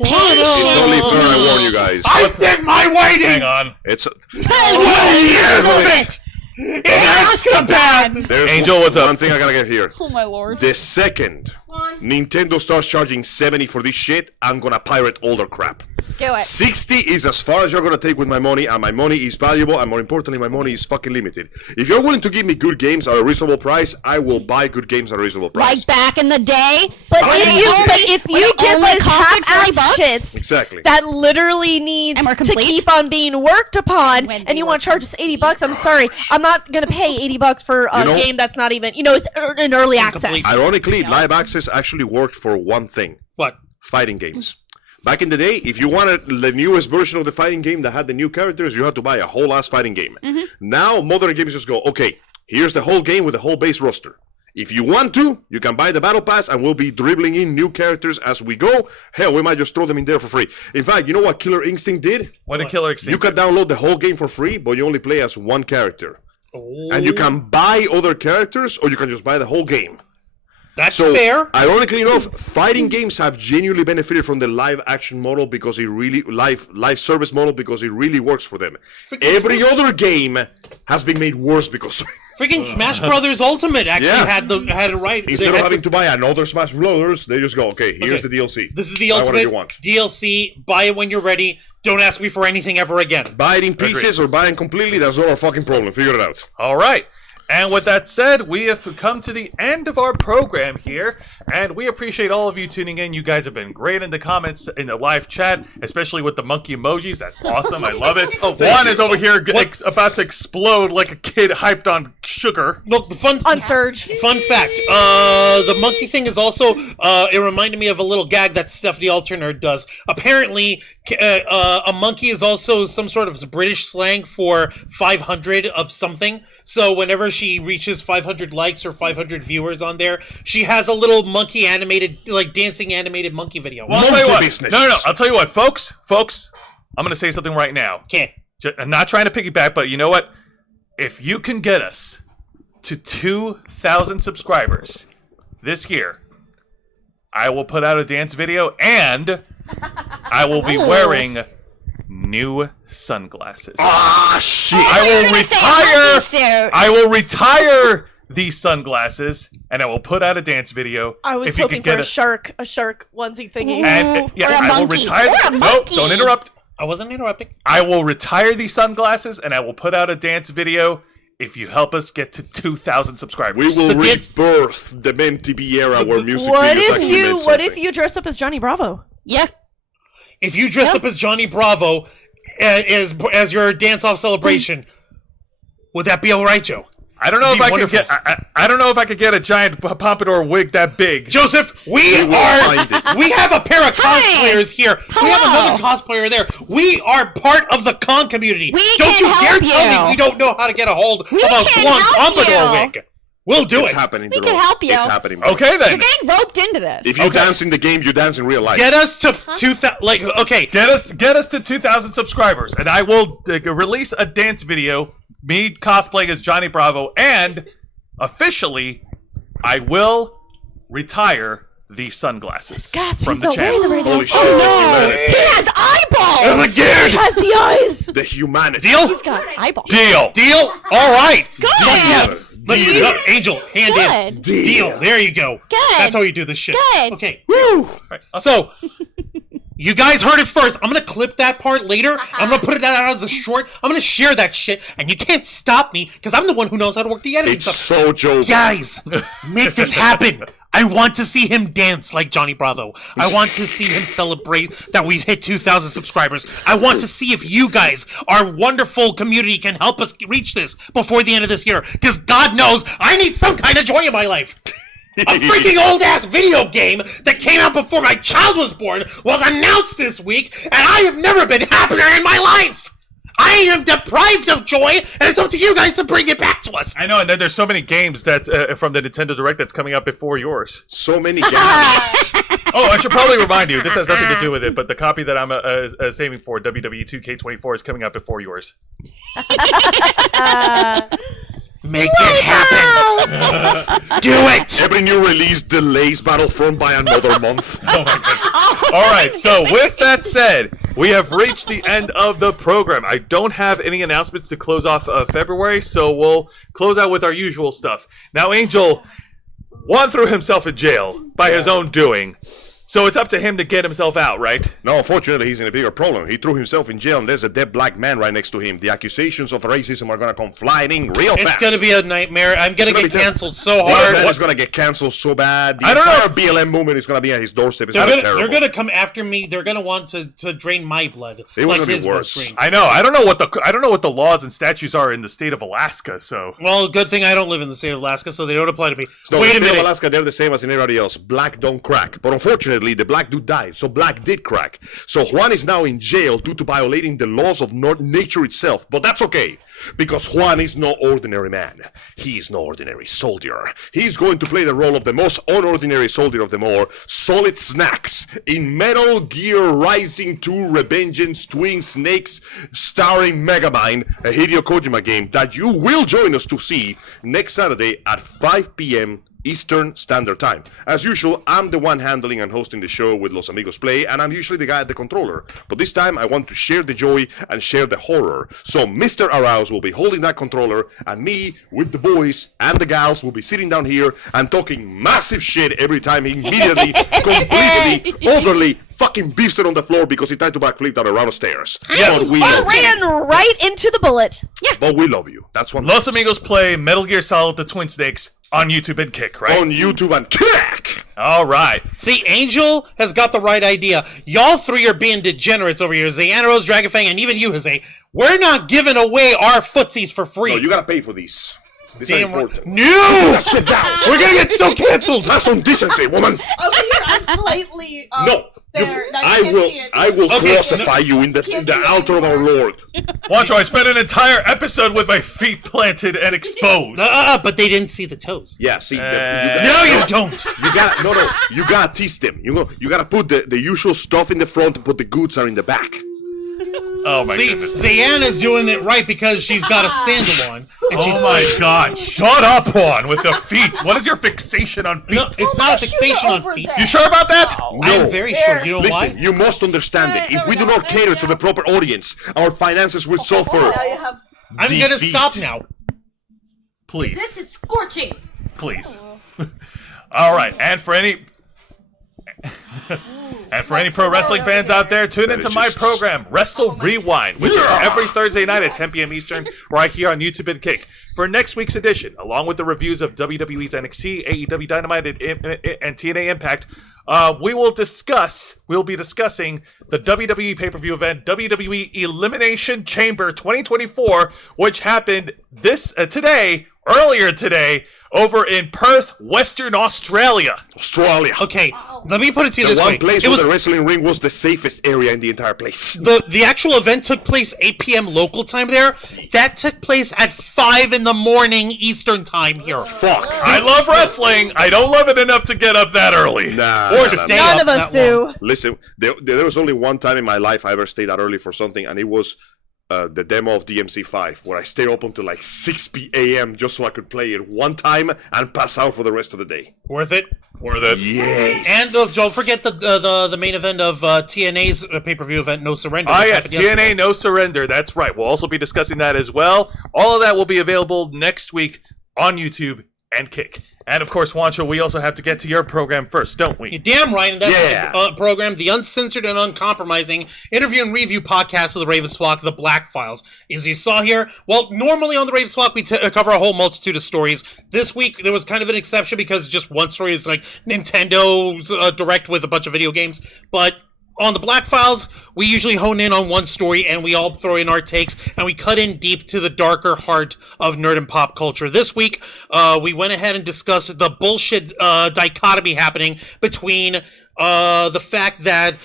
fair I warn you guys. I did my waiting. Hang on. It's 12 years of it in Azkaban. there's Angel, what's up? one thing I gotta get here. Oh my lord. The second Nintendo starts charging $70 for this shit, I'm gonna pirate all their crap. Do it. 60 is as far as you're gonna take with my money, and my money is valuable, and more importantly, my money is fucking limited. If you're willing to give me good games at a reasonable price, I will buy good games at a reasonable price. Like back in the day. But when if you give only us costed $40 half-ass shits Exactly. that literally needs And we're to complete? keep on being worked upon, When and you they want to charge us $80, I'm sorry, I'm not gonna pay $80 for a know- game that's not even, it's in early access. Incomplete. Ironically, live access actually worked for one thing: What? fighting games. Back in the day, if you wanted the newest version of the fighting game that had the new characters, you had to buy a whole ass fighting game. Now, modern games just go, okay, here's the whole game with the whole base roster. If you want to, you can buy the battle pass, and we'll be dribbling in new characters as we go. Hell, we might just throw them in there for free. In fact, you know what Killer Instinct did? What did Killer You Instinct? can download the whole game for free, but you only play as one character. And you can buy other characters, or you can just buy the whole game. That's So, fair. ironically enough, fighting games have genuinely benefited from the live action model because it really live service model because it really works for them. Every other game has been made worse because of it. Freaking Smash Brothers Ultimate actually Yeah. had it right. They Instead of had having to buy another Smash Brothers, they just go, okay, here's Okay. the DLC. This is the Buy whatever ultimate you want. DLC. Buy it when you're ready. Don't ask me for anything ever again. Buy it in pieces or buy it completely, that's not our fucking problem. Figure it out. All right. And with that said, we have come to the end of our program here, and we appreciate all of you tuning in. You guys have been great in the comments in the live chat, especially with the monkey emojis. That's awesome. I love it. Juan is over here about to explode like a kid hyped on sugar. Look, the fun Unsurge. Fun fact, the monkey thing is also, it reminded me of a little gag that Stephanie Alternerd does. Apparently, a monkey is also some sort of British slang for 500 of something. So whenever she reaches 500 likes or 500 viewers on there, she has a little monkey animated, like dancing animated monkey video. Well, I'll tell you Monkey what. business. No. I'll tell you what, folks. I'm going to say something right now. Okay. I'm not trying to piggyback, but you know what? If you can get us to 2,000 subscribers this year, I will put out a dance video, and I will be wearing new sunglasses. Ah, shit. I will You're gonna say monkey suit. retire. I will retire these sunglasses, and I will put out a dance video. I was if you hoping could for get a shark onesie thingy. And yeah, Or a I will monkey. retire. Or a No, monkey. don't interrupt. I wasn't interrupting. I will retire these sunglasses, and I will put out a dance video if you help us get to 2,000 subscribers. We will The kids- rebirth the MTV era where music What videos if actually you meant what if something. you dress up as Johnny Bravo? Yeah. If you dress up as Johnny Bravo as your dance-off celebration, would that be all right, Joe? I don't know if Be I could wonderful. get. I don't know if I could get a giant pompadour wig that big. Joseph, we will find it. we have a pair of cosplayers here. We have Hello. another cosplayer there. We are part of the con community. We don't can you dare help tell you. me we don't know how to get a hold of a can blonde help pompadour you. wig. We'll do It's it. happening. We can help you. It's happening. bro. Okay then. You're getting roped into this. If you dance in the game, you dance in real life. Get us to 2,000. Like, okay. Get us to 2,000 subscribers, and I will release a dance video, me cosplaying as Johnny Bravo, and officially, I will retire these sunglasses Gasp, from he's the not wearing channel. them right now. Holy shit. Oh humanity. He has eyeballs. Oh my no! He God. has the eyes. The humanity. Deal? He's got eyeballs. Deal. Deal? All right. Good. Look, look, Angel, hand in. Good. Deal. There you go. Good. That's how you do this shit. Good. Okay. Right. So, you guys heard it first. I'm gonna clip that part later. I'm gonna put it out as a short. I'm gonna share that shit, and you can't stop me because I'm the one who knows how to work the editing It's stuff. so Joe. Guys, make this happen. I want to see him dance like Johnny Bravo. I want to see him celebrate that we've hit 2,000 subscribers. I want to see if you guys, our wonderful community, can help us reach this before the end of this year. Because God knows I need some kind of joy in my life. A freaking old-ass video game that came out before my child was born was announced this week, and I have never been happier in my life! I am deprived of joy, and it's up to you guys to bring it back to us! I know, and then there's so many games that from the Nintendo Direct that's coming out before yours. So many games. Oh, I should probably remind you, this has nothing to do with it, but the copy that I'm saving for WWE 2K24 is coming out before yours. Make it happen! Do it! Every new release delays Battlefront by another month. Oh my goodness. All right, so with that said, we have reached the end of the program. I don't have any announcements to close off February, so we'll close out with our usual stuff. Now, Angel, Juan threw himself in jail by his own doing. So it's up to him to get himself out, right? No, unfortunately, he's in a bigger problem. He threw himself in jail, and there's a dead black man right next to him. The accusations of racism are gonna come flying in real fast. It's gonna be a nightmare. I'm gonna get canceled so Black hard. man is gonna get canceled so bad. The I don't know. entire BLM movement is gonna be at his doorstep. It's They're gonna be gonna, terrible. they're gonna come after me. They're gonna want to drain my blood, It was like gonna be his worse. bloodstream. I know. I don't know what the laws and statutes are in the state of Alaska. So Well, good thing I don't live in the state of Alaska, so they don't apply to me. No, Wait a in the state of minute. Alaska, they're the same as in everybody else. Black don't crack. But unfortunately, the black dude died, so black did crack. So Juan is now in jail due to violating the laws of nature itself. But that's okay, because Juan is no ordinary man. He's no ordinary soldier. He's going to play the role of the most unordinary soldier of them all, Solid Snacks, in Metal Gear Rising 2 Revengeance Twin Snakes, starring Megamind, a Hideo Kojima game that you will join us to see next Saturday at 5 p.m. Eastern Standard Time. As usual, I'm the one handling and hosting the show with Los Amigos Play, and I'm usually the guy at the controller. But this time, I want to share the joy and share the horror. So Mr. Arouse will be holding that controller, and me, with the boys and the gals, will be sitting down here and talking massive shit every time he immediately, completely, overly fucking beefs it on the floor because he tried to backflip down around the stairs. But we I love you. ran right into the bullet. Yeah. But we love you. That's what Los Amigos play Metal Gear Solid: The Twin Snakes on YouTube and Kick, right? on YouTube and kick. All right. See, Angel has got the right idea. Y'all three are being degenerates over here. Zayanna Rose, Dragonfang, and even you, Jose. We're not giving away our footsies for free. No, you gotta pay for these. These are Damn right. important. No! That shit down. We're gonna get so canceled. That's some decency, woman. Over here, I'm slightly. No, there. Now you I can't will. see it. I will Okay, crucify you in the altar of our Lord. Wancho, I spent an entire episode with my feet planted and exposed. But they didn't see the toes. Yeah, see, No, you don't. You got no. You gotta tease them. You gotta put the usual stuff in the front, but the goods are in the back. Oh my See, goodness. Zayanna's doing it right because she's got a sandal on. And she's Oh my god. Shut up, Juan, with the feet. What is your fixation on feet? No, it's not a fixation on over feet. there. You sure about that? I am very sure. You know Listen, why? you must understand that if we do not cater to the proper audience, our finances will suffer. Now you have. I'm gonna defeat. stop now. Please. This is scorching. Please. All right, and for any pro wrestling fans out there, tune into my program, Wrestle Rewind, which is every Thursday night at 10 p.m. Eastern, right here on YouTube and Kick. For next week's edition, along with the reviews of WWE's NXT, AEW Dynamite, and TNA Impact, we'll be discussing the WWE pay-per-view event, WWE Elimination Chamber 2024, which happened earlier today, over in Perth, Western Australia. Australia. Okay, let me put it to you The this one way. place It where was the wrestling ring was the safest area in the entire place. the actual event took place 8 p.m. local time there. That took place at 5 in the morning Eastern time here. Fuck. I love wrestling. I don't love it enough to get up that early. Nah, Or nah, stay nah. up. None of us that do. Listen, there was only one time in my life I ever stayed out early for something, and it was the demo of DMC5, where I stayed up until like 6 p.m. just so I could play it one time and pass out for the rest of the day. Worth it. Worth it. Yes. And don't forget the main event of TNA's pay-per-view event, No Surrender. Ah, which yes, happened yesterday. TNA No Surrender. That's right. We'll also be discussing that as well. All of that will be available next week on YouTube and Kick. And of course, Juancho, we also have to get to your program first, don't we? You're damn right, and that's Yeah. the program, the uncensored and uncompromising interview and review podcast of the Ravens Flock, the Black Files. As you saw here, well, normally on the Ravens Flock we cover a whole multitude of stories. This week there was kind of an exception because just one story is like Nintendo's Direct with a bunch of video games, but on the Black Files, we usually hone in on one story and we all throw in our takes and we cut in deep to the darker heart of nerd and pop culture. This week, we went ahead and discussed the bullshit dichotomy happening between the fact that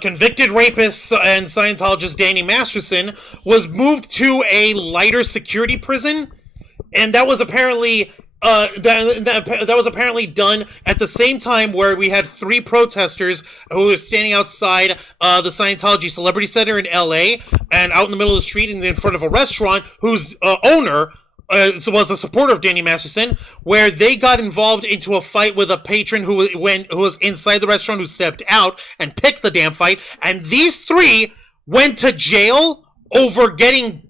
convicted rapist and Scientologist Danny Masterson was moved to a lighter security prison, and that was apparently that was apparently done at the same time where we had 3 protesters who were standing outside the Scientology Celebrity Center in LA and out in the middle of the street and in front of a restaurant whose owner was a supporter of Danny Masterson, where they got involved into a fight with a patron who was inside the restaurant who stepped out and picked the damn fight, and these 3 went to jail over getting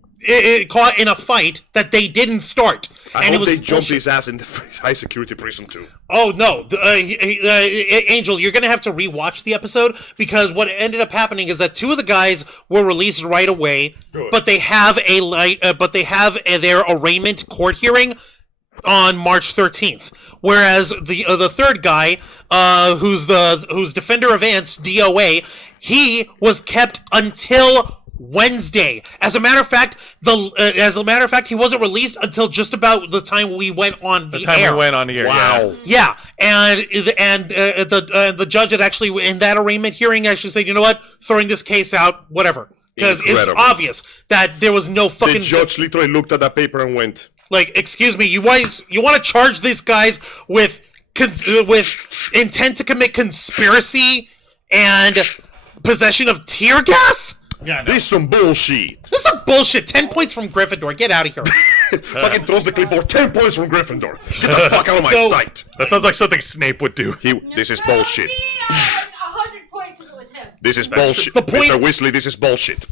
caught in a fight that they didn't start. I And it hope was they jump bullshit. his ass in the high security prison too. Oh no, Angel, you're gonna have to rewatch the episode because what ended up happening is that two of the guys were released right away, but they have their arraignment court hearing on March 13th. Whereas the third guy, who's Defender of Ants, DOA, he was kept until Wednesday. As a matter of fact, he wasn't released until just about the time we went on the air. We went on the air. Wow. Yeah, and the judge had actually, in that arraignment hearing, actually said, you know what, throwing this case out, whatever, because it's Incredible. obvious that there was no fucking. The judge literally looked at that paper and went, Like, excuse me, you want to charge these guys with intent to commit conspiracy and possession of tear gas? Yeah, no. "This is some bullshit." This is some bullshit. 10 points from Gryffindor. Get out of here. Fucking throws the clipboard. 10 points from Gryffindor. Get the fuck out of my So- sight. That sounds like something Snape would do. This is bullshit. 100 points if it was him. This is bullshit. The point- Mr. Weasley, this is bullshit.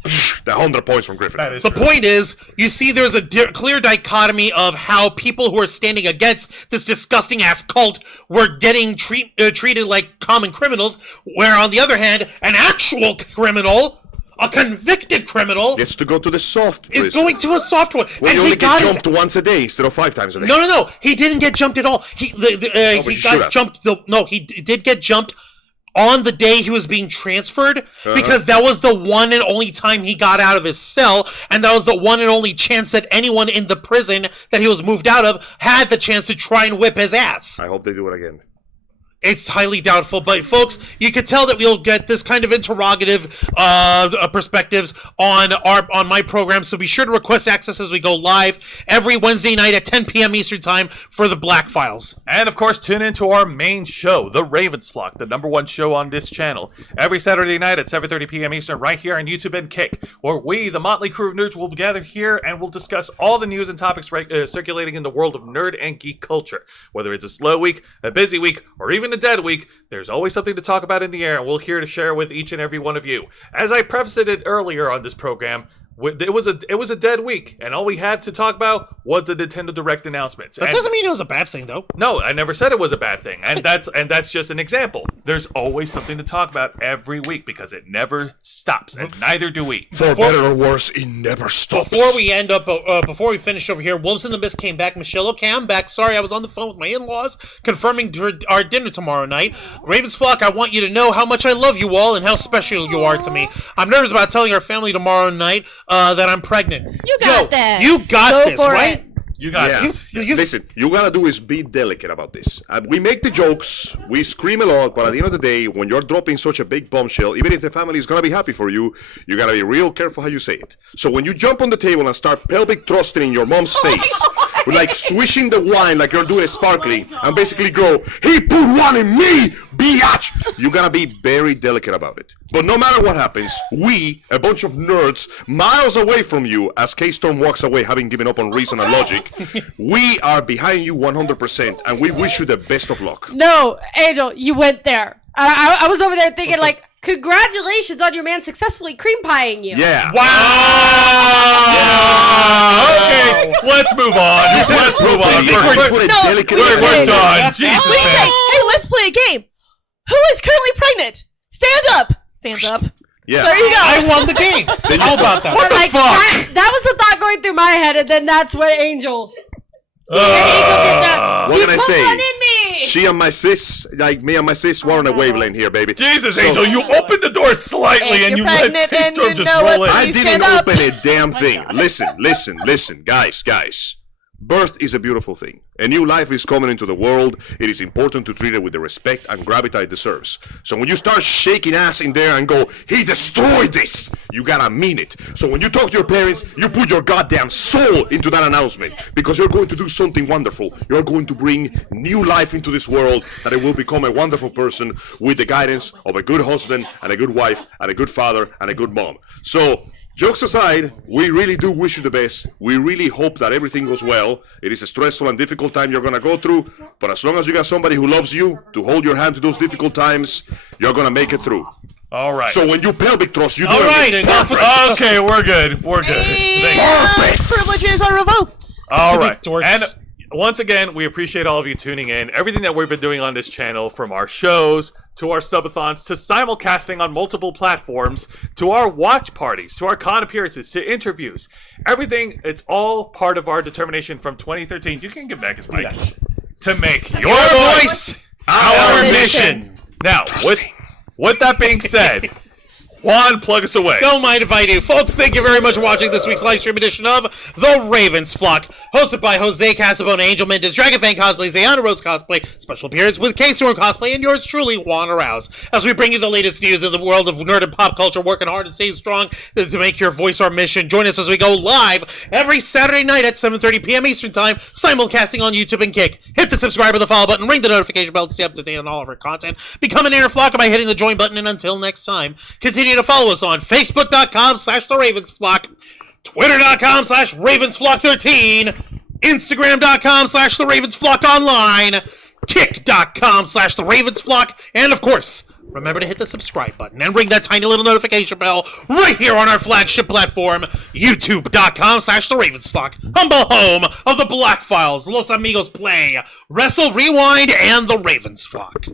The 100 points from Gryffindor. That is The true. point is, you see there's a clear dichotomy of how people who are standing against this disgusting-ass cult were getting treated like common criminals, where, on the other hand, an actual criminal, a convicted criminal, Gets to go to the soft is prison. going to a soft one. Well, and you he only got get his... jumped once a day instead of 5 times a day. No. He didn't get jumped at all. He but you should have. jumped. He did get jumped on the day he was being transferred because that was the one and only time he got out of his cell, and that was the one and only chance that anyone in the prison that he was moved out of had the chance to try and whip his ass. I hope they do it again. It's highly doubtful, but folks, you can tell that we'll get this kind of interrogative perspectives on my program. So be sure to request access as we go live every Wednesday night at 10 p.m. Eastern Time for the Black Files. And of course, tune into our main show, The Ravens Flock, the #1 show on this channel, every Saturday night at 7:30 p.m. Eastern, right here on YouTube and Kick, where we, the motley crew of nerds, will gather here and we'll discuss all the news and topics circulating in the world of nerd and geek culture. Whether it's a slow week, a busy week, or even a dead week, there's always something to talk about in the air, and we're here to share with each and every one of you. As I prefaced it earlier on this program, it was a dead week, and all we had to talk about was the Nintendo Direct announcements. That And- doesn't mean it was a bad thing, though. No, I never said it was a bad thing, and that's just an example. There's always something to talk about every week because it never stops, and neither do we. For better or worse, it never stops. Before we finish over here, Wolves in the Mist came back. Michelle, okay, I'm back. Sorry, I was on the phone with my in-laws, confirming our dinner tomorrow night. Ravens Flock, I want you to know how much I love you all and how special you are to me. I'm nervous about telling our family tomorrow night that I'm pregnant. You got this. You got Go this, for right? it. You got Yeah. this. Listen, you gotta do is be delicate about this. We make the jokes, we scream a lot, but at the end of the day, when you're dropping such a big bombshell, even if the family is gonna be happy for you, you gotta be real careful how you say it. So when you jump on the table and start pelvic thrusting in your mom's face, like swishing the wine like you're doing a sparkling, and basically go, "He put one in me, biatch!" You gotta be very delicate about it. But no matter what happens, we, a bunch of nerds, miles away from you, as K-Storm walks away having given up on reason and logic, we are behind you 100%, and we wish you the best of luck. No, Angel, you went there. I was over there thinking, like, congratulations on your man successfully cream pieing you. Yeah. Okay, let's move on. Let's move on. You can't We're, put it No, delicately. we're done. Jesus. Please say, man. hey, let's play a game. Who is currently pregnant? Stand up. Stands up. Yeah. There you go. I won the game. How about that? What the Like, fuck? That was the thought going through my head, and then that's what Angel. Angel did that. What You can I put say? one in me. She and my sis, like me and my sis, we're on a wavelength here, baby. Jesus, So- Angel, you opened the door slightly If and you're you let pregnant and K-Storm you just know roll what in. I You didn't stand up. open a damn thing. Listen, guys. Birth is a beautiful thing. A new life is coming into the world. It is important to treat it with the respect and gravity it deserves. So when you start shaking ass in there and go, "He destroyed this," you gotta mean it. So when you talk to your parents, you put your goddamn soul into that announcement because you're going to do something wonderful. You're going to bring new life into this world that it will become a wonderful person with the guidance of a good husband and a good wife and a good father and a good mom. So jokes aside, we really do wish you the best. We really hope that everything goes well. It is a stressful and difficult time you're going to go through, but as long as you got somebody who loves you to hold your hand to those difficult times, you're going to make it through. All right. So when you pelvic thrust, you do All it right, with enough of purpose. Okay, we're good. We're good. Thank you. Purpose. Privileges are revoked. All Civic right. dorks. And once again, we appreciate all of you tuning in. Everything that we've been doing on this channel, from our shows to our subathons to simulcasting on multiple platforms to our watch parties to our con appearances to interviews, everything, it's all part of our determination from 2013. You can give back his mic. To make your voice our mission. Now, with that being said, Juan, plug us away. Don't mind if I do. Folks, thank you very much for watching this week's live stream edition of The Ravens Flock, hosted by Jose Casabona, Angel Mendez, Dragonfang Cosplay, Zayana Rose Cosplay, special appearance with K-Storm Cosplay, and yours truly, Juan Arouse, as we bring you the latest news in the world of nerd and pop culture, working hard and staying strong to make your voice our mission. Join us as we go live every Saturday night at 7:30 p.m. Eastern Time, simulcasting on YouTube and Kick. Hit the subscribe or the follow button, ring the notification bell to stay up to date on all of our content. Become an inner flocker by hitting the join button, and until next time, continue to follow us on Facebook.com/TheRavensFlock, Twitter.com/RavensFlock13, Instagram.com/TheRavensFlockOnline, Kick.com/TheRavensFlock, and of course, remember to hit the subscribe button and ring that tiny little notification bell right here on our flagship platform, YouTube.com/TheRavensFlock, humble home of the Black Files, Los Amigos Play, Wrestle Rewind, and The Ravens Flock.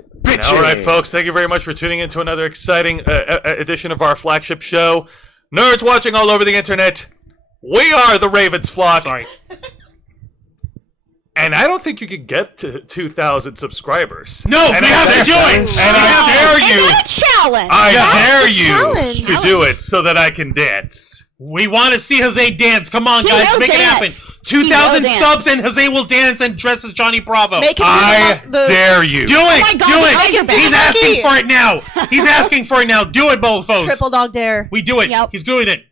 All right, folks, thank you very much for tuning in to another exciting edition of our flagship show. Nerds watching all over the internet, we are the Ravens Flock. Sorry. And I don't think you could get to 2,000 subscribers. No, and we have to join. And I dare you. Challenge. I dare you challenge. to do it so that I can dance. We want to see Jose dance. Come on, He guys, will make it happen. dance. 2,000 He will subs and Jose will dance and dress as Johnny Bravo. Make him I do the- dare you. Do it! my God, do the it! tiger back. He's asking for it now. He's asking for it now. Do it, Bofos. triple dog dare. We do it. Yep. He's doing it.